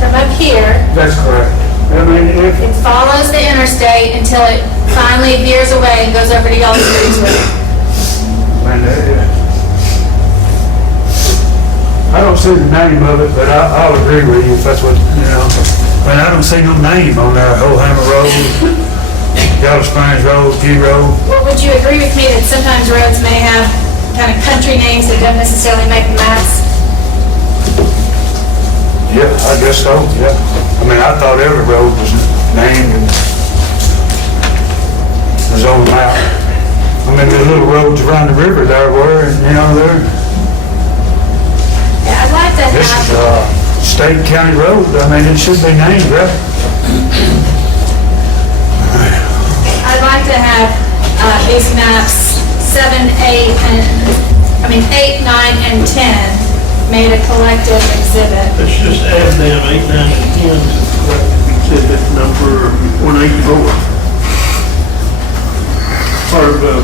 from up here. That's correct. I mean, if, It follows the interstate until it finally veers away and goes over to Yellow Springs Road. I don't see the name of it, but I'll agree with you if that's what, I don't see no name on there, Hohammer Road, Yellow Springs Road, Pew Road. Well, would you agree with me that sometimes roads may have kind of country names that don't necessarily make the maps? Yeah, I guess so, yeah. I mean, I thought every road was named and was on the map. I mean, the little roads around the river there were, and, they're, Yeah, I'd like to this is have, state and county road. I mean, it should be named, right? I'd like to have these maps 7, 8, 8, 9, and 10 made a collective exhibit. Let's just add them 8, 9, and 10 to the collective exhibit number 184. Part of a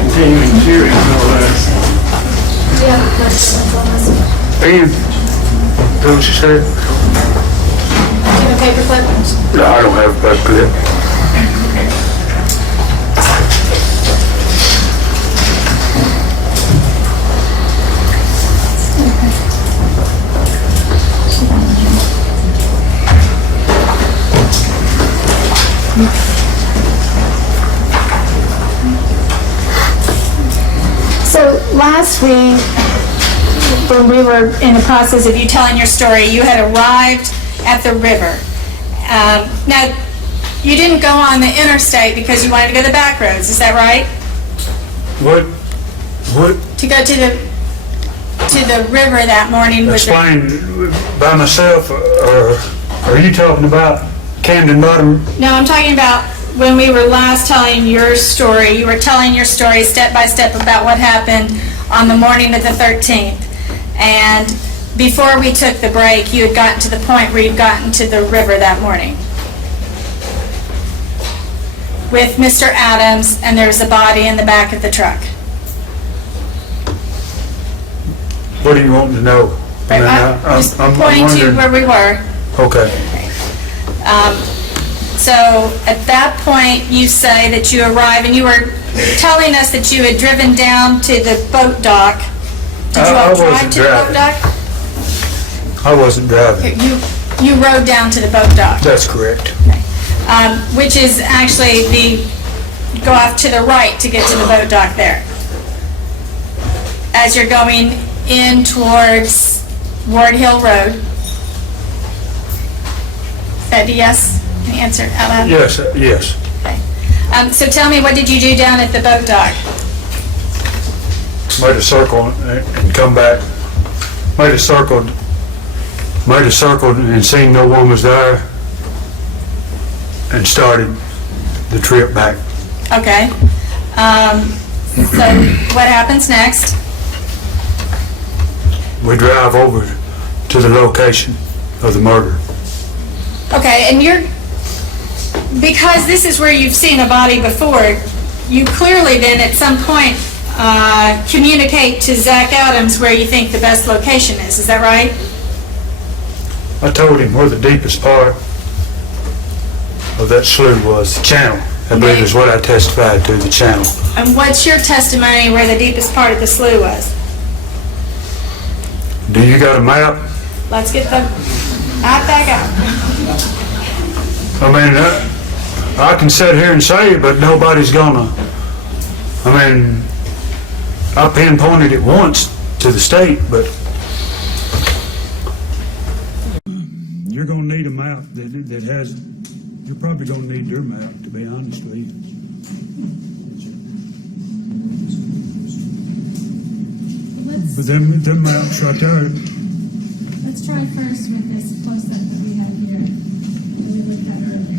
continuing series, no less. Do you have a question on this? And, don't you say? Do you have a paper clip? No, I don't have a paper clip. So last week, when we were in the process of you telling your story, you had arrived at the river. Now, you didn't go on the interstate because you wanted to go the back roads, is that right? What, To go to the river that morning with the... explain by myself, or are you talking about Camden Bottom? No, I'm talking about when we were last telling your story. You were telling your story step by step about what happened on the morning of the 13th. And before we took the break, you had gotten to the point where you'd gotten to the river that morning with Mr. Adams, and there was a body in the back of the truck. What do you want to know? Right, I was pointing to wondering- where we were. Okay. So at that point, you say that you arrive, and you were telling us that you had driven down to the boat dock. Did you I all drive wasn't to the boat driving. dock? I wasn't driving. You rode down to the boat dock, That's correct. which is actually go off to the right to get to the boat dock there. As you're going in towards Ward Hill Road. Is that a yes? Can you answer out loud? Yes, yes. Okay. So tell me, what did you do down at the boat dock? Made a circle and come back. Made a circle and seen no one was there, and started the trip back. Okay. So what happens next? We drive over to the location of the murder. Okay, and because this is where you've seen a body before, you clearly then at some point communicate to Zach Adams where you think the best location is that right? I told him where the deepest part of that slough was, the channel. I believe is what I testified to, the channel. And what's your testimony where the deepest part of the slough was? Do you got a map? Let's get the map back out. I mean, I can sit here and say it, but nobody's gonna. I mean, I pinpointed it once to the state, but You're gonna need a map that has, you're probably gonna need your map, to be honest with you. But them maps right there, Let's try first with this close-up that we have here, that we looked at earlier.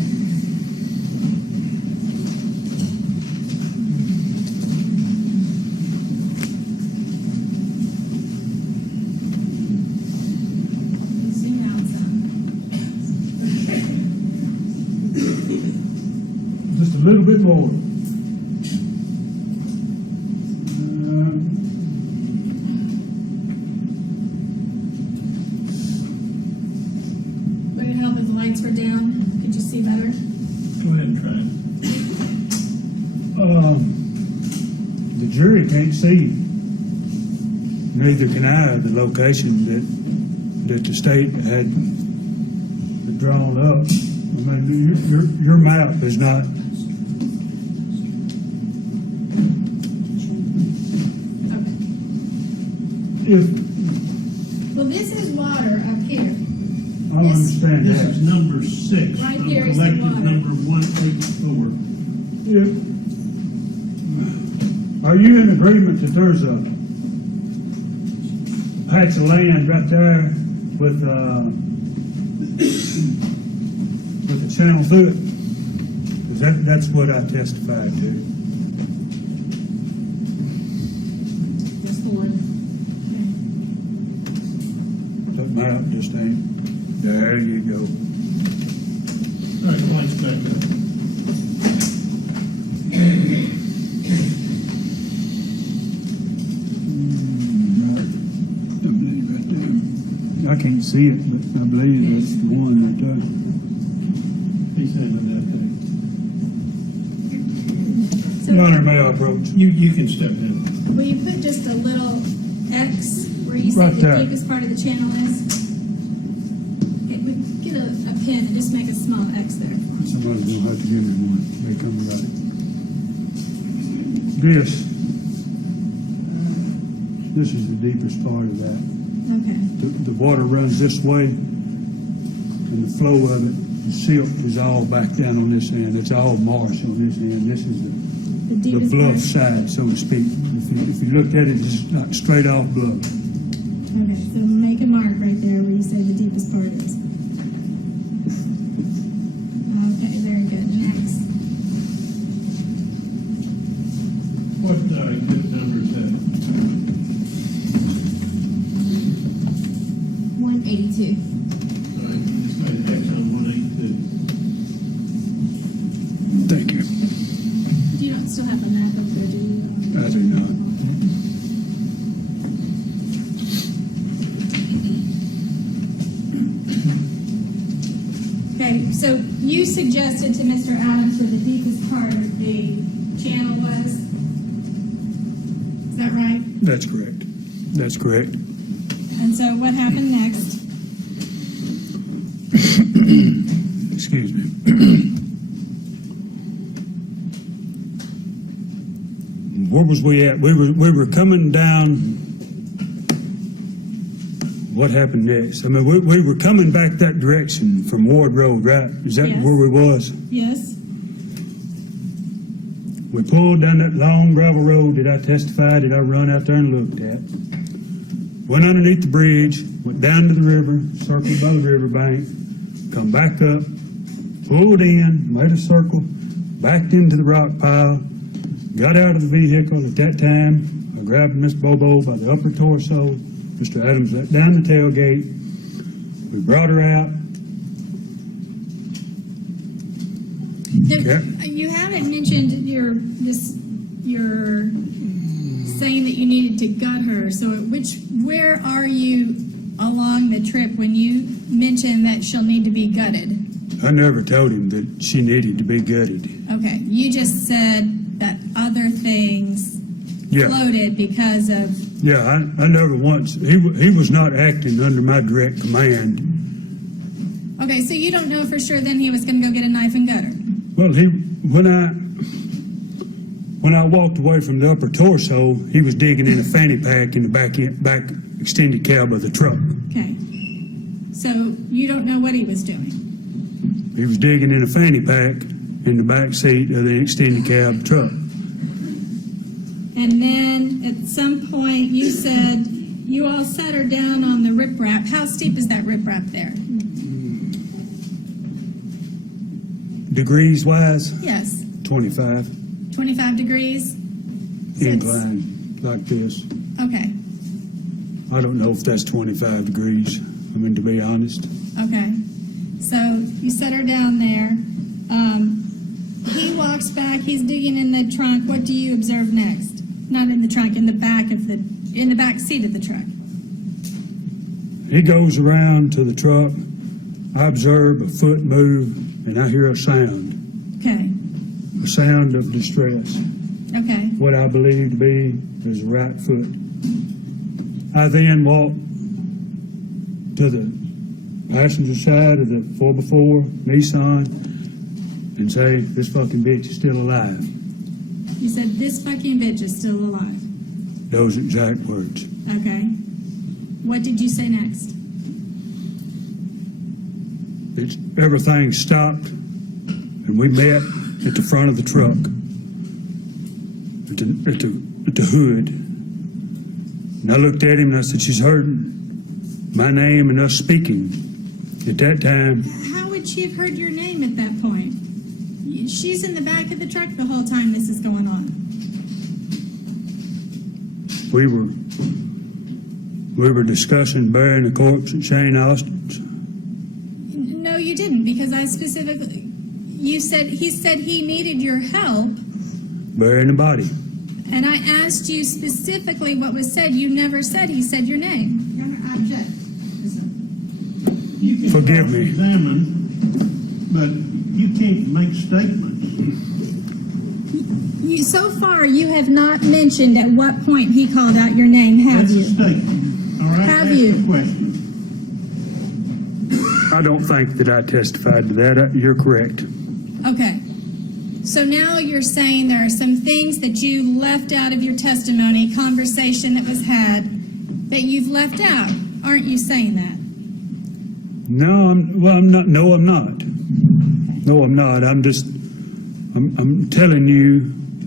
Zoom out some. just a little bit more. Would it help if the lights were down? Could you see better? Go ahead and try it. The jury can't see, neither can I, the location that the state had drawn up. I mean, your map is not. Well, this is water up here. I understand This that. is number 6. Right on here is the collective water. number 184. Are you in agreement that there's a patch of land right there with a channel through it? 'Cause that's what I testified to. Just the one. That map just ain't, there you go. All right, lights back up. I believe right there. I can't see it, but I believe that's the one right there. He's handling that thing. Your Honor, may I approach? You can step in. Will you put just a little X where you Right say there. the deepest part of the channel is? Get a pen and just make a small X there. Somebody's gonna have to give me one. They come right. This is the deepest part of that. Okay. The water runs this way, and the flow of it silt is all back down on this end. It's all marsh on this end. This is The the deepest bluff part? side, so to speak. If you looked at it, it's not straight off bluff. Okay, so make a mark right there where you say the deepest part is. Okay, very good. Next. What, good numbers have? 182. All right, you just made an X on 182. Thank you. Do you not still have a map up there, do you? I do not. Okay, so you suggested to Mr. Adams where the deepest part of the channel was? Is that right? That's correct. That's correct. And so what happened next? Excuse me. Where was we at? We were coming down. What happened next? I mean, we were coming back that direction from Ward Road, right? Is that Yes. where we was? Yes? We pulled down that long gravel road that I testified that I run out there and looked at. Went underneath the bridge, went down to the river, circled by the riverbank, come back up, pulled in, made a circle, backed into the rock pile, got out of the vehicle. At that time, I grabbed Miss Bobo by the upper torso. Mr. Adams let down the tailgate. We brought her out. Okay. You haven't mentioned your saying that you needed to gut her. So where are you along the trip when you mentioned that she'll need to be gutted? I never told him that she needed to be gutted. Okay, you just said that other things Yeah. floated because of, Yeah, I never once, he was not acting under my direct command. okay, so you don't know for sure then he was going to go get a knife and gut her? Well, when I walked away from the upper torso, he was digging in a fanny pack in the back extended cab of the truck. Okay, so you don't know what he was doing? He was digging in a fanny pack in the back seat of the extended cab truck. And then at some point you said you all set her down on the riprap. How steep is that riprap there? Degrees wise, Yes, 25, 25 degrees? So it's- incline like this. Okay, I don't know if that's 25 degrees, I mean, to be honest. okay. So you set her down there. He walks back, he's digging in the trunk. What do you observe next? Not in the trunk, in the back seat of the truck. He goes around to the truck. I observe a foot move, and I hear a sound of distress. Okay, What I believe to be his right foot. I then walk to the passenger side of the 4x4 Nissan and say, this fucking bitch is still alive. you said this fucking bitch is still alive. Those exact words. Okay. What did you say next? Everything stopped, and we met at the front of the truck, at the hood. And I looked at him and I said, she's heard my name and us speaking. At that time, How would she have heard your name at that point? She's in the back of the truck the whole time this is going on. we were discussing burying the corpse at Shane Austin's. No, you didn't, because I specifically, he said he needed your help, Burying the body. and I asked you specifically what was said. You never said he said your name. Your Honor, I object. Listen, You can Forgive me. cross-examine, but you can't make statements. So far, you have not mentioned at what point he called out your name, have That's a you? statement, all right? Have Ask you? the question. I don't think that I testified to that. You're correct. Okay. So now you're saying there are some things that you left out of your testimony, conversation that was had, that you've left out. Aren't you saying that? No, I'm not. No, I'm not. No, I'm not. I'm telling you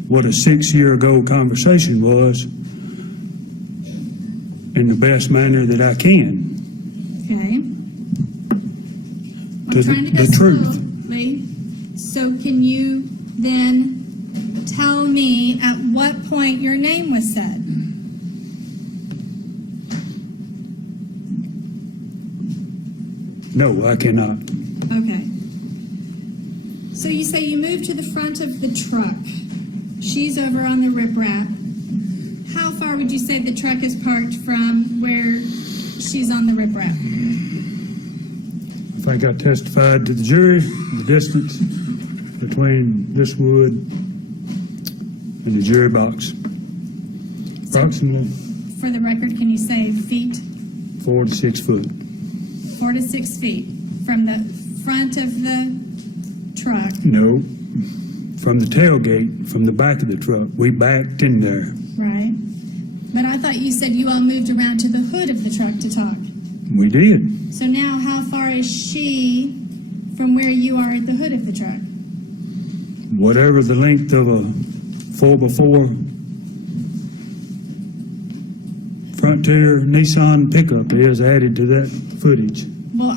what a 6-year-ago conversation was in the best manner that I can. Okay. To I'm trying to go the truth. slowly. So can you then tell me at what point your name was said? No, I cannot. Okay. So you say you moved to the front of the truck. She's over on the riprap. How far would you say the truck is parked from where she's on the riprap? I think I testified to the jury the distance between this wood and the jury box. Approximately For the record, can you say feet? 4 to 6 foot. 4 to 6 feet from the front of the truck, No, from the tailgate, from the back of the truck. We backed in there. right? But I thought you said you all moved around to the hood of the truck to talk. We did. So now how far is she from where you are at the hood of the truck? Whatever the length of a 4x4 Frontier Nissan pickup is added to that footage. Well,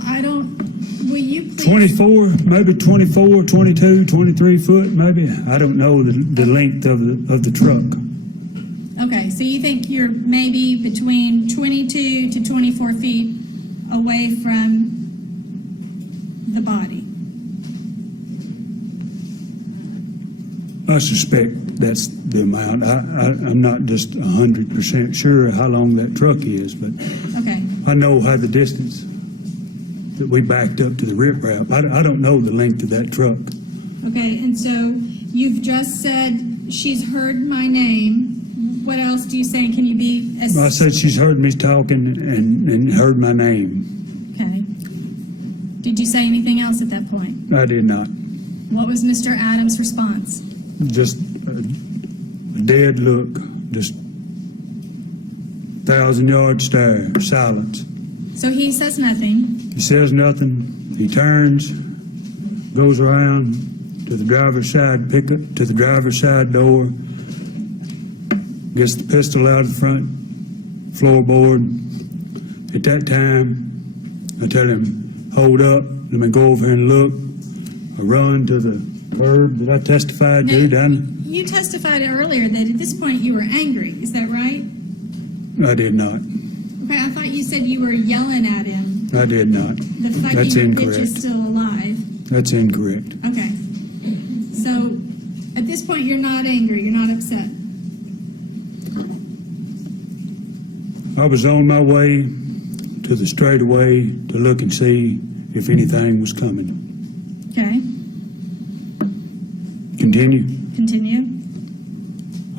will you please? 24, maybe 24, 22, 23 foot, maybe. I don't know the length of the truck. Okay, so you think you're maybe between 22 to 24 feet away from the body? I suspect that's the amount. I'm not just 100% sure how long that truck is, but Okay, I know how the distance that we backed up to the riprap. I don't know the length of that truck. okay, and so you've just said she's heard my name. What else do you say? Can you be as... I said she's heard me talking and heard my name. Okay. Did you say anything else at that point? I did not. What was Mr. Adams' response? Just a dead look, just 1,000-yard stare, silence. So he says nothing. He says nothing. He turns, goes around to the driver's side pickup, to the driver's side door, gets the pistol out of the front floorboard. At that time, I tell him, hold up, let me go over here and look. I run to the curb that I testified to down. You testified earlier that at this point you were angry. Is that right? I did not. Okay, I thought you said you were yelling at him. I did not. The fucking That's bitch incorrect. is still alive. That's incorrect. Okay. So at this point you're not angry. You're not upset. I was on my way to the straightaway to look and see if anything was coming. Okay. Continue. Continue.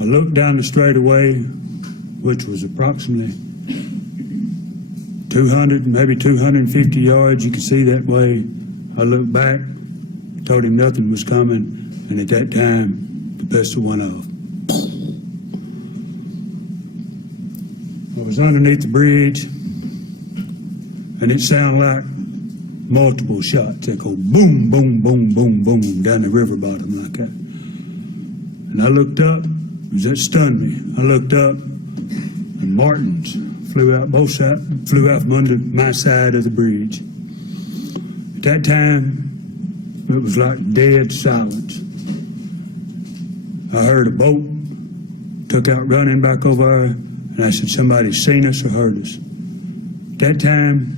I looked down the straightaway, which was approximately 200, maybe 250 yards. You could see that way. I looked back, told him nothing was coming, and at that time, the pistol went off. I was underneath the bridge, and it sounded like multiple shots. They go boom, boom, boom, boom, boom down the river bottom like that. And I looked up, that stunned me. I looked up, and Martins flew out both sides, flew out from under my side of the bridge. At that time, it was like dead silence. I heard a boat, took out running back over there, and I said, somebody's seen us or heard us. At that time,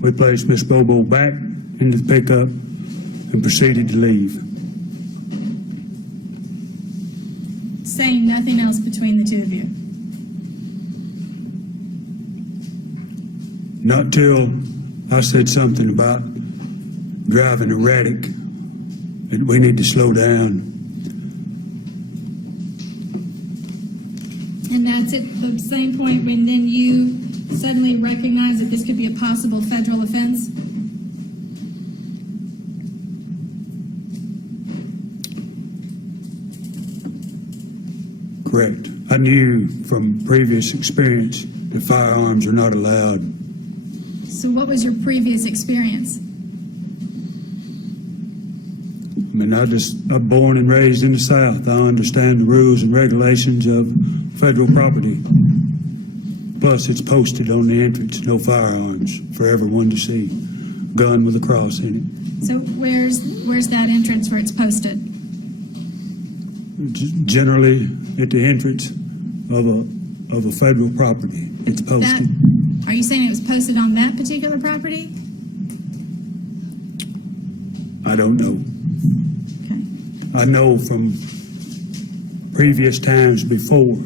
we placed Miss Bobo back into the pickup and proceeded to leave. Saying nothing else between the two of you. Not till I said something about driving erratic, and we need to slow down. And that's at the same point when then you suddenly recognize that this could be a possible federal offense? Correct. I knew from previous experience that firearms are not allowed. So what was your previous experience? I mean, I'm born and raised in the South. I understand the rules and regulations of federal property. Plus, it's posted on the entrance, no firearms for everyone to see. Gun with a cross in it. So where's that entrance where it's posted? Generally, at the entrance of a federal property, it's posted. Are you saying it was posted on that particular property? I don't know. Okay. I know from previous times before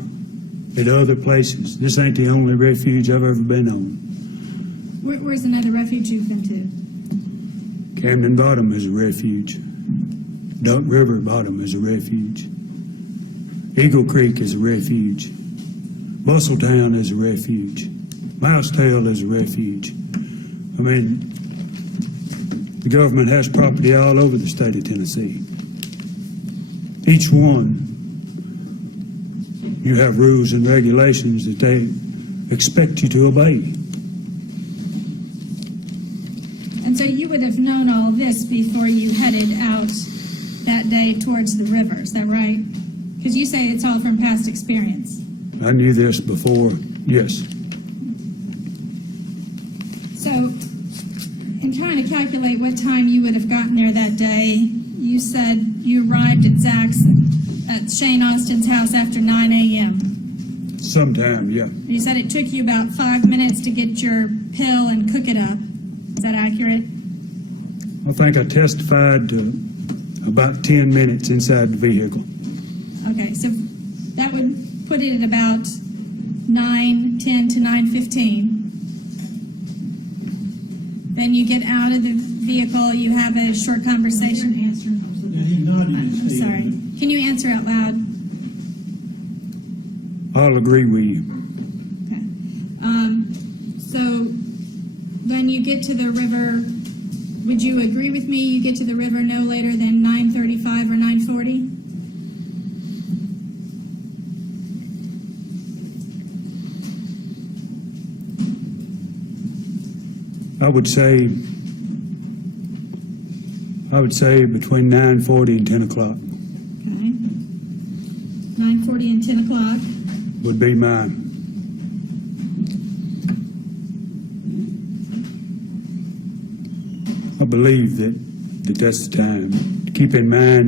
at other places. This ain't the only refuge I've ever been on. Where's another refuge you've been to? Camden Bottom is a refuge. Duck River Bottom is a refuge. Eagle Creek is a refuge. Bustletown is a refuge. Mousetail is a refuge. I mean, the government has property all over the state of Tennessee. Each one, you have rules and regulations that they expect you to obey. And so you would have known all this before you headed out that day towards the river, is that right? Because you say it's all from past experience. I knew this before, yes. So, in trying to calculate what time you would have gotten there that day, you said you arrived at Shane Austin's house after 9 a.m. Sometime, yeah. You said it took you about 5 minutes to get your pill and cook it up. Is that accurate? I think I testified to about 10 minutes inside the vehicle. Okay, so that would put it at about 9:10 to 9:15. Then you get out of the vehicle, you have a short conversation. Yeah, he nodded his I'm head. sorry. Can you answer out loud? I'll agree with you. Okay. So when you get to the river, would you agree with me you get to the river no later than 9:35 or 9:40? I would say between 9:40 and 10 o'clock Okay. 9:40 and 10 o'clock. would be my. I believe that that's the time. Keep in mind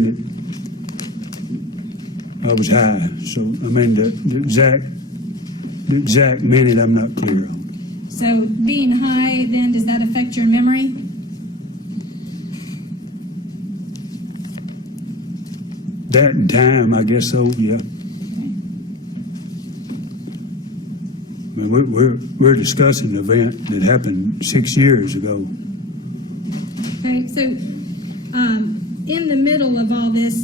that I was high, so I mean the exact minute I'm not clear on. So being high, then, does that affect your memory? That and time, I guess so, yeah. I mean, we're discussing an event that happened 6 years ago. Okay, so in the middle of all this,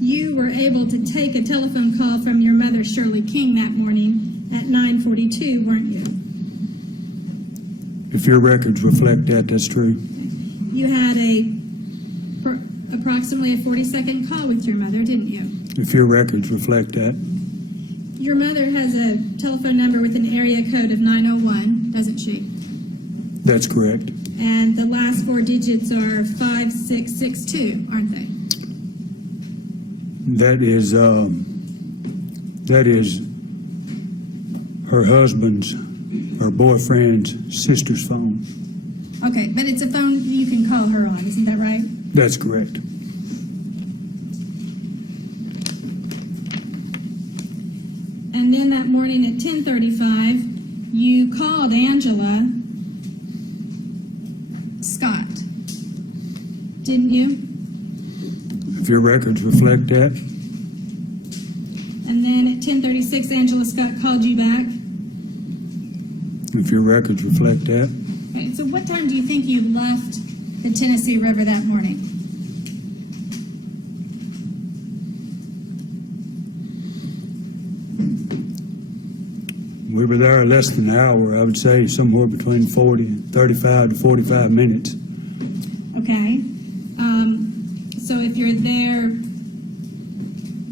you were able to take a telephone call from your mother, Shirley King, that morning at 9:42, weren't you? If your records reflect that, that's true. You had approximately a 40-second call with your mother, didn't you? If your records reflect that, Your mother has a telephone number with an area code of 901, doesn't she? that's correct. And the last 4 digits are 5662, aren't they? That is her husband's, her boyfriend's sister's phone. Okay, but it's a phone you can call her on, isn't that right? That's correct. And then that morning at 10:35, you called Angela Scott, didn't you? If your records reflect that, And then at 10:36, Angela Scott called you back. if your records reflect that, Okay, so what time do you think you left the Tennessee River that morning? we were there less than an hour. I would say somewhere between 35 to 45 minutes. Okay. So if you're there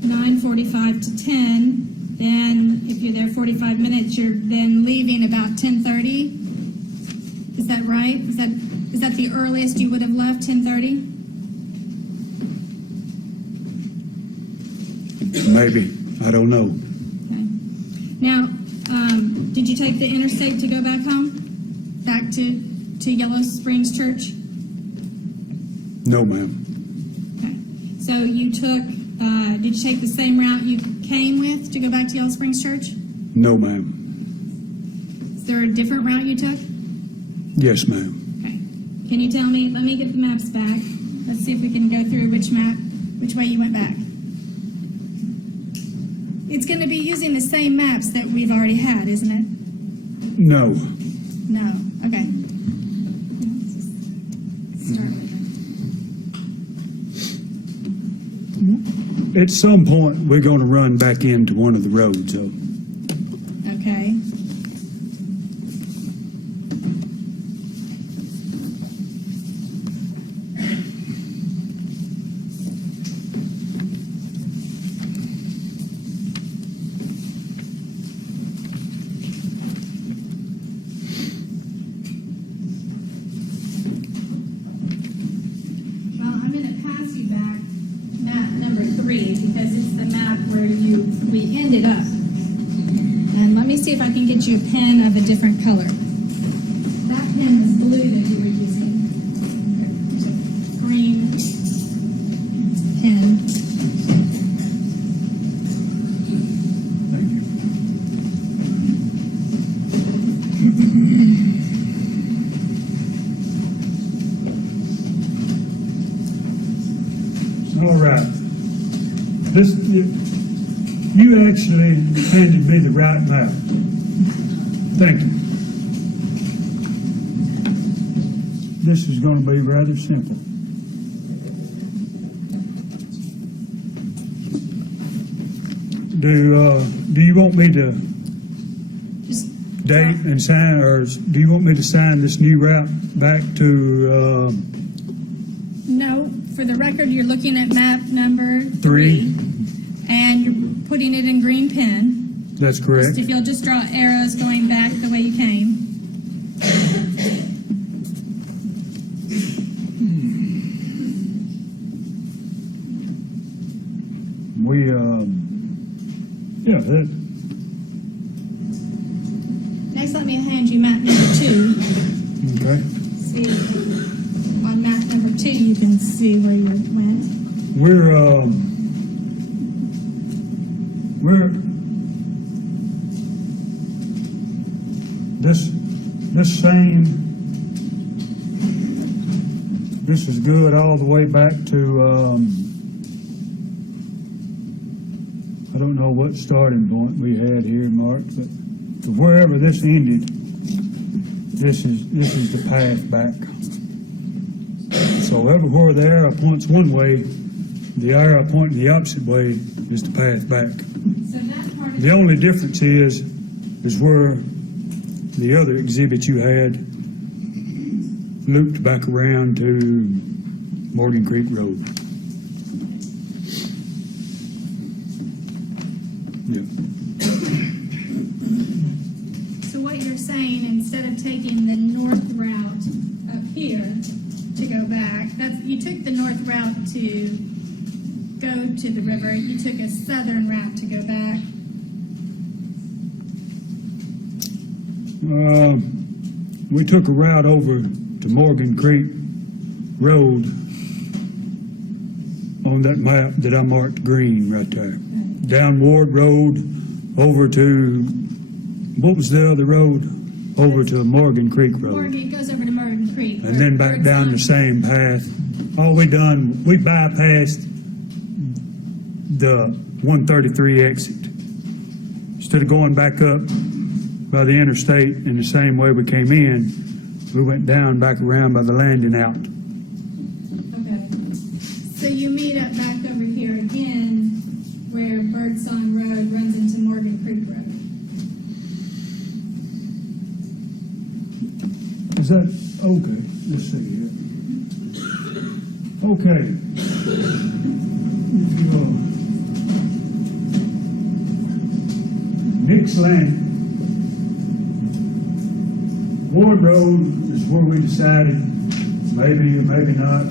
9:45 to 10, then if you're there 45 minutes, you're then leaving about 10:30? Is that right? Is that the earliest you would have left, 10:30? Maybe, I don't know. Okay. Now, did you take the interstate to go back home? Back to Yellow Springs Church? No, ma'am. Okay. So you took, did you take the same route you came with to go back to Yellow Springs Church? No, ma'am. Is there a different route you took? Yes, ma'am. Okay. Can you tell me, let me get the maps back. Let's see if we can go through which way you went back. It's going to be using the same maps that we've already had, isn't it? No. No. Okay. Start with At some point, we're going to run back into one of the roads, though. okay. Well, I'm going to pass you back map number 3 because it's the map where we ended up. And let me see if I can get you a pen of a different color. That pen was blue that you were using. There's a green pen. Thank you. All right. You actually handed me the right map. Thank you. This is going to be rather simple. Do you want me to Just date and sign, or do you want me to sign this new route back to no, for the record, you're looking at map number 3? and you're putting it in green pen. That's correct. If you'll just draw arrows going back the way you came. Next, let me hand you map number 2. Okay. See, on map number 2, you can see where you went. This is good all the way back to, I don't know what starting point we had here, Mark, but wherever this ended, this is the path back. So everywhere the arrow points one way, the arrow pointing the opposite way is the path back. So that part of The only difference is where the other exhibit you had looped back around to Morgan Creek Road. Yeah. So what you're saying, instead of taking the north route up here to go back, you took the north route to go to the river. You took a southern route to go back. We took a route over to Morgan Creek Road on that map that I marked green right there. Down Ward Road, over to, what was the other road? Over to Morgan Creek Road. It goes over to Morgan Creek. And then back down the same path. All we done, we bypassed the 133 exit. Instead of going back up by the interstate in the same way we came in, we went down back around by the landing out. Okay. So you meet up back over here again where Birdsong Road runs into Morgan Creek Road. Is that, okay, let's see here. Okay. Nick's Landing. Ward Road is where we decided, maybe or maybe not,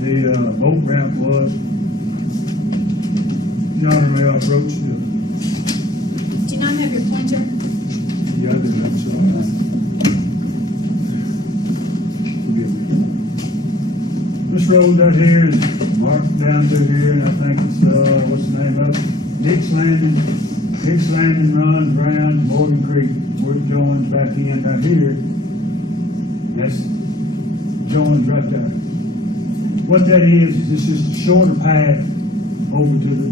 the boat ramp was. Yonder, I wrote you. Do you not have your pointer? Yeah, I did, I'm sorry. Forgive me. This road out here is marked down through here, and I think it's, what's the name of it? Dick's Landing runs around Morgan Creek, where it joins back in right here. That's joins right there. What that is it's just a shorter path over to the,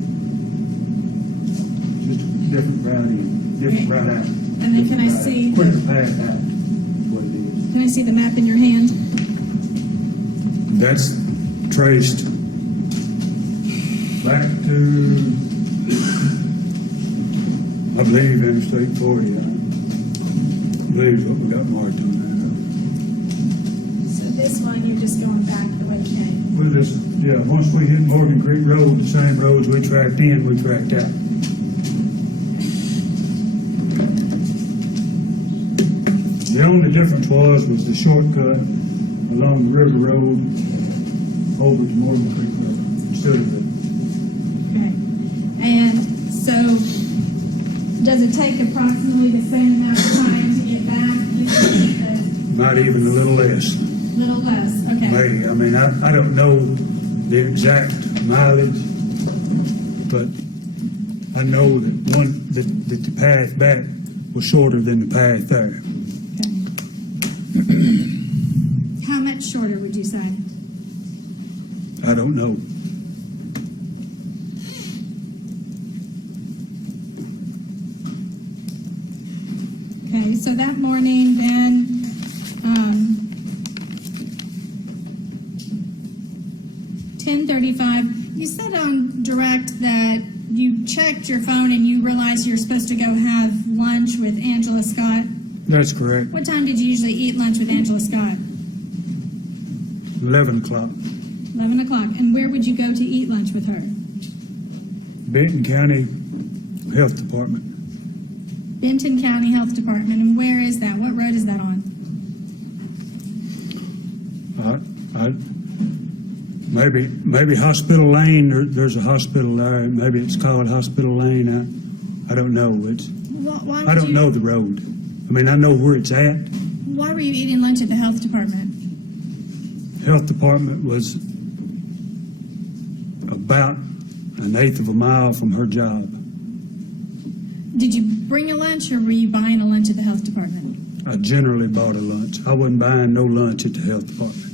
just a different route in, different route out. And then can I see, Quicker path out, is what it is. can I see the map in your hand? That's traced back to, I believe, Interstate 40. I believe is what we got marked on So this one, you're just going back the way you came. that. We'll just, yeah, once we hit Morgan Creek Road, the same roads we tracked in, we tracked out. The only difference was the shortcut along the river road over to Morgan Creek Road instead of the. Okay. And so, does it take approximately the same amount of time to get back? Not even a little less. Little less, okay. Maybe. I mean, I don't know the exact mileage, but I know that the path back was shorter than the path there. Okay. How much shorter would you say? I don't know. Okay, so that morning then, 10:35, you said on direct that you checked your phone and you realized you're supposed to go have lunch with Angela Scott. That's correct. What time did you usually eat lunch with Angela Scott? 11 o'clock. 11 o'clock. And where would you go to eat lunch with her? Benton County Health Department. Benton County Health Department. And where is that? What road is that on? Maybe Hospital Lane. There's a hospital there. Maybe it's called Hospital Lane. I don't know. Why I don't know the road. I mean, I know where it's at. Why were you eating lunch at the health department? Health Department was about 1/8 of a mile from her job. Did you bring a lunch or were you buying a lunch at the health department? I generally bought a lunch. I wasn't buying no lunch at the health department.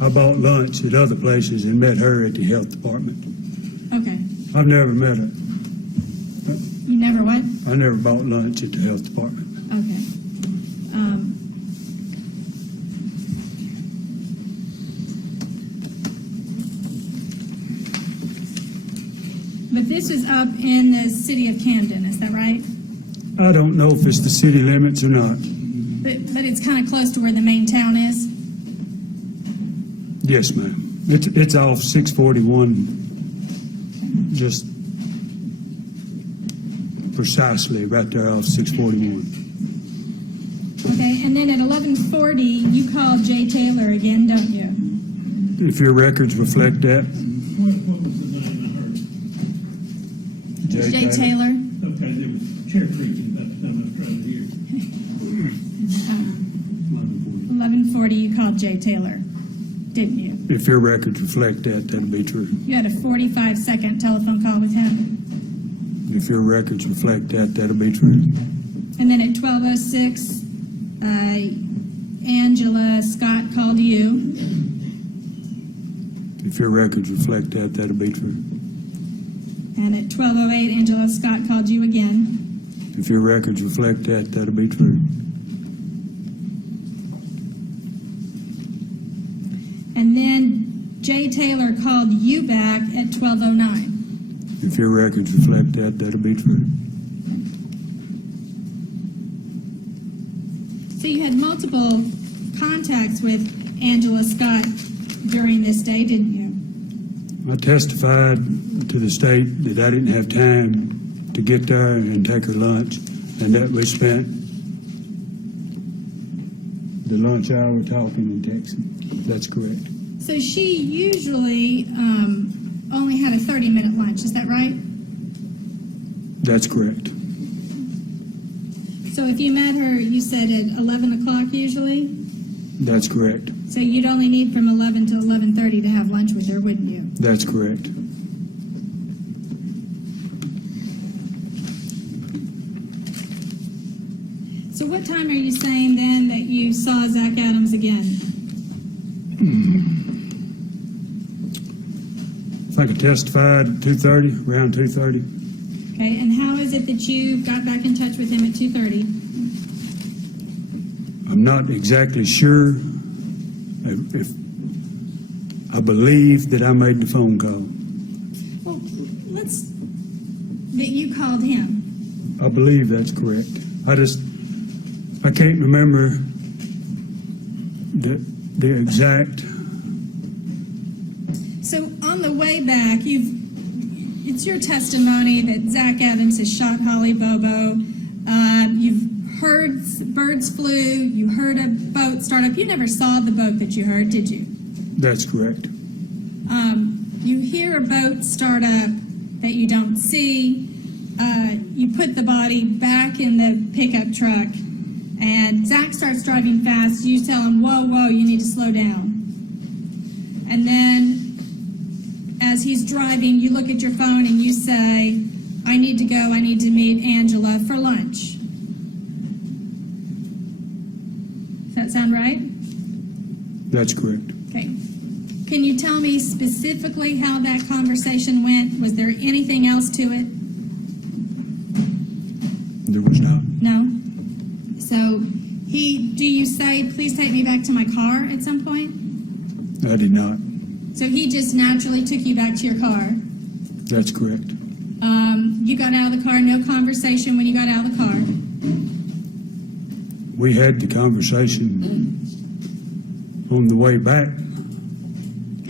I bought lunch at other places and met her at the health department. Okay. I've never met her. You never what? I never bought lunch at the health department. Okay. But this is up in the city of Camden, is that right? I don't know if it's the city limits or not. But it's kind of close to where the main town is? Yes, ma'am. It's off 641, just precisely right there off 641. Okay, and then at 11:40, you called Jay Taylor again, don't you? If your records reflect that. What was the name I heard? Jay Taylor? Okay, there was chair creaking about the time I was trying to hear. 11:40, you called Jay Taylor, didn't you? If your records reflect that, that'll be true. You had a 45-second telephone call with him. If your records reflect that, that'll be true. And then at 12:06, Angela Scott called you. If your records reflect that, that'll be true. And at 12:08, Angela Scott called you again. If your records reflect that, that'll be true. And then Jay Taylor called you back at 12:09. If your records reflect that, that'll be true. So you had multiple contacts with Angela Scott during this day, didn't you? I testified to the state that I didn't have time to get there and take her lunch, and that we spent the lunch hour talking and texting. That's correct. So she usually only had a 30-minute lunch, is that right? That's correct. So if you met her, you said at 11 o'clock usually? That's correct. So you'd only need from 11 to 11:30 to have lunch with her, wouldn't you? That's correct. So what time are you saying then that you saw Zach Adams again? I think I testified at 2:30, around 2:30. Okay, and how is it that you got back in touch with him at 2:30? I'm not exactly sure if I believe that I made the phone call. Well, that you called him. I believe that's correct. I can't remember the exact. So on the way back, it's your testimony that Zach Adams has shot Holly Bobo. You've heard birds flew. You heard a boat start up. You never saw the boat that you heard, did you? That's correct. You hear a boat start up that you don't see. You put the body back in the pickup truck, and Zach starts driving fast. You tell him, whoa, whoa, you need to slow down. And then as he's driving, you look at your phone and you say, I need to go, I need to meet Angela for lunch. Does that sound right? That's correct. Okay. Can you tell me specifically how that conversation went? Was there anything else to it? There was not. No? So do you say, please take me back to my car at some point? I did not. So he just naturally took you back to your car. That's correct. You got out of the car, no conversation when you got out of the car. We had the conversation on the way back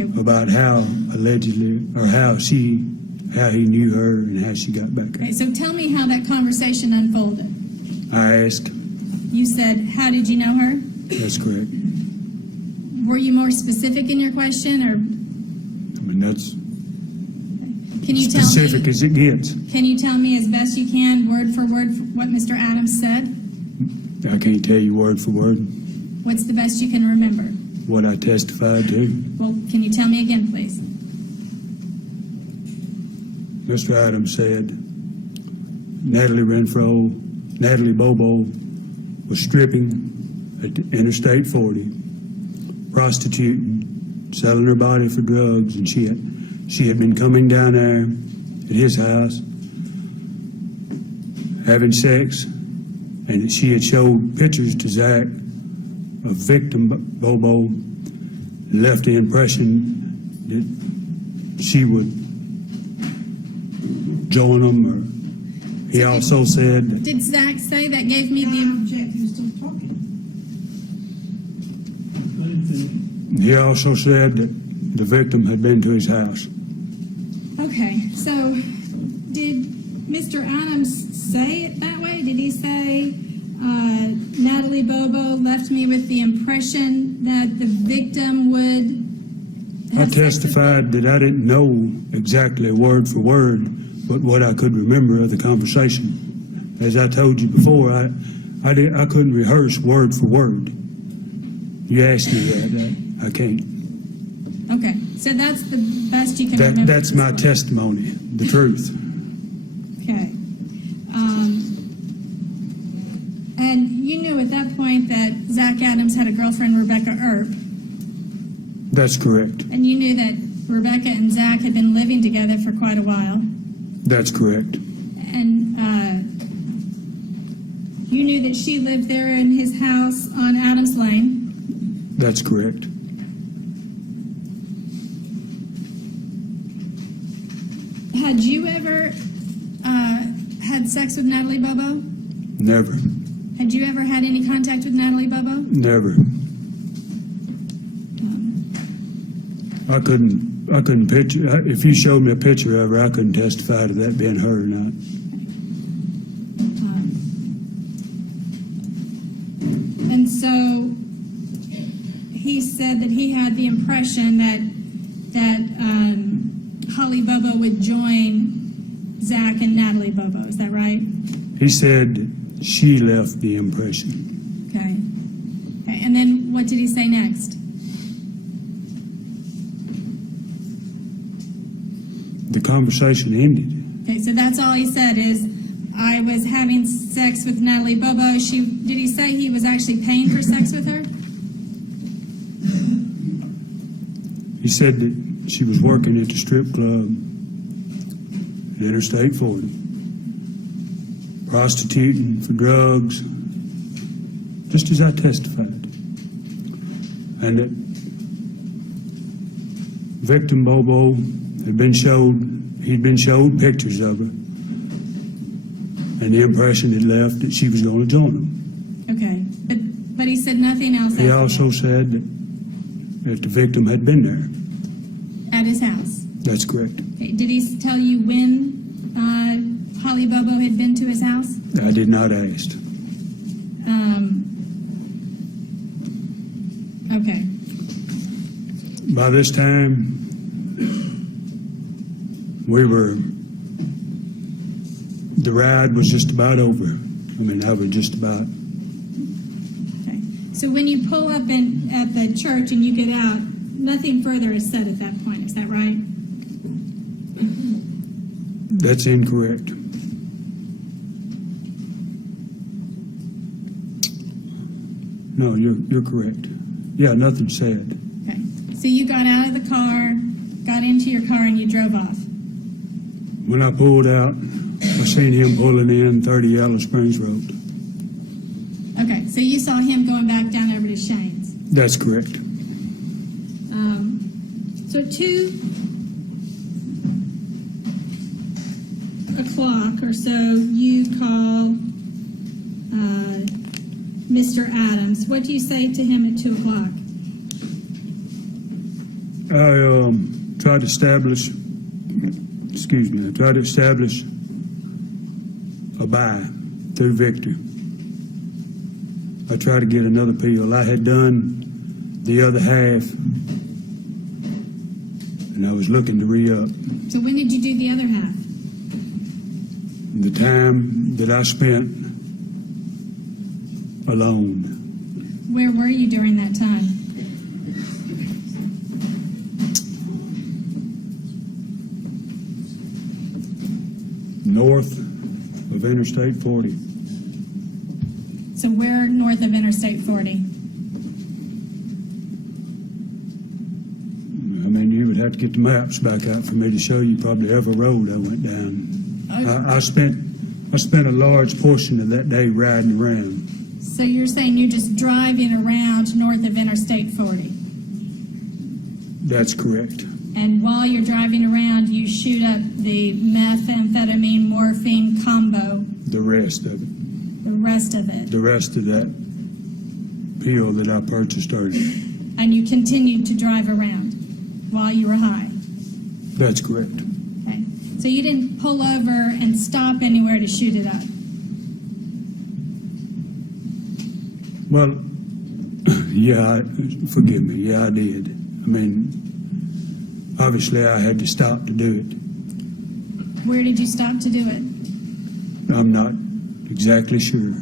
Okay. about how allegedly, or how he knew her and how she got back. Okay, so tell me how that conversation unfolded. I asked. You said, how did you know her? That's correct. Were you more specific in your question, or I mean, that's can you specific as it gets. Can you tell me as best you can, word for word, what Mr. Adams said? I can't tell you word for word What's the best you can remember? what I testified to. Well, can you tell me again, please? Mr. Adams said Natalie Bobo was stripping at Interstate 40, prostituting, selling her body for drugs and shit. She had been coming down there at his house, having sex, and she had showed pictures to Zach of victim Bobo, left the impression that she would join them, or he also said that Did Zach say that gave me I the... object, he was still talking. he also said that the victim had been to his house. Okay, so did Mr. Adams say it that way? Did he say, Natalie Bobo left me with the impression that the victim would I have sex with- testified that I didn't know exactly word for word, but what I could remember of the conversation. As I told you before, I couldn't rehearse word for word. You asked me that. I can't. Okay, so that's the best you can remember. That's my testimony, the truth. Okay. And you knew at that point that Zach Adams had a girlfriend, Rebecca Earp, That's correct. and you knew that Rebecca and Zach had been living together for quite a while, That's correct. and you knew that she lived there in his house on Adams Lane. That's correct. Had you ever had sex with Natalie Bobo? Never. Had you ever had any contact with Natalie Bobo? Never. I couldn't picture, if you showed me a picture of her, I couldn't testify to that being her or not. And so he said that he had the impression that Holly Bobo would join Zach and Natalie Bobo, is that right? He said she left the impression. Okay. Okay, and then what did he say next? The conversation ended. Okay, so that's all he said is, I was having sex with Natalie Bobo. Did he say he was actually paying for sex with her? He said that she was working at the strip club at Interstate 40, prostituting for drugs, just as I testified. And that victim Bobo he'd been showed pictures of her, and the impression it left that she was going to join him. Okay, but he said nothing else. He after also that. said that the victim had been there. At his house. That's correct. Okay, did he tell you when Holly Bobo had been to his house? I did not ask. Okay. By this time, the ride was just about over. I mean, I was just about. Okay. So when you pull up at the church and you get out, nothing further is said at that point, is that right? That's incorrect. No, you're correct. Yeah, nothing said. Okay. So you got out of the car, got into your car, and you drove off. When I pulled out, I seen him pulling in 30 Yellow Springs Road. Okay. So you saw him going back down over to Shane's. That's correct. So at 2 o'clock or so, you call Mr. Adams. What do you say to him at 2 o'clock? I tried to establish a buy through Victor. I tried to get another pill. I had done the other half, and I was looking to re-up. So when did you do the other half? The time that I spent alone. Where were you during that time? North of Interstate 40. So where north of Interstate 40? I mean, you would have to get the maps back out for me to show you probably every road I went down. I spent a large portion of that day riding around. So you're saying you're just driving around north of Interstate 40? That's correct. And while you're driving around, you shoot up the methamphetamine morphine combo, The rest of it. the rest of it, The rest of that pill that I purchased earlier. and you continued to drive around while you were high. That's correct. Okay. So you didn't pull over and stop anywhere to shoot it up? Well, yeah, forgive me. Yeah, I did. I mean, obviously I had to stop to do it. Where did you stop to do it? I'm not exactly sure.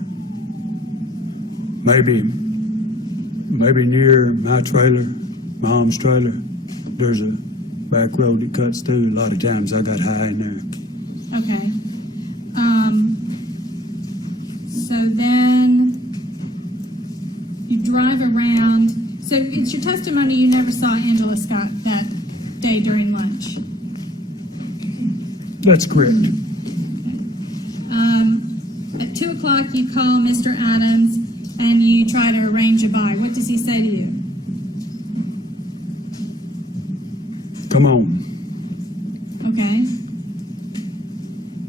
Maybe near my trailer, Mom's trailer. There's a back road that cuts through. A lot of times I got high in there. Okay. So then you drive around. So it's your testimony you never saw Angela Scott that day during lunch. That's correct. At 2 o'clock, you call Mr. Adams and you try to arrange a buy. What does he say to you? Come on. Okay.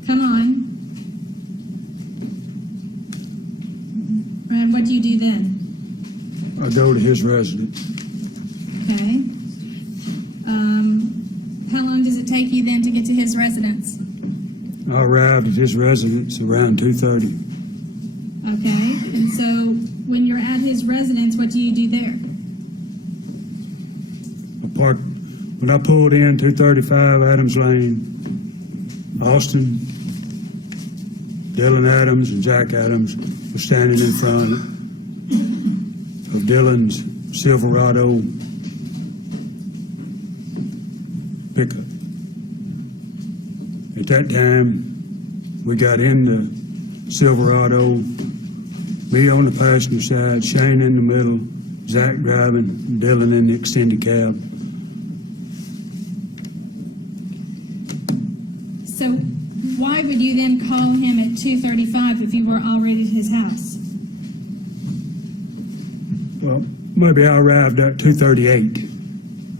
Come on. And what do you do then? I go to his residence. Okay. How long does it take you then to get to his residence? I arrived at his residence around 2:30. Okay. And so when you're at his residence, what do you do there? When I pulled in 235 Adams Lane, Austin, Dylan Adams, and Jack Adams were standing in front of Dylan's Silverado pickup. At that time, we got in the Silverado, me on the passenger side, Shane in the middle, Zach driving, Dylan in the extended cab. So why would you then call him at 2:35 if you were already at his house? Well, maybe I arrived at 2:38.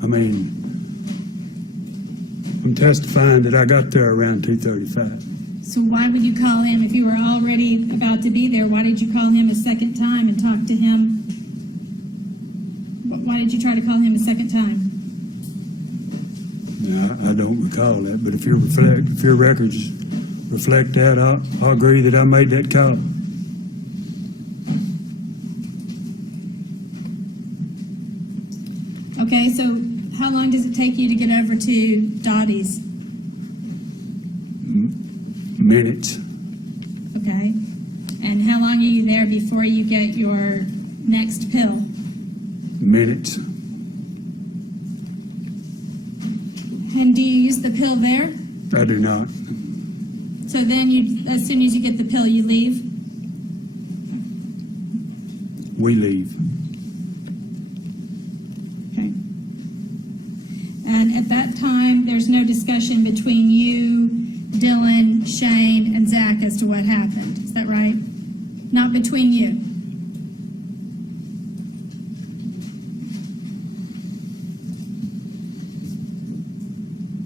I mean, I'm testifying that I got there around 2:35. So why would you call him if you were already about to be there? Why did you call him a second time and talk to him? Why did you try to call him a second time? Now, I don't recall that, but if your records reflect that, I'll agree that I made that call. Okay, so how long does it take you to get over to Dottie's? Minutes. Okay. And how long are you there before you get your next pill? Minutes. And do you use the pill there? I do not. So then as soon as you get the pill, you leave? We leave. Okay. And at that time, there's no discussion between you, Dylan, Shane, and Zach as to what happened. Is that right? Not between you.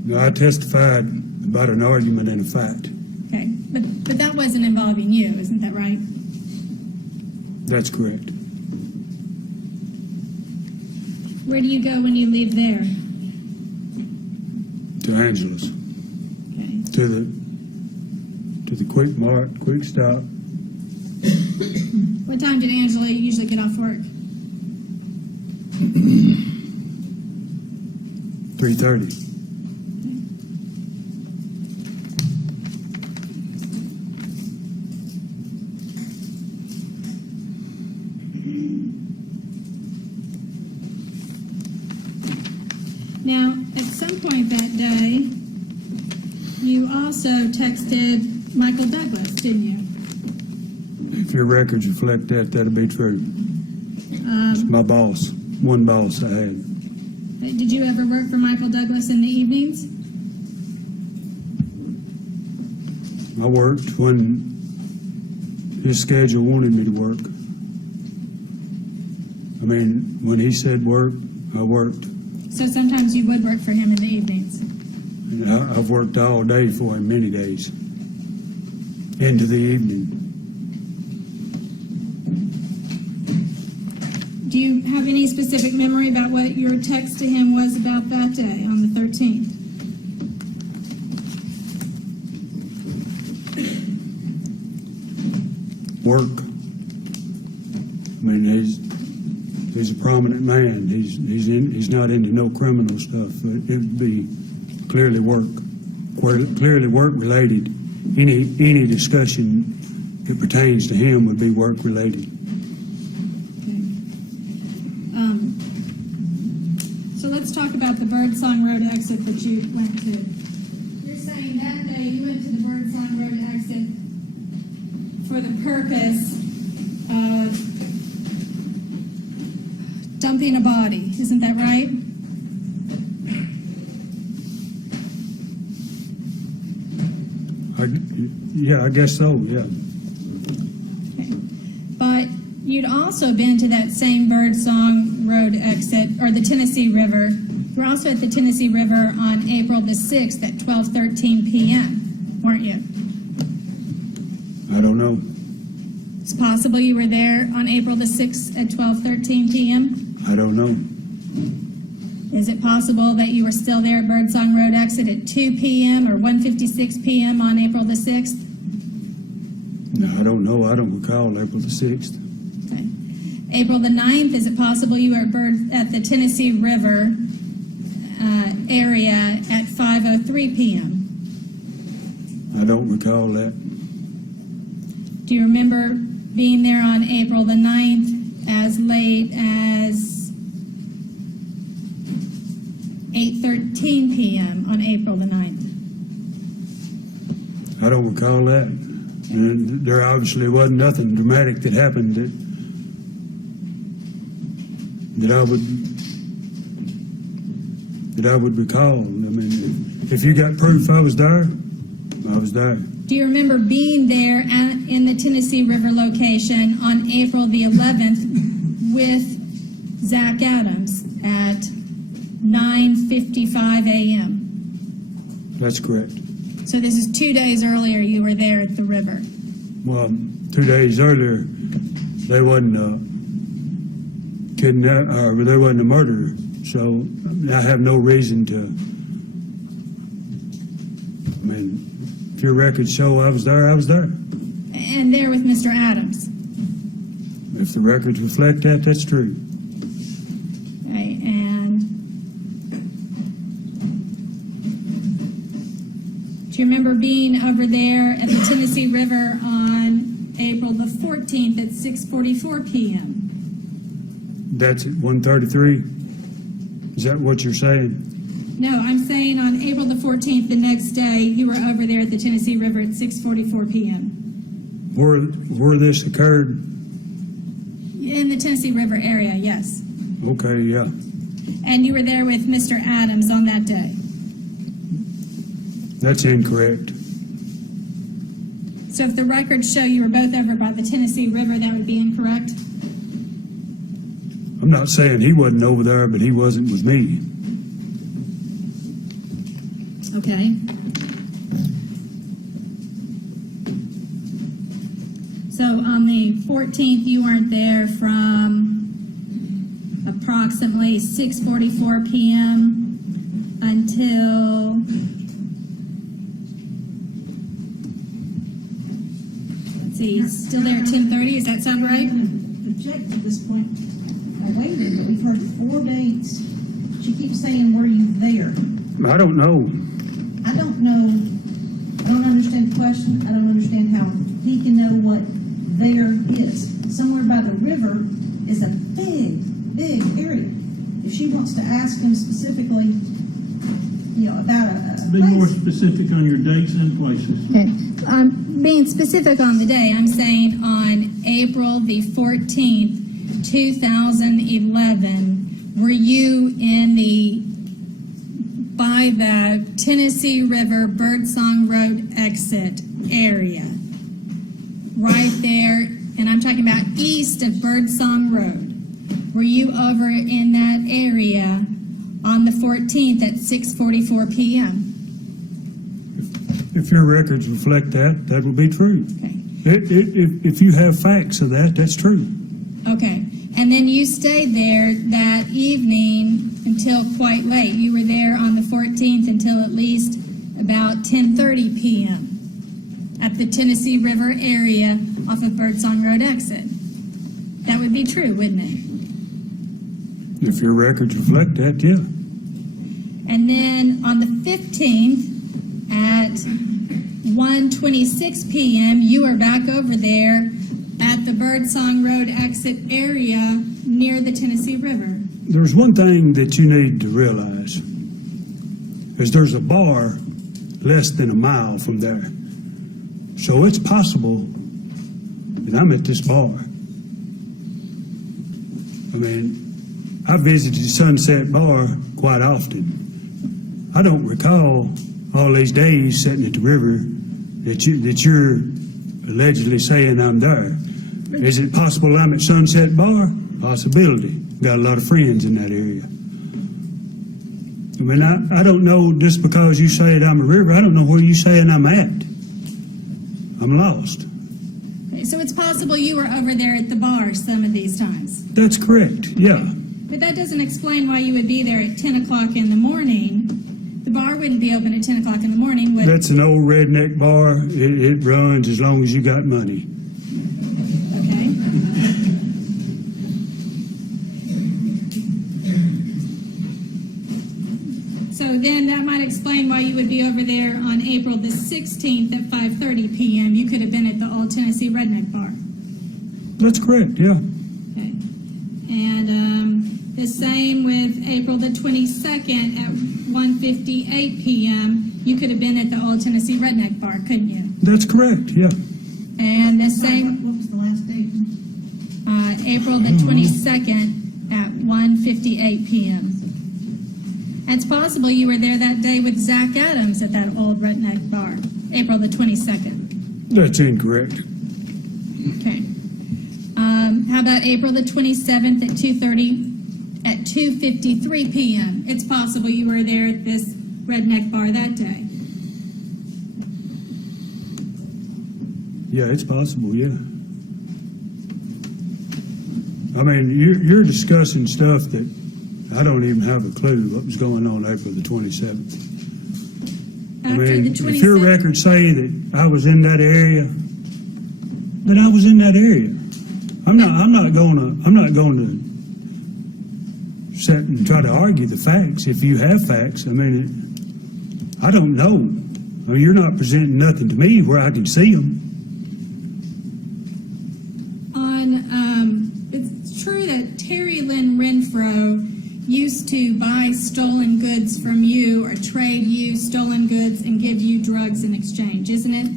No, I testified about an argument and a fight. Okay. But that wasn't involving you, isn't that right? That's correct. Where do you go when you leave there? To Angela's. Okay. To the Quick Mart, Quick Stop. What time did Angela usually get off work? 3:30. Now, at some point that day, you also texted Michael Douglas, didn't you? If your records reflect that, that'll be true. It's my boss, one boss I had. Did you ever work for Michael Douglas in the evenings? I worked when his schedule wanted me to work. I mean, when he said work, I worked. So sometimes you would work for him in the evenings. And I've worked all day for him many days, into the evening. Do you have any specific memory about what your text to him was about that day on the 13th? Work. I mean, he's a prominent man. He's not into no criminal stuff. It would be clearly work related. Any discussion that pertains to him would be work related. So let's talk about the Birdsong Road exit that you went to. You're saying that day you went to the Birdsong Road exit for the purpose of dumping a body. Isn't that right? I guess so, yeah. Okay. But you'd also been to that same Birdsong Road exit, or the Tennessee River. You were also at the Tennessee River on April the 6th at 12:13 p.m., weren't you? I don't know. It's possible you were there on April the 6th at 12:13 p.m.? I don't know. Is it possible that you were still there at Birdsong Road exit at 2 p.m. or 1:56 p.m. on April the 6th? No, I don't know. I don't recall April the 6th. Okay. April the 9th, is it possible you were at the Tennessee River area at 5:03 p.m.? I don't recall that. Do you remember being there on April the 9th as late as 8:13 p.m. on April the 9th? I don't recall that. And there obviously wasn't nothing dramatic that happened that I would recall. I mean, if you got proof I was there, I was there. Do you remember being there in the Tennessee River location on April the 11th with Zach Adams at 9:55 a.m.? That's correct. So this is 2 days earlier you were there at the river. Well, 2 days earlier, they wasn't there wasn't a murder, so I have no reason to. I mean, if your records show I was there, I was there. And there with Mr. Adams. If the records reflect that, that's true. Right, and do you remember being over there at the Tennessee River on April the 14th at 6:44 p.m.? That's at 1:33. Is that what you're saying? No, I'm saying on April the 14th, the next day, you were over there at the Tennessee River at 6:44 p.m. Where this occurred? In the Tennessee River area, yes. Okay, yeah. And you were there with Mr. Adams on that day. That's incorrect. So if the records show you were both over by the Tennessee River, that would be incorrect? I'm not saying he wasn't over there, but he wasn't with me. Okay. So on the 14th, you weren't there from approximately 6:44 p.m. until let's see, still there at 10:30. Does that sound right? I'm going to object at this point. I waited, but we've heard 4 dates. She keeps saying, were you there? I don't know. I don't know. I don't understand the question. I don't understand how he can know what there is. Somewhere by the river is a big, big area. If she wants to ask him specifically, about a Be more place. specific on your dates and places. Okay. Being specific on the day, I'm saying on April the 14th, 2011, were you by the Tennessee River Birdsong Road exit area? Right there, and I'm talking about east of Birdsong Road. Were you over in that area on the 14th at 6:44 p.m.? If your records reflect that, that will be true. Okay. If you have facts of that, that's true. Okay. And then you stayed there that evening until quite late. You were there on the 14th until at least about 10:30 p.m. at the Tennessee River area off of Birdsong Road exit. That would be true, wouldn't it? If your records reflect that, yeah. And then on the 15th at 1:26 p.m., you were back over there at the Birdsong Road exit area near the Tennessee River. There's one thing that you need to realize, is there's a bar less than a mile from there. So it's possible that I'm at this bar. I mean, I visited Sunset Bar quite often. I don't recall all these days sitting at the river that you're allegedly saying I'm there. Is it possible I'm at Sunset Bar? Possibility. Got a lot of friends in that area. I mean, I don't know, just because you say I'm a river, I don't know where you saying I'm at. I'm lost. Okay, so it's possible you were over there at the bar some of these times. That's correct, yeah. But that doesn't explain why you would be there at 10 o'clock in the morning. The bar wouldn't be open at 10 o'clock in the morning, would it? That's an old redneck bar. It runs as long as you got money. Okay. So then that might explain why why you would be over there on April the 16th at 5:30 p.m. You could have been at the Old Tennessee Redneck Bar. That's correct, yeah. Okay. And the same with April the 22nd at 1:58 p.m. You could have been at the Old Tennessee Redneck Bar, couldn't you? That's correct, yeah. And the same, What was the last date? April the 22nd at 1:58 p.m. It's possible you were there that day with Zach Adams at that old redneck bar, April the 22nd. That's incorrect. Okay. How about April the 27th at 2:53 p.m.? It's possible you were there at this redneck bar that day. Yeah, it's possible, yeah. I mean, you're discussing stuff that I don't even have a clue what was going on April the 27th. I After mean, the if your 27th, records say that I was in that area, then I was in that area. I'm not going to sit and try to argue the facts. If you have facts, I mean, I don't know. I mean, you're not presenting nothing to me where I can see them. it's true that Terry Lynn Renfro used to buy stolen goods from you or trade you stolen goods and give you drugs in exchange, isn't it?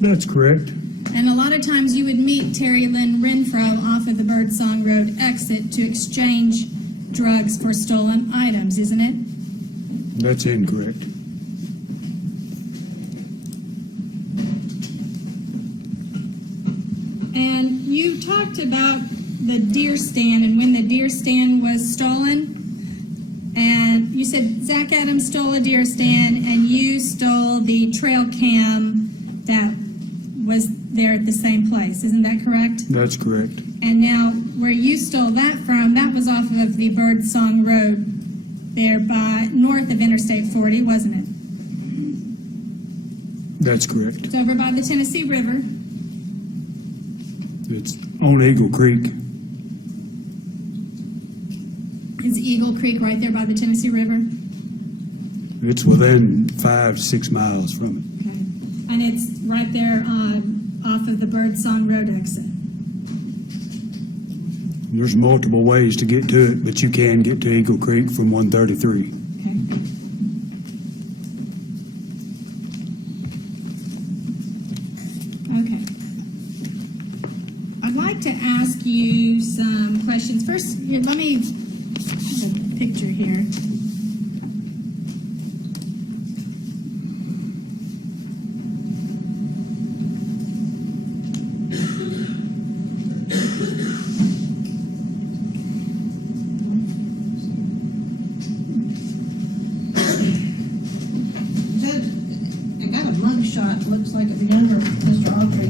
That's correct. And a lot of times you would meet Terry Lynn Renfro off of the Birdsong Road exit to exchange drugs for stolen items, isn't it? That's incorrect. And you talked about the deer stand and when the deer stand was stolen. And you said Zach Adams stole a deer stand and you stole the trail cam that was there at the same place. Isn't that correct? That's correct. And now where you stole that from, that was off of the Birdsong Road there by north of Interstate 40, wasn't it? That's correct. It's over by the Tennessee River. It's on Eagle Creek. Is Eagle Creek right there by the Tennessee River? It's within 5 to 6 miles from it. Okay. And it's right there off of the Birdsong Road exit. There's multiple ways to get to it, but you can get to Eagle Creek from 133. Okay. Okay. I'd like to ask you some questions. First, here, let me have a picture here. I got a mugshot, looks like of the younger Mr. Autry.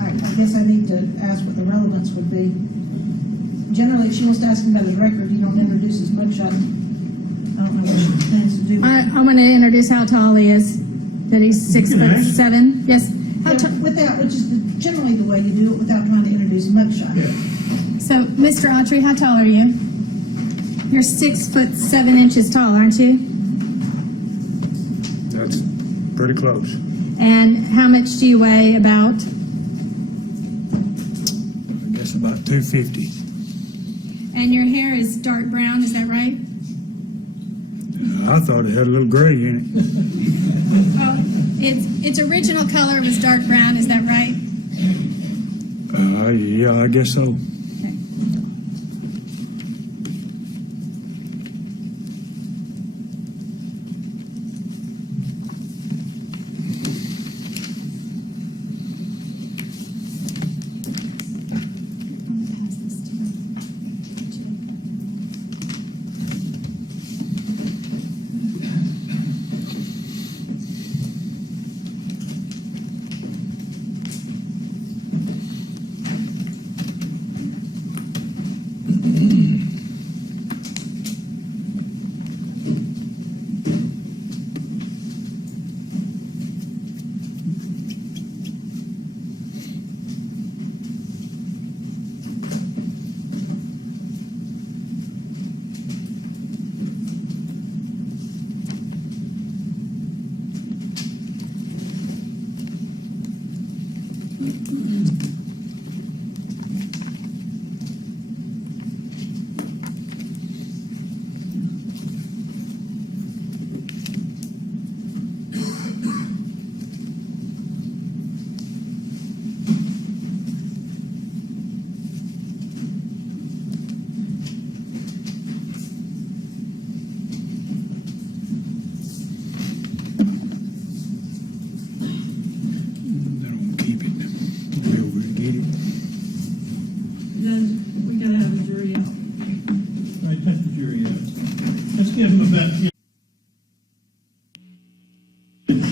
I guess I need to ask what the relevance would be. Generally, if she wants to ask him about his record, you don't introduce his mugshot. I don't know what she plans to do. I want to introduce how tall he is. That he's 6'7". Yes. How tall? Without, which is generally the way you do it without trying to introduce a mugshot. So, Mr. Autry, how tall are you? You're 6'7" tall, aren't you? That's pretty close. And how much do you weigh about? I guess about 250. And your hair is dark brown, is that right? I thought it had a little gray in it. Well, its original color was dark brown, is that right? Yeah, I guess so. Okay.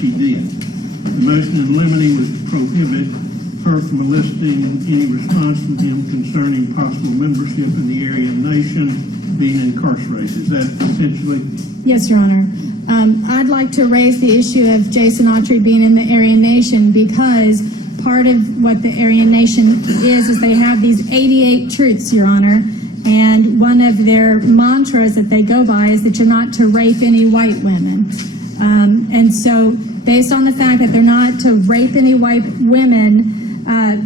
she did. The motion in limine was to prohibit her from eliciting any response from him concerning possible membership in the Aryan Nation being incarcerated. Is that essentially? Yes, Your Honor. I'd like to raise the issue of Jason Autry being in the Aryan Nation because part of what the Aryan Nation is they have these 88 truths, Your Honor, and one of their mantras that they go by is that you're not to rape any white women. And so based on the fact that they're not to rape any white women,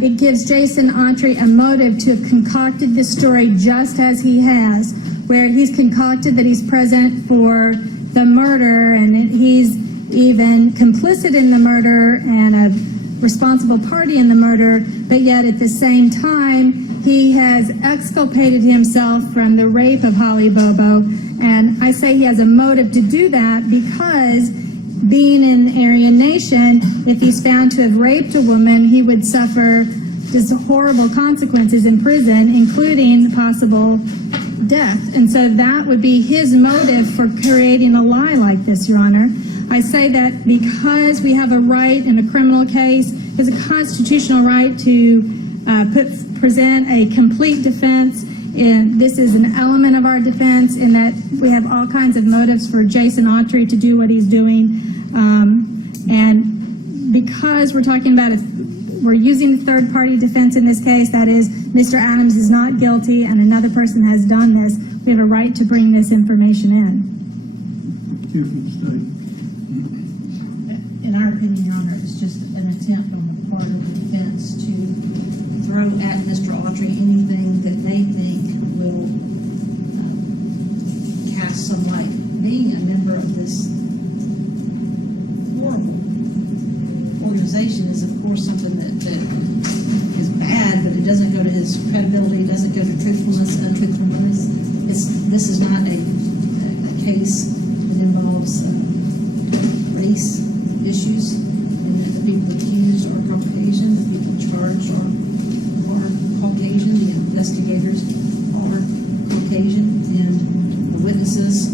it gives Jason Autry a motive to have concocted this story just as he has, where he's concocted that he's present for the murder and he's even complicit in the murder and a responsible party in the murder, but yet at the same time he has exculpated himself from the rape of Holly Bobo. And I say he has a motive to do that because being in the Aryan Nation, if he's found to have raped a woman, he would suffer just horrible consequences in prison, including possible death. And so that would be his motive for creating a lie like this, Your Honor. I say that because we have a right in a criminal case, there's a constitutional right to present a complete defense. And this is an element of our defense in that we have all kinds of motives for Jason Autry to do what he's doing. And because we're talking about we're using third-party defense in this case, that is, Mr. Adams is not guilty and another person has done this, we have a right to bring this information in. Here from the state. In our opinion, Your Honor, it's just an attempt on the part of the defense to throw at Mr. Autry anything that they think will cast some light. Being a member of this horrible organization is, of course, something that is bad, but it doesn't go to his credibility, it doesn't go to truthfulness, untruthfulness. This is not a case that involves race issues, and that the people accused are Caucasian, the people charged are Caucasian, the investigators are Caucasian, and the witnesses,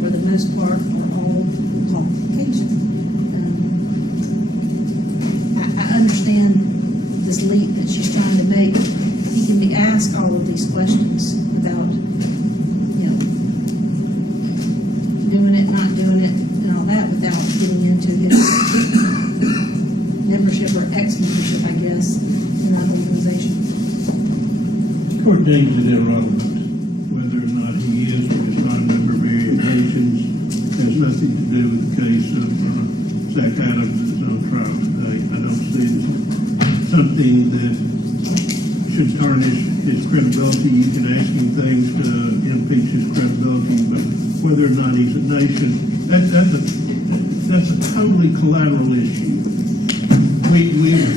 for the most part, are all Caucasian. I understand this leap that she's trying to make. He can be asked all of these questions about, doing it, not doing it, and all that without getting into his membership or ex-membership, I guess, in that organization. The court deems it irrelevant whether or not he is or is not a member of Aryan Nations. It has nothing to do with the case of Zach Adams that is on trial today. I don't see it as something that should tarnish his credibility. You can ask him things to impeach his credibility, but whether or not he's a nation, that's a totally collateral issue.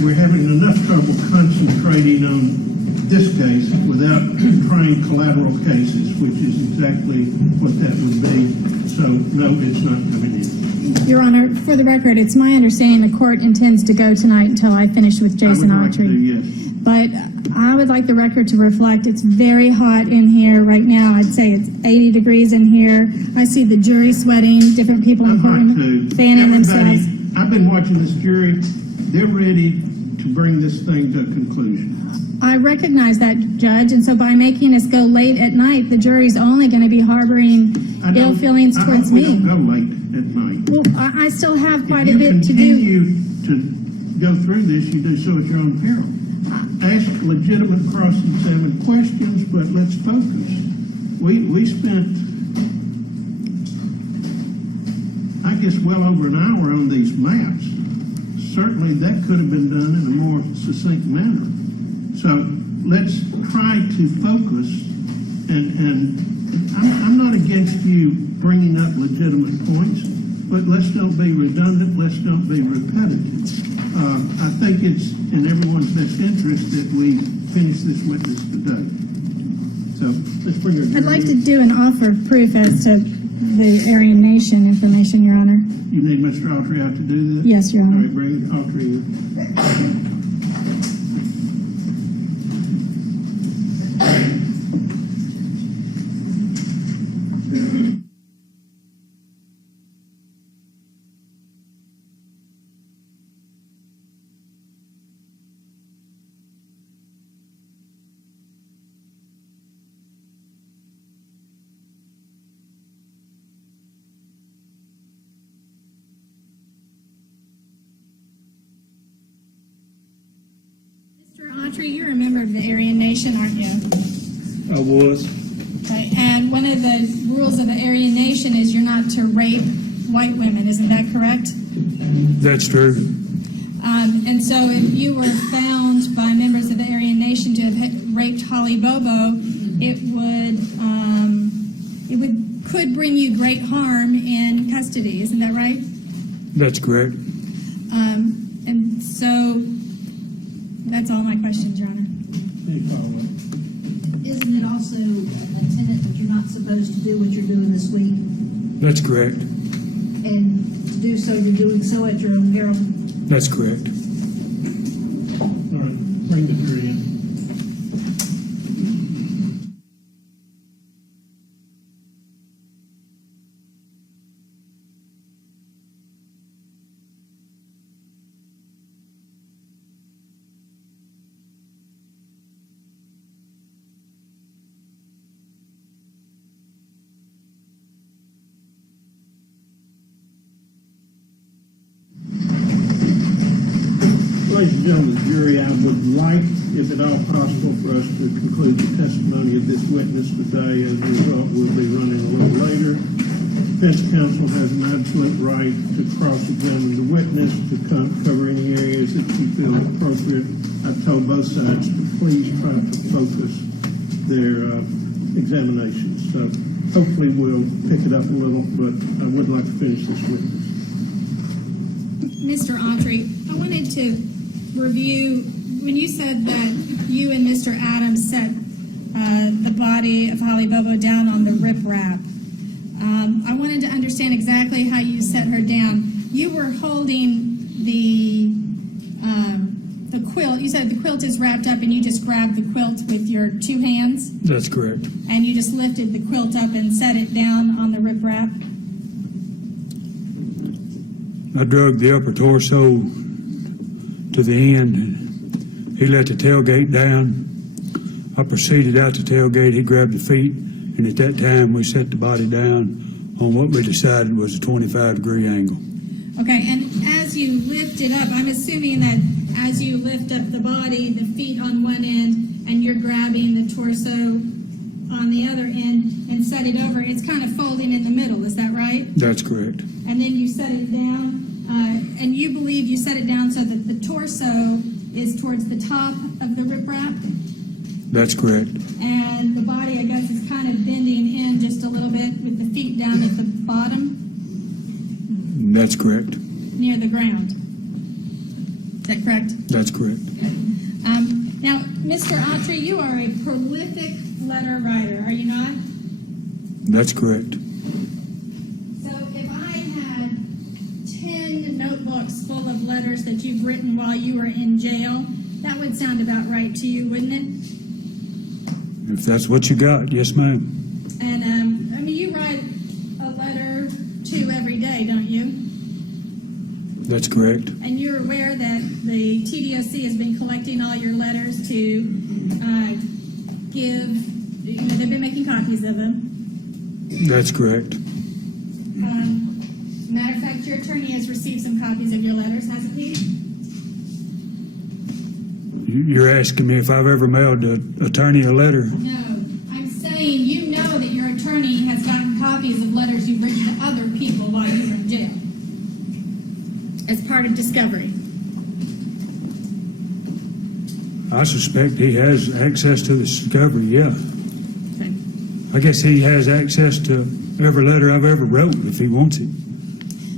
We're having enough trouble concentrating on this case without trying collateral cases, which is exactly what that would be. So, no, it's not coming in. Your Honor, for the record, it's my understanding the court intends to go tonight until I finish with Jason Autry. Yes. But I would like the record to reflect it's very hot in here right now. I'd say it's 80 degrees in here. I see the jury sweating, different people in the courtroom fanning themselves. I've been watching this jury. They're ready to bring this thing to a conclusion. I recognize that, Judge, and so by making us go late at night, the jury's only going to be harboring ill feelings towards me. I hope we don't go late at night. Well, I still have quite a If bit to do. you continue to go through this, you do so at your own peril. Ask legitimate cross-examined questions, but let's focus. We spent, I guess, well over an hour on these maps. Certainly that could have been done in a more succinct manner. So let's try to focus, and I'm not against you bringing up legitimate points, but let's don't be redundant, let's don't be repetitive. I think it's in everyone's best interest that we finish this witness today. So let's bring her. I'd like to do an offer of proof as to the Aryan Nation information, Your Honor. You need Mr. Autry out to do this? Yes, Your Honor. All right, bring Autry in. Autry, you're a member of the Aryan Nation, aren't you? I was. Okay, and one of the rules of the Aryan Nation is you're not to rape white women, isn't that correct? That's true. And so if you were found by members of the Aryan Nation to have raped Holly Bobo, could bring you great harm in custody, isn't that right? That's correct. And so that's all my questions, Your Honor. Any follow-up? Isn't it also a tenet that you're not supposed to do what you're doing this week? That's correct. And to do so, you're doing so at your own peril? That's correct. All right, bring the jury in. Ladies and gentlemen of the jury, I would like, if at all possible, for us to conclude the testimony of this witness today. As a result, we'll be running a little later. Defense counsel has an absolute right to cross-examine the witness, to cover any areas that she feels appropriate. I've told both sides to please try to focus their examinations. So hopefully we'll pick it up a little, but I would like to finish this witness. Mr. Autry, I wanted to review, when you said that you and Mr. Adams set the body of Holly Bobo down on the riprap, I wanted to understand exactly how you set her down. You were holding the quilt. You said the quilt is wrapped up and you just grabbed the quilt with your two hands? That's correct. And you just lifted the quilt up and set it down on the riprap? I drug the upper torso to the end. He let the tailgate down. I proceeded out the tailgate. He grabbed the feet, and at that time we set the body down on what we decided was a 25-degree angle. Okay, and as you lift it up, I'm assuming that as you lift up the body, the feet on one end, and you're grabbing the torso on the other end and set it over, it's kind of folding in the middle, is that right? That's correct. And then you set it down, and you believe you set it down so that the torso is towards the top of the riprap, That's correct. and the body, I guess, is kind of bending in just a little bit with the feet down at the bottom, That's correct. near the ground. Is that correct? That's correct. Now, Mr. Autry, you are a prolific letter writer, are you not? That's correct. So if I had 10 notebooks full of letters that you've written while you were in jail, that would sound about right to you, wouldn't it? If that's what you got, yes, ma'am. And, I mean, you write a letter to every day, don't you? That's correct. And you're aware that the TDOC has been collecting all your letters to give, they've been making copies of them. That's correct. Matter of fact, your attorney has received some copies of your letters, hasn't he? You're asking me if I've ever mailed an attorney a letter? No. I'm saying you know that your attorney has gotten copies of letters you've written to other people while you were in jail as part of discovery. I suspect he has access to the discovery, yeah. Okay. I guess he has access to every letter I've ever wrote if he wants it.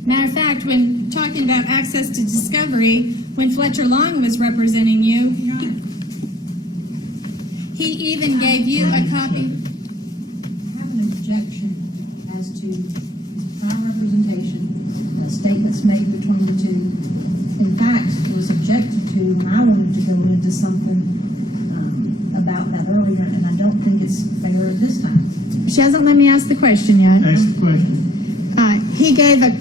Matter of fact, when talking about access to discovery, when Fletcher Long was representing you, he even gave you a copy. I have an objection as to prior representation, statements made between the two. In fact, it was objected to when I wanted to go into something about that earlier, and I don't think it's fair at this time. She hasn't let me ask the question yet. Ask the question. He gave a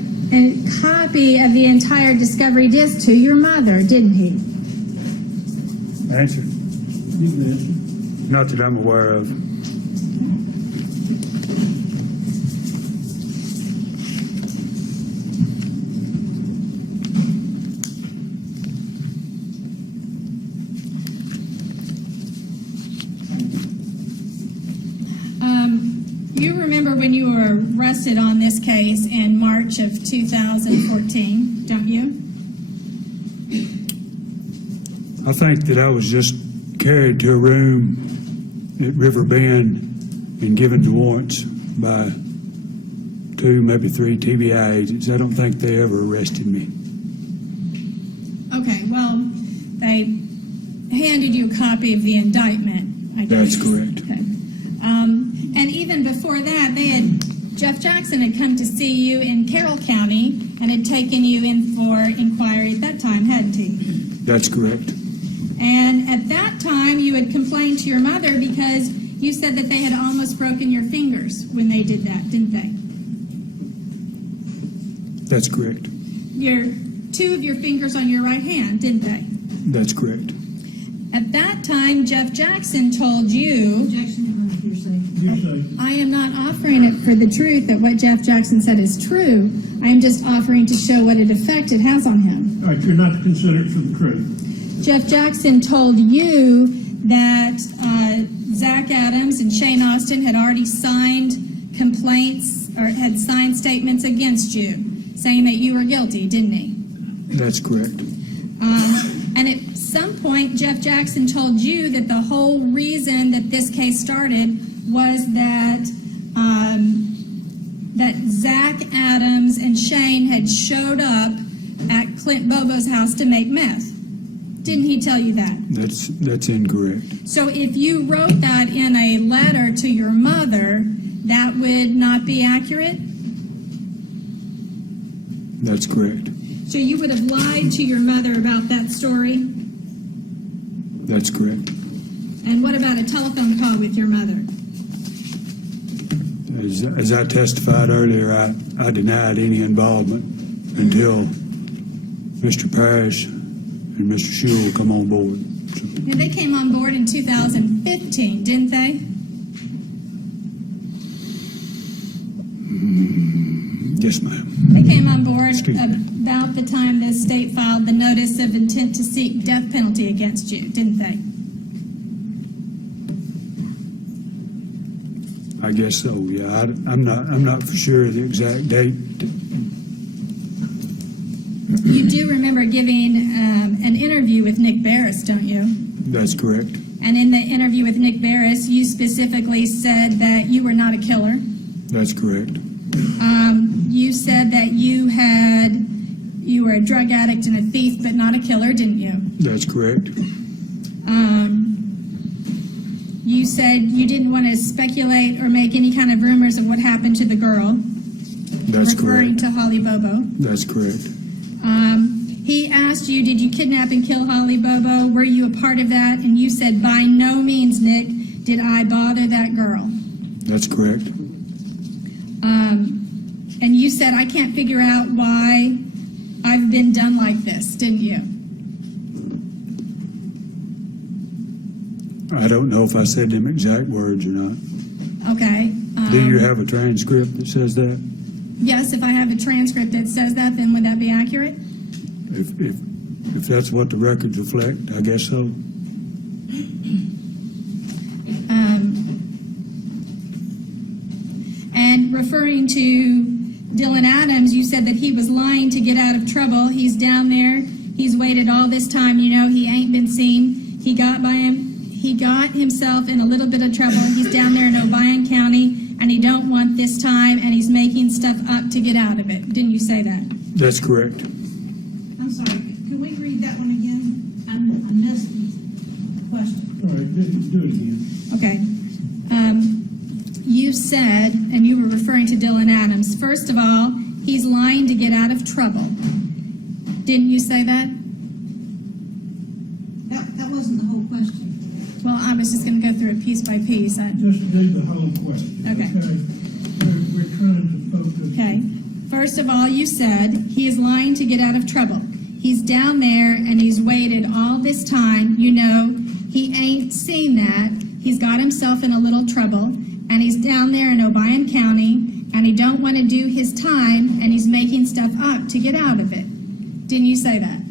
copy of the entire discovery disc to your mother, didn't he? Answer. You can answer. Not that I'm aware of. arrested on this case in March of 2014, don't you? I think that I was just carried to a room at River Bend and given the warrants by 2, maybe 3 TBI agents. I don't think they ever arrested me. Okay, well, they handed you a copy of the indictment, I guess. That's correct. Okay. And even before that, Jeff Jackson had come to see you in Carroll County and had taken you in for inquiry at that time, hadn't he? That's correct. And at that time, you had complained to your mother because you said that they had almost broken your fingers when they did that, didn't they? That's correct. 2 of your fingers on your right hand, didn't they? That's correct. At that time, Jeff Jackson told you, Objection on hearsay. Hearsay. I am not offering it for the truth that what Jeff Jackson said is true. I am just offering to show what effect it has on him. All right, you're not to consider it for the truth. Jeff Jackson told you that Zach Adams and Shane Austin had already signed complaints or had signed statements against you, saying that you were guilty, didn't he? That's correct. And at some point, Jeff Jackson told you that the whole reason that this case started was that that Zach Adams and Shane had showed up at Clint Bobo's house to make meth. Didn't he tell you that? That's incorrect. So if you wrote that in a letter to your mother, that would not be accurate? That's correct. So you would have lied to your mother about that story? That's correct. And what about a telephone call with your mother? As I testified earlier, I denied any involvement until Mr. Parrish and Mr. Shule come on board. So, Yeah, they came on board in 2015, didn't they? yes, ma'am. They came on board Excuse me. about the time the state filed the notice of intent to seek death penalty against you, didn't they? I guess so. Yeah, I'm not for sure of the exact date. You do remember giving an interview with Nick Barris, don't you? That's correct. And in the interview with Nick Barris, you specifically said that you were not a killer. That's correct. You said that you were a drug addict and a thief, but not a killer, didn't you? That's correct. You said you didn't want to speculate or make any kind of rumors of what happened to the girl. That's referring correct. to Holly Bobo. That's correct. He asked you, did you kidnap and kill Holly Bobo? Were you a part of that? And you said, by no means, Nick, did I bother that girl. That's correct. And you said, I can't figure out why I've been done like this, didn't you? I don't know if I said them exact words or not. Okay. Do you have a transcript that says that? Yes, if I have a transcript that says that, then would that be accurate? If that's what the records reflect, I guess so. And referring to Dylan Adams, you said that he was lying to get out of trouble. He's down there. He's waited all this time. You know, he ain't been seen. He got himself in a little bit of trouble. He's down there in Obion County, and he don't want this time, and he's making stuff up to get out of it. Didn't you say that? That's correct. I'm sorry, can we read that one again? I missed the question. All right, do it again. Okay. You said, and you were referring to Dylan Adams, first of all, he's lying to get out of trouble. Didn't you say that? That wasn't the whole question. Well, I was just going to go through it piece by piece. Just do the whole question. Okay. We're trying to focus. Okay. First of all, you said he is lying to get out of trouble. He's down there and he's waited all this time. You know, he ain't seen that. He's got himself in a little trouble, and he's down there in Obion County, and he don't want to do his time, and he's making stuff up to get out of it. Didn't you say that?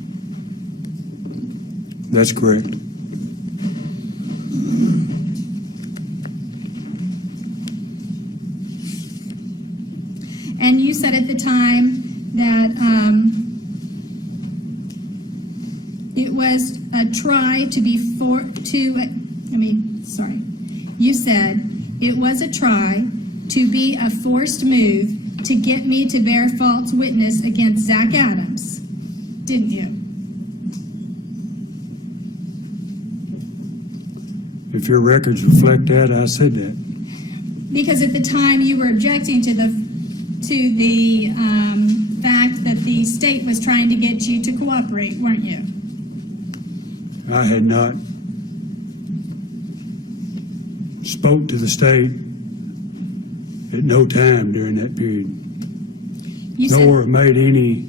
That's correct. the time that it was a try to be you said it was a try to be a forced move to get me to bear false witness against Zach Adams, didn't you? If your records reflect that, I said that. Because at the time you were objecting to the fact that the state was trying to get you to cooperate, weren't you? I had not spoke to the state at no time during that period, nor made any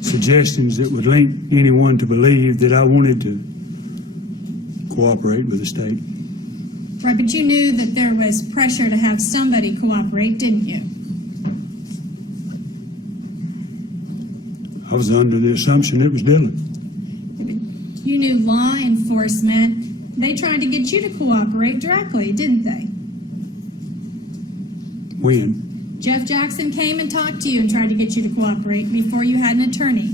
suggestions that would link anyone to believe that I wanted to cooperate with the state. Right, but you knew that there was pressure to have somebody cooperate, didn't you? I was under the assumption it was Dylan. You knew law enforcement, they tried to get you to cooperate directly, didn't they? When? Jeff Jackson came and talked to you and tried to get you to cooperate before you had an attorney.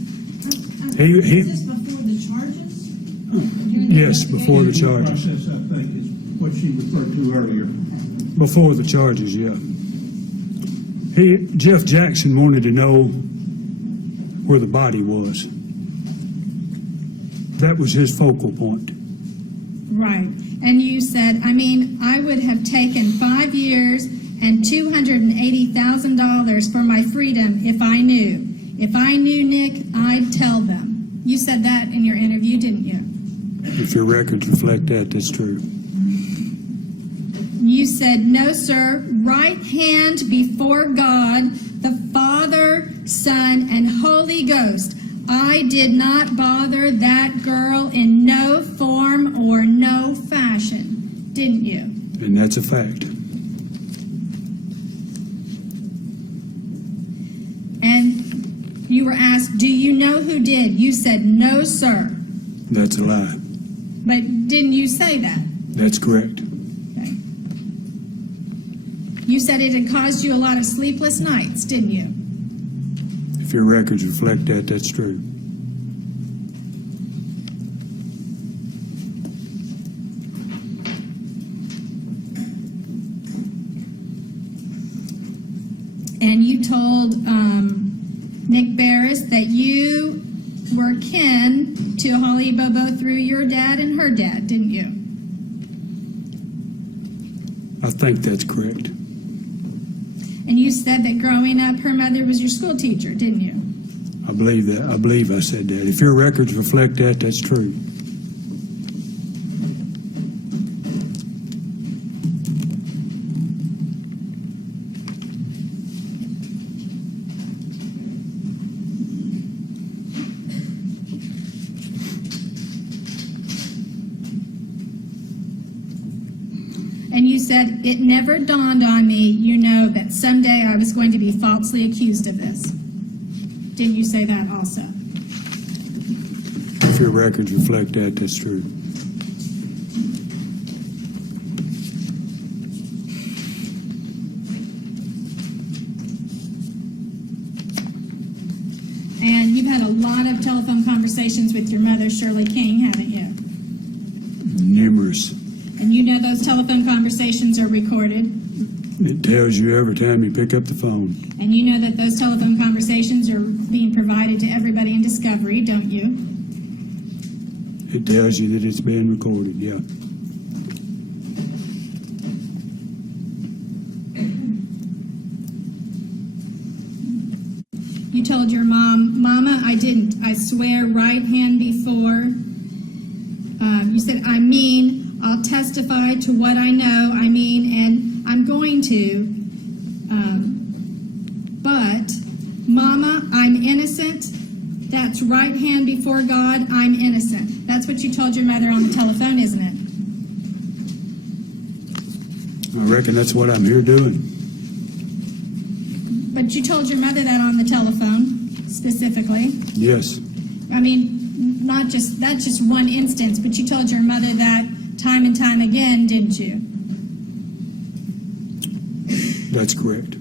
Is this before the charges? Yes, before the The charges. process, I think, is what she referred to earlier. Before the charges, yeah. Jeff Jackson wanted to know where the body was. That was his focal point. Right. And you said, I would have taken 5 years and $280,000 for my freedom if I knew. If I knew, Nick, I'd tell them. You said that in your interview, didn't you? If your records reflect that, that's true. You said, no, sir, right hand before God, the Father, Son, and Holy Ghost. I did not bother that girl in no form or no fashion, didn't you? And that's a fact. And you were asked, do you know who did? You said, no, sir. That's a lie. But didn't you say that? That's correct. Okay. You said it had caused you a lot of sleepless nights, didn't you? If your records reflect that, that's true. And you told Nick Barris that you were kin to Holly Bobo through your dad and her dad, didn't you? I think that's correct. And you said that growing up, her mother was your school teacher, didn't you? I believe that. I believe I said that. If your records reflect that, that's true. And you said, it never dawned on me, that someday I was going to be falsely accused of this. Didn't you say that also? If your records reflect that, that's true. And you've had a lot of telephone conversations with your mother, Shirley King, haven't you? Numerous. And you know those telephone conversations are recorded. It tells you every time you pick up the phone. And you know that those telephone conversations are being provided to everybody in Discovery, don't you? It tells you that it's being recorded, yeah. You told your mom, Mama, I didn't. I swear, right hand before. You said, I'll testify to what I know, and I'm going to. But, Mama, I'm innocent. That's right hand before God, I'm innocent. That's what you told your mother on the telephone, isn't it? I reckon that's what I'm here doing. But you told your mother that on the telephone, specifically. Yes. That's just one instance, but you told your mother that time and time again, didn't you? That's correct.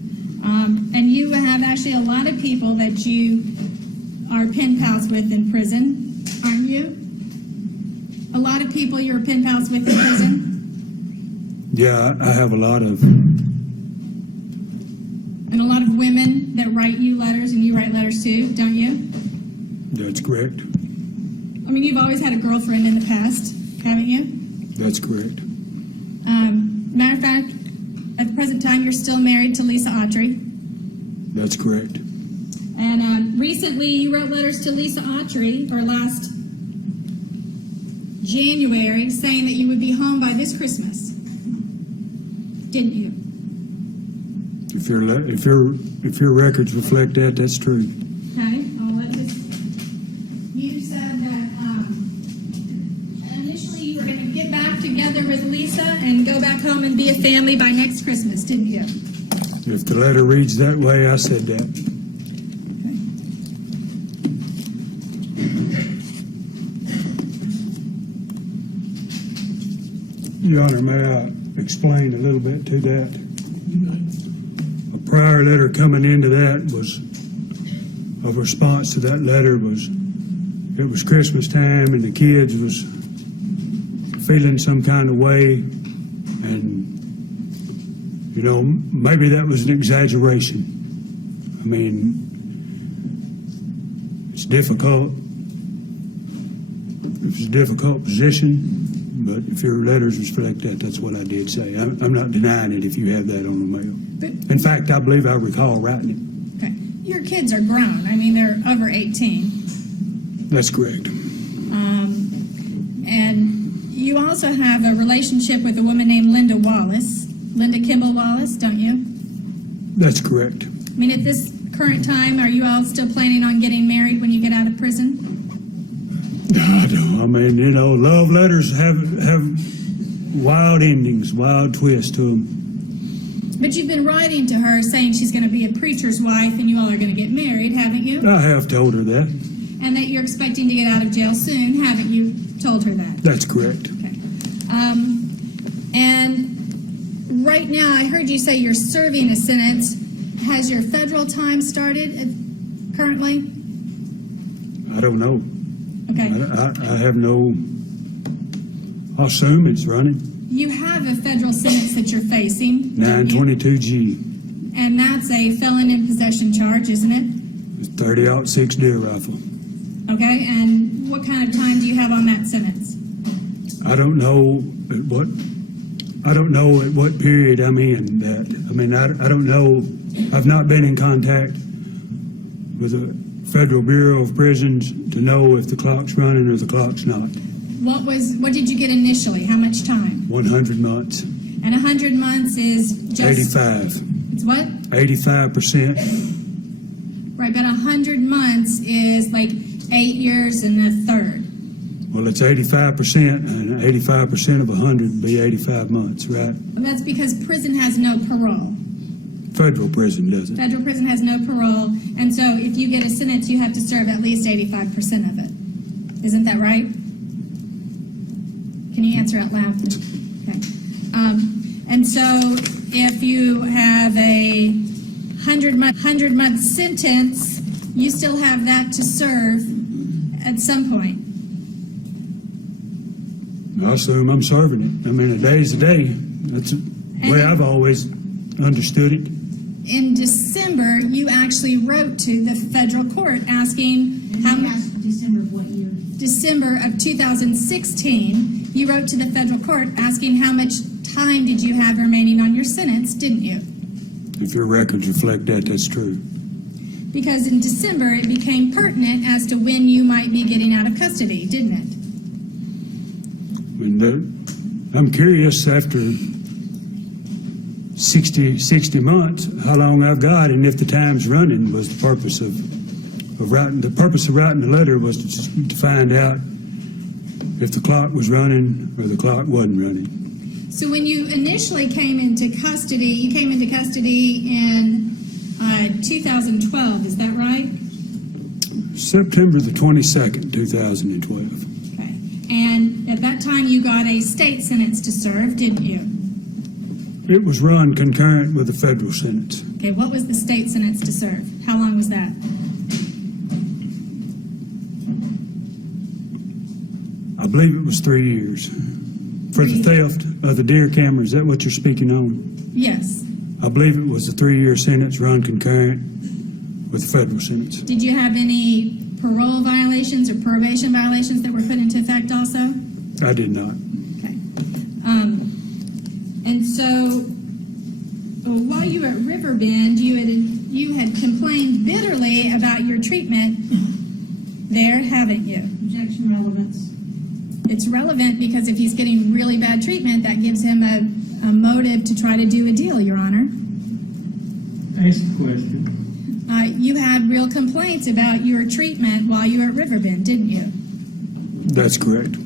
And you have actually a lot of people that you are pen pals with in prison, aren't you? A lot of people you're pen pals with in prison? Yeah, I have a lot of, And a lot of women that write you letters and you write letters too, don't you? that's correct. I mean, you've always had a girlfriend in the past, haven't you? That's correct. Matter of fact, at the present time, you're still married to Lisa Autry. That's correct. And recently, you wrote letters to Lisa Autry, or last January, saying that you would be home by this Christmas. Didn't you? If your records reflect that, that's true. Okay, I'll let this. You said that initially you were going to get back together with Lisa and go back home and be a family by next Christmas, didn't you? If the letter reads that way, I said that. Your Honor, may I explain a little bit to that? A prior letter coming into that was, a response to that letter was, it was Christmas time and the kids was feeling some kind of way, and, you know, maybe that was an exaggeration. I mean, it's difficult. It was a difficult position. But if your letters reflect that, that's what I did say. I'm not denying it if you have that on the mail. But, In fact, I believe I recall writing it. okay, your kids are grown. I mean, they're over 18. That's correct. And you also have a relationship with a woman named Linda Kimball Wallace, don't you? That's correct. I mean, at this current time, are you all still planning on getting married when you get out of prison? I don't. I mean, you know, love letters have wild endings, wild twists to them. But you've been writing to her saying she's going to be a preacher's wife and you all are going to get married, haven't you? I have told her that. And that you're expecting to get out of jail soon, haven't you told her that? That's correct. Okay. And right now, I heard you say you're serving a sentence. Has your federal time started currently? I don't know. Okay. I have no. I'll assume it's running. You have a federal sentence that you're facing. don't you? 922G. And that's a felon in possession charge, isn't it? 30-06 deer rifle. Okay. And what kind of time do you have on that sentence? I don't know at what period I'm in that. I mean, I don't know. I've not been in contact with the Federal Bureau of Prisons to know if the clock's running or the clock's not. What did you get initially? How much time? 100 months. And 100 months is just 85. It's what? 85%. Right, but 100 months is like 8 years and a third. Well, it's 85%, and 85% of 100 would be 85 months, right? Well, that's because prison has no parole. Federal prison doesn't. Federal prison has no parole, and so if you get a sentence, you have to serve at least 85% of it. Isn't that right? Can you answer out loud? Okay. And so if you have a 100-month sentence, you still have that to serve at some point. I assume I'm serving it. I mean, a day's a day. That's the way I've always understood it. In December, you actually wrote to the federal court asking how much. December of what year? December of 2016, you wrote to the federal court asking how much time did you have remaining on your sentence, didn't you? If your records reflect that, that's true. Because in December, it became pertinent as to when you might be getting out of custody, didn't it? I mean, I'm curious after 60 months how long I've got, and if the time's running was the purpose of writing. The purpose of writing the letter was to find out if the clock was running or the clock wasn't running. So when you initially came into custody, you came into custody in 2012, is that right? September the 22nd, 2012. Okay. And at that time, you got a state sentence to serve, didn't you? It was run concurrent with the federal sentence. Okay, what was the state sentence to serve? How long was that? I believe it was 3 years. For the theft of the deer camera, is that what you're speaking on? Yes. I believe it was a 3-year sentence run concurrent with the federal sentence. Did you have any parole violations or probation violations that were put into effect also? I did not. Okay. And so, while you were at Riverbend, you had complained bitterly about your treatment there, haven't you? Objection relevance. It's relevant because if he's getting really bad treatment, that gives him a motive to try to do a deal, Your Honor. Ask the question. You had real complaints about your treatment while you were at Riverbend, didn't you? That's correct.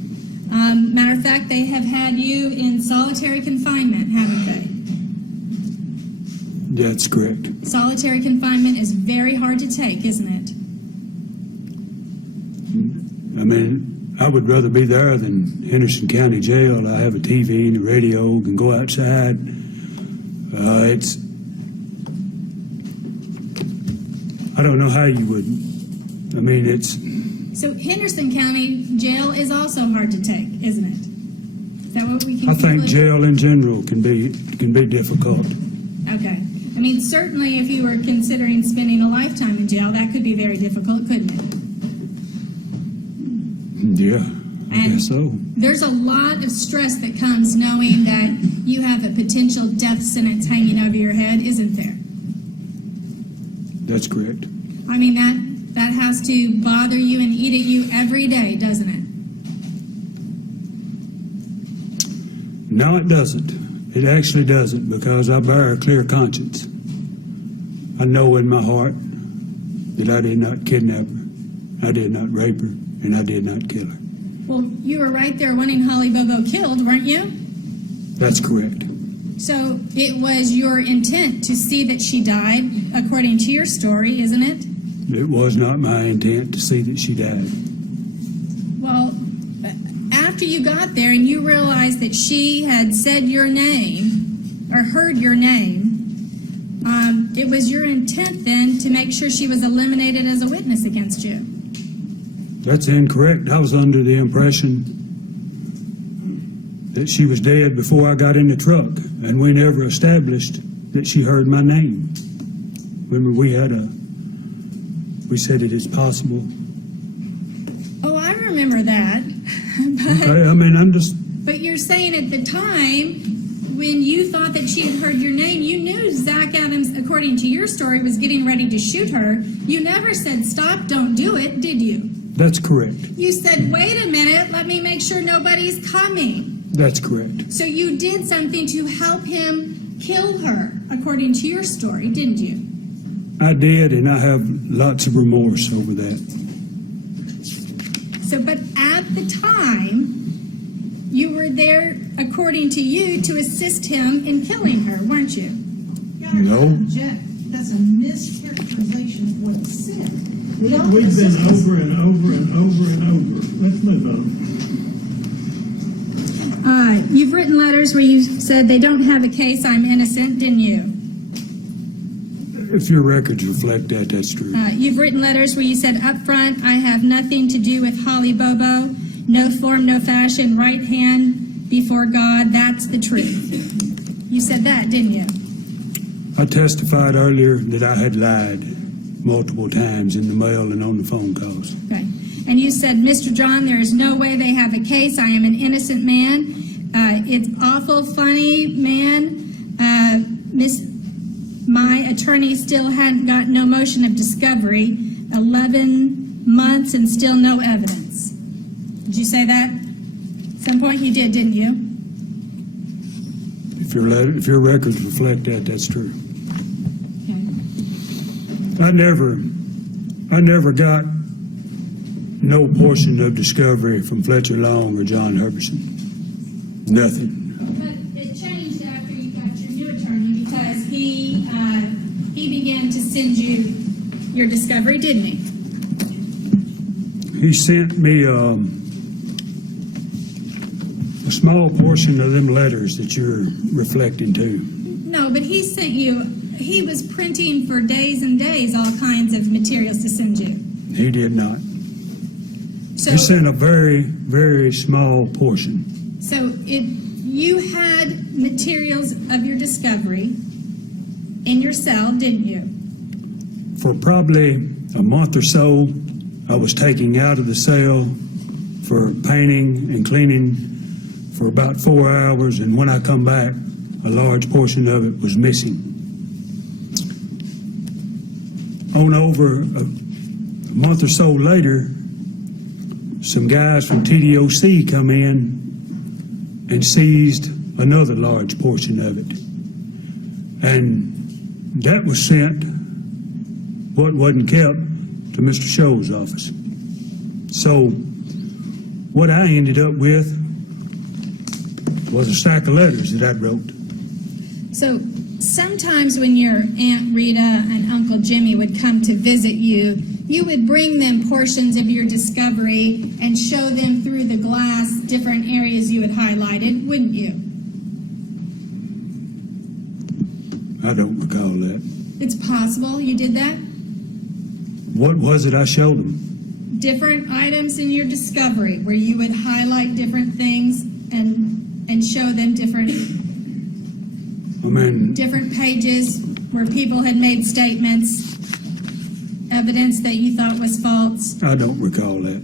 Matter of fact, they have had you in solitary confinement, haven't they? That's correct. Solitary confinement is very hard to take, isn't it? I mean, I would rather be there than Henderson County Jail. I have a TV and a radio, can go outside. I don't know how you would. I mean, it's. So Henderson County Jail is also hard to take, isn't it? Is that what we can I think conclude? jail in general can be difficult. Okay. I mean, certainly if you were considering spending a lifetime in jail, that could be very difficult, couldn't it? Yeah, I guess so. There's a lot of stress that comes knowing that you have a potential death sentence hanging over your head, isn't there? That's correct. I mean, that has to bother you and eat at you every day, doesn't it? No, it doesn't. It actually doesn't, because I bear a clear conscience. I know in my heart that I did not kidnap her, I did not rape her, and I did not kill her. Well, you were right there wanting Holly Bobo killed, weren't you? That's correct. So it was your intent to see that she died, according to your story, isn't it? It was not my intent to see that she died. Well, after you got there and you realized that she had said your name, or heard your name, it was your intent then to make sure she was eliminated as a witness against you. That's incorrect. I was under the impression that she was dead before I got in the truck, and we never established that she heard my name. Remember, we said it is possible. Oh, I remember that. Okay, I mean, I'm just, But you're saying at the time, when you thought that she had heard your name, you knew Zach Adams, according to your story, was getting ready to shoot her. You never said, stop, don't do it, did you? that's correct. You said, wait a minute, let me make sure nobody's coming. That's correct. So you did something to help him kill her, according to your story, didn't you? I did, and I have lots of remorse over that. So, but at the time, you were there, according to you, to assist him in killing her, weren't you? No. Object. That's a mischaracterization of what it said. We've been over and over and over and over. Let's move on. You've written letters where you said they don't have a case, I'm innocent, didn't you? If your records reflect that, that's true. You've written letters where you said up front, I have nothing to do with Holly Bobo, no form, no fashion, right hand before God, that's the truth. You said that, didn't you? I testified earlier that I had lied multiple times in the mail and on the phone calls. Right. And you said, Mr. John, there is no way they have a case. I am an innocent man. It's awful funny, man. My attorney still hadn't got no motion of discovery. 11 months and still no evidence. Did you say that? At some point you did, didn't you? If your records reflect that, that's true. Okay. I never got no portion of discovery from Fletcher Long or John Herberson. Nothing. But it changed after you got your new attorney because he began to send you your discovery, didn't he? He sent me a a small portion of them letters that you're reflecting to. No, but he sent you, he was printing for days and days all kinds of materials to send you. He did not. So, He sent a very, very small portion. so you had materials of your discovery in your cell, didn't you? For probably a month or so, I was taking out of the cell for painting and cleaning for about 4 hours, and when I come back, a large portion of it was missing. On over a month or so later, some guys from TDOC come in and seized another large portion of it. And that was sent, what wasn't kept, to Mr. Scholl's office. So what I ended up with was a stack of letters that I wrote. So sometimes when your Aunt Rita and Uncle Jimmy would come to visit you, you would bring them portions of your discovery and show them through the glass different areas you had highlighted, wouldn't you? I don't recall that. It's possible you did that? What was it I showed them? Different items in your discovery where you would highlight different things and show them different pages where people had made statements, evidence that you thought was false. I don't recall that.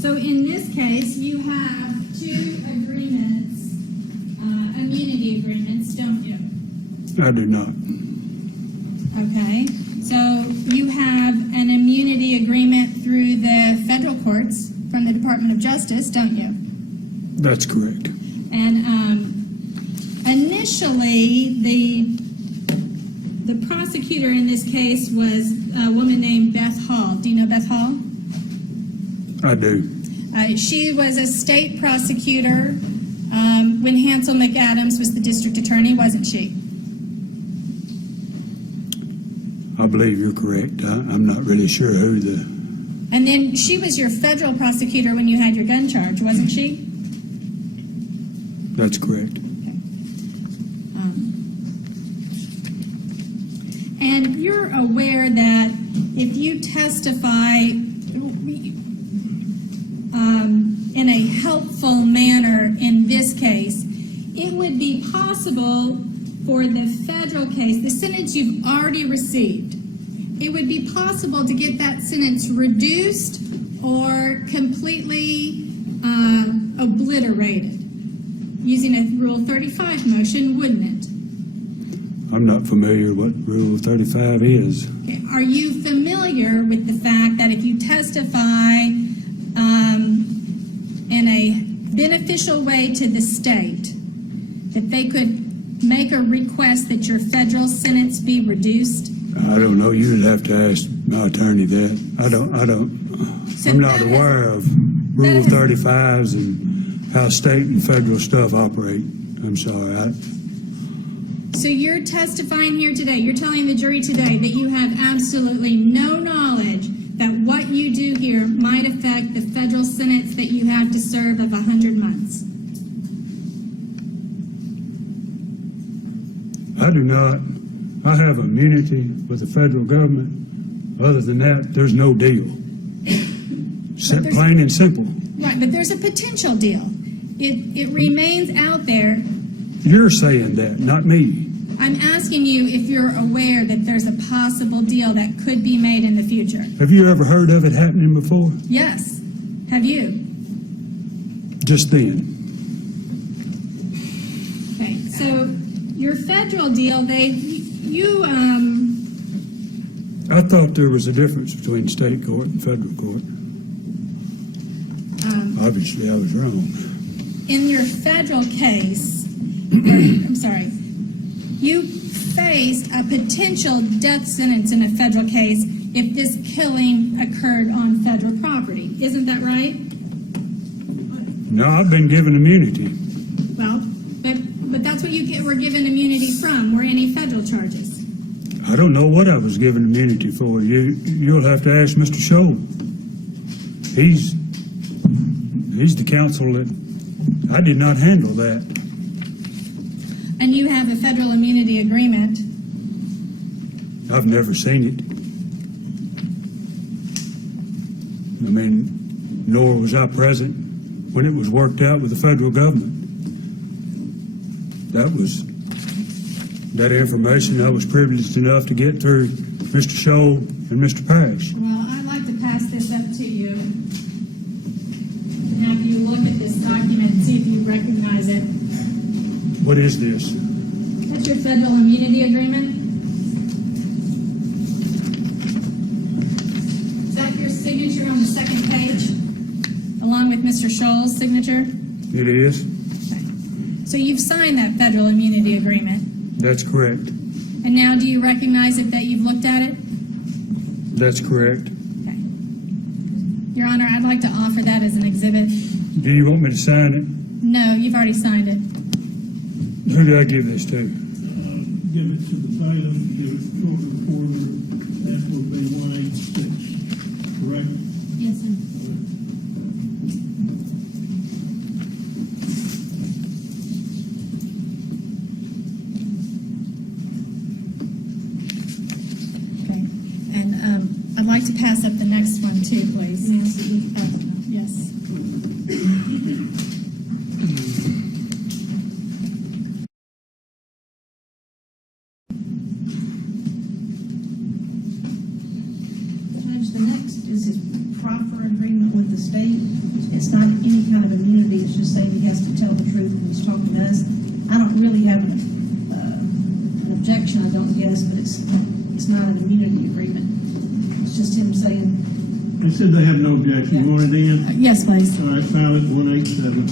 So in this case, you have two agreements, immunity agreements, don't you? I do not. Okay, so you have an immunity agreement through the federal courts from the Department of Justice, don't you? That's correct. And initially, the prosecutor in this case was a woman named Beth Hall. Do you know Beth Hall? I do. She was a state prosecutor when Hansel McAdams was the district attorney, wasn't she? I believe you're correct. I'm not really sure who the... And then she was your federal prosecutor when you had your gun charge, wasn't she? That's correct. And you're aware that if you testify in a helpful manner in this case, it would be possible for the federal case, the sentence you've already received, it would be possible to get that sentence reduced or completely obliterated using a Rule 35 motion, wouldn't it? I'm not familiar what Rule 35 is. Okay. Are you familiar with the fact that if you testify in a beneficial way to the state, that they could make a request that your federal sentence be reduced? I don't know. You'd have to ask my attorney that. So I'm not that aware of Rule 35s and how state and federal stuff operate. I'm sorry. So you're testifying here today, you're telling the jury today that you have absolutely no knowledge that what you do here might affect the federal sentence that you have to serve of 100 months. I do not. I have immunity with the federal government. Other than that, there's no deal. Plain and simple. Right, but there's a potential deal. It remains out there. You're saying that, not me. I'm asking you if you're aware that there's a possible deal that could be made in the future. Have you ever heard of it happening before? Yes. Have you? Just then. Okay, so your federal deal, I thought there was a difference between state court and federal court. Obviously, I was wrong. in your federal case, I'm sorry, you face a potential death sentence in a federal case if this killing occurred on federal property. Isn't that right? No, I've been given immunity. Well, but that's what you were given immunity from, were any federal charges. I don't know what I was given immunity for. You'll have to ask Mr. Scholl. He's the counsel that I did not handle that. And you have a federal immunity agreement. I've never seen it. I mean, nor was I present when it was worked out with the federal government. That information I was privileged enough to get through Mr. Scholl and Mr. Parrish. Well, I'd like to pass this up to you and have you look at this document and see if you recognize it. What is this? That's your federal immunity agreement. Is that your signature on the second page, along with Mr. Scholl's signature? It is? So you've signed that federal immunity agreement. That's correct. And now do you recognize it that you've looked at it? That's correct. Okay. Your Honor, I'd like to offer that as an exhibit. Do you want me to sign it? No, you've already signed it. Who do I give this to? Give it to the bailiff, give it to the court reporter, that would be 186, correct? Yes, sir. Okay. And I'd like to pass up the next one too, please. Yes. Judge, the next is his proffer agreement with the state. It's not any kind of immunity, it's just saying he has to tell the truth when he's talking to us. I don't really have an objection, I don't guess, but it's not an immunity agreement. It's just him saying, They said they have no objection. You want it in? Yes, please. All right, file it 187.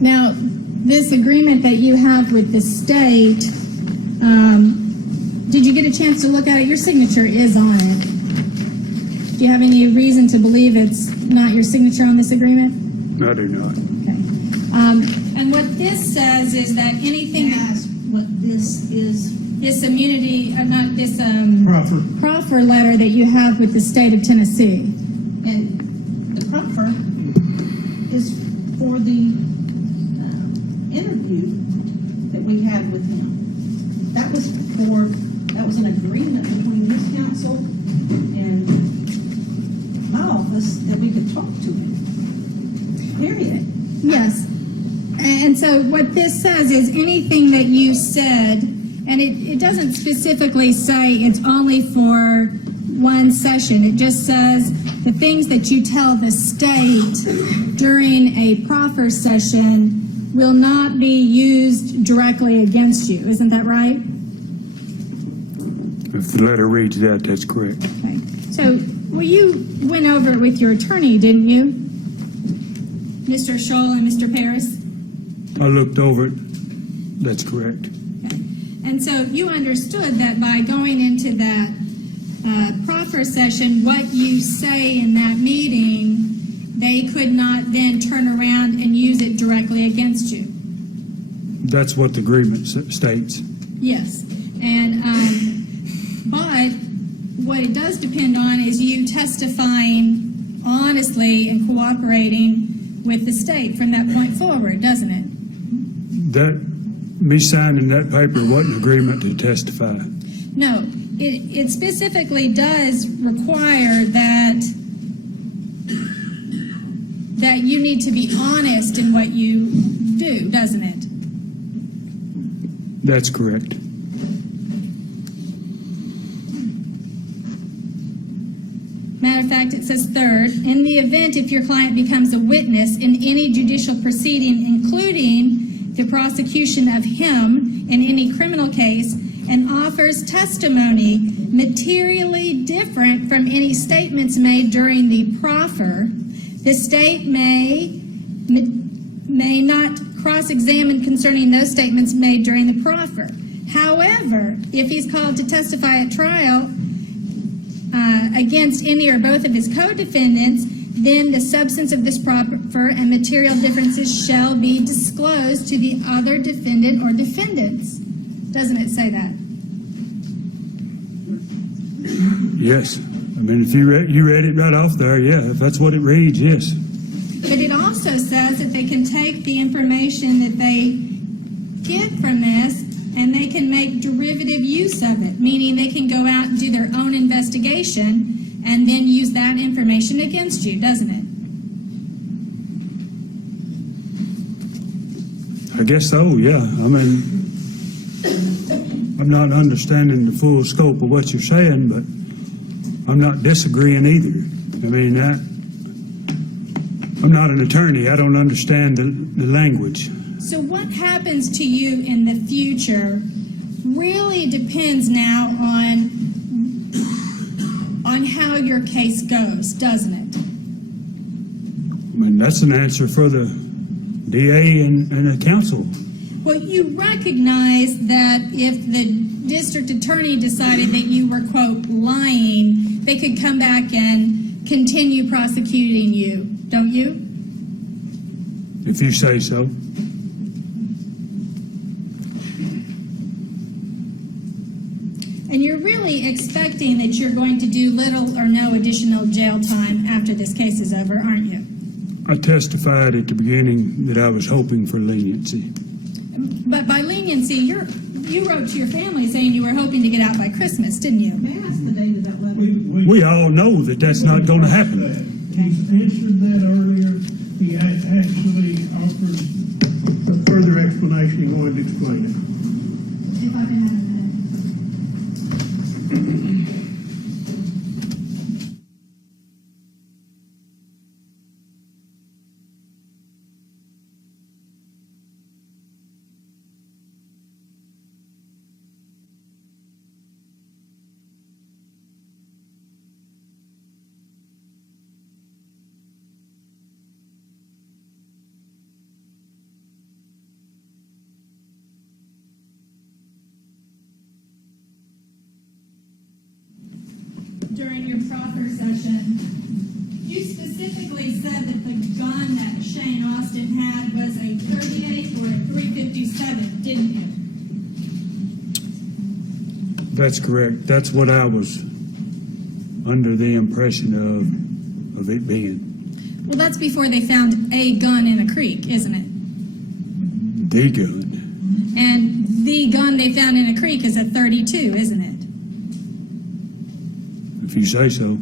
Now, this agreement that you have with the state, did you get a chance to look at it? Your signature is on it. Do you have any reason to believe it's not your signature on this agreement? I do not. Okay. And what this says is that anything, ask what this is. this immunity, not this Proffer. proffer letter that you have with the state of Tennessee. And the proffer is for the interview that we had with him. That was an agreement between his counsel and my office that we could talk to him. Period. Yes. And so what this says is anything that you said, and it doesn't specifically say it's only for one session. It just says the things that you tell the state during a proffer session will not be used directly against you. Isn't that right? If the letter reads that, that's correct. Okay. So, well, you went over it with your attorney, didn't you? Mr. Scholl and Mr. Paris? I looked over it. That's correct. Okay. And so you understood that by going into that proffer session, what you say in that meeting, they could not then turn around and use it directly against you. That's what the agreement states. Yes. And, but what it does depend on is you testifying honestly and cooperating with the state from that point forward, doesn't it? Me signing that paper wasn't an agreement to testify. No, it specifically does require that you need to be honest in what you do, doesn't it? That's correct. Matter of fact, it says third, in the event if your client becomes a witness in any judicial proceeding, including the prosecution of him in any criminal case, and offers testimony materially different from any statements made during the proffer, the state may not cross-examine concerning those statements made during the proffer. However, if he's called to testify at trial against any or both of his co-defendants, then the substance of this proffer and material differences shall be disclosed to the other defendant or defendants. Doesn't it say that? Yes. I mean, if you read it right off there, yeah, if that's what it reads, yes. But it also says that they can take the information that they get from this and they can make derivative use of it, meaning they can go out and do their own investigation and then use that information against you, doesn't it? I guess so, yeah. I mean, I'm not understanding the full scope of what you're saying, but I'm not disagreeing either. I mean, I'm not an attorney. I don't understand the language. So what happens to you in the future really depends now on how your case goes, doesn't it? I mean, that's an answer for the DA and the council. Well, you recognize that if the district attorney decided that you were, quote, lying, they could come back and continue prosecuting you, don't you? If you say so. And you're really expecting that you're going to do little or no additional jail time after this case is over, aren't you? I testified at the beginning that I was hoping for leniency. But by leniency, you wrote to your family saying you were hoping to get out by Christmas, didn't you? May I ask the date of that letter? We all know that that's not going to happen. He's answered that earlier. He actually offered a further explanation. He wanted to explain it. If I can have a minute. During your proffer session, you specifically said that the gun that Shane Austin had was a .38 or a .357, didn't you? That's correct. That's what I was under the impression of it being. Well, that's before they found a gun in a creek, isn't it? The gun. And the gun they found in a creek is a .32, isn't it? If you say so.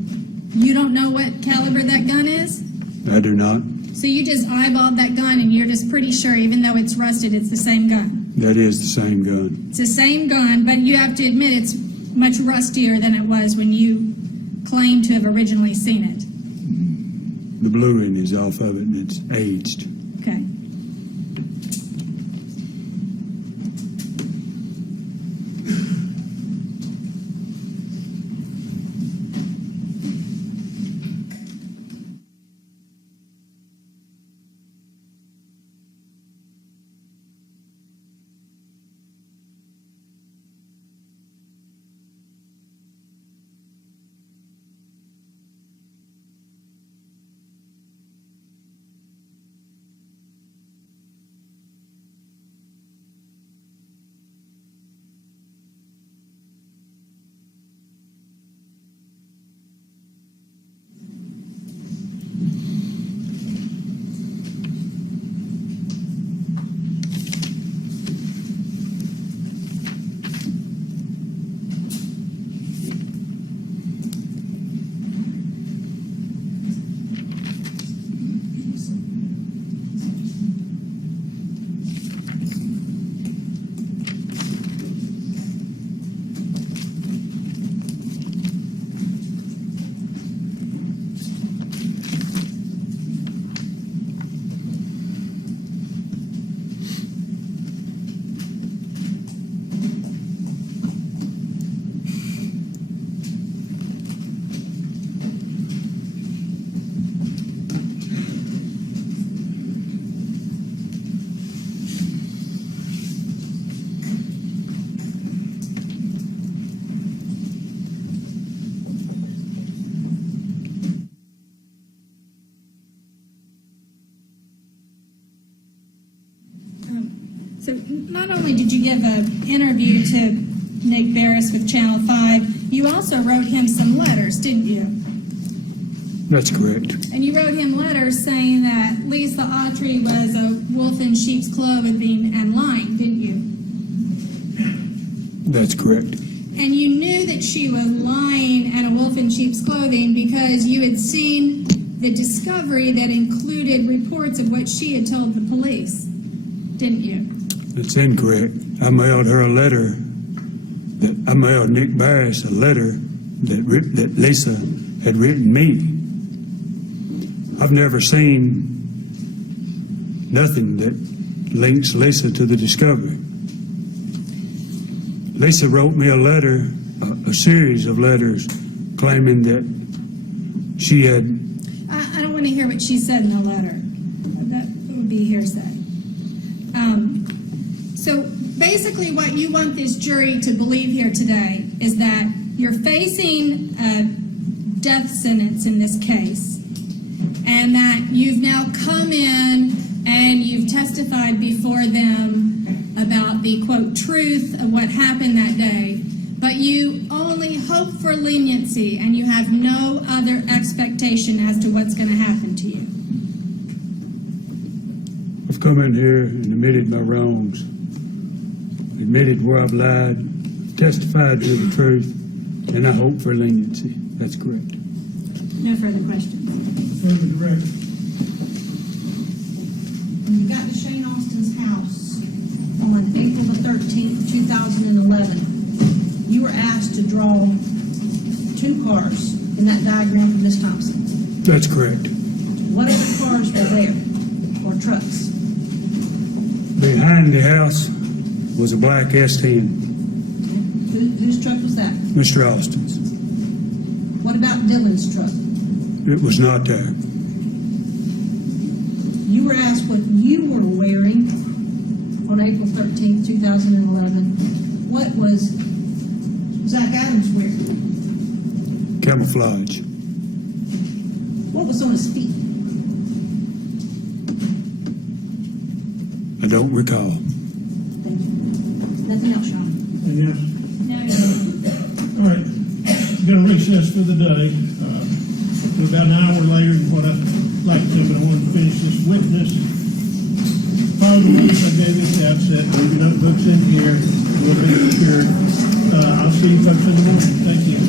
You don't know what caliber that gun is? I do not. So you just eyeballed that gun and you're just pretty sure, even though it's rusted, it's the same gun? That is the same gun. It's the same gun, but you have to admit it's much rustier than it was when you claimed to have originally seen it. The bluing is off of it and it's aged. Okay. not only did you give an interview to Nick Barris with Channel 5, you also wrote him some letters, didn't you? That's correct. And you wrote him letters saying that Lisa Autry was a wolf in sheep's clothing and lying, didn't you? That's correct. And you knew that she was lying and a wolf in sheep's clothing because you had seen the discovery that included reports of what she had told the police, didn't you? That's incorrect. I mailed her a letter. I mailed Nick Barris a letter that Lisa had written me. I've never seen nothing that links Lisa to the discovery. Lisa wrote me a letter, a series of letters, claiming that she had... I don't want to hear what she said in the letter. That would be hearsay. So basically what you want this jury to believe here today is that you're facing a death sentence in this case, and that you've now come in and you've testified before them about the, quote, truth of what happened that day, but you only hope for leniency and you have no other expectation as to what's going to happen to you. I've come in here and admitted my wrongs, admitted where I've lied, testified to the truth, and I hope for leniency. That's correct. No further questions. Further direction. When you got to Shane Austin's house on April the 13th, 2011, you were asked to draw 2 cars in that diagram from Miss Thompson. That's correct. What other cars were there, or trucks? Behind the house was a black S10, Whose truck was that? Mr. Austin's. What about Dylan's truck? It was not there. You were asked what you were wearing on April 13th, 2011. What was Zach Adams wearing? Camouflage. What was on his feet? I don't recall. Thank you. Nothing else, Sean? Anything else? No. All right, going to recess for the day. About an hour later than what I'd like to, but I want to finish this witness. Follow the rules I gave you at the outset. Leave your notebooks in here. We'll be secured. I'll see you folks in the morning. Thank you.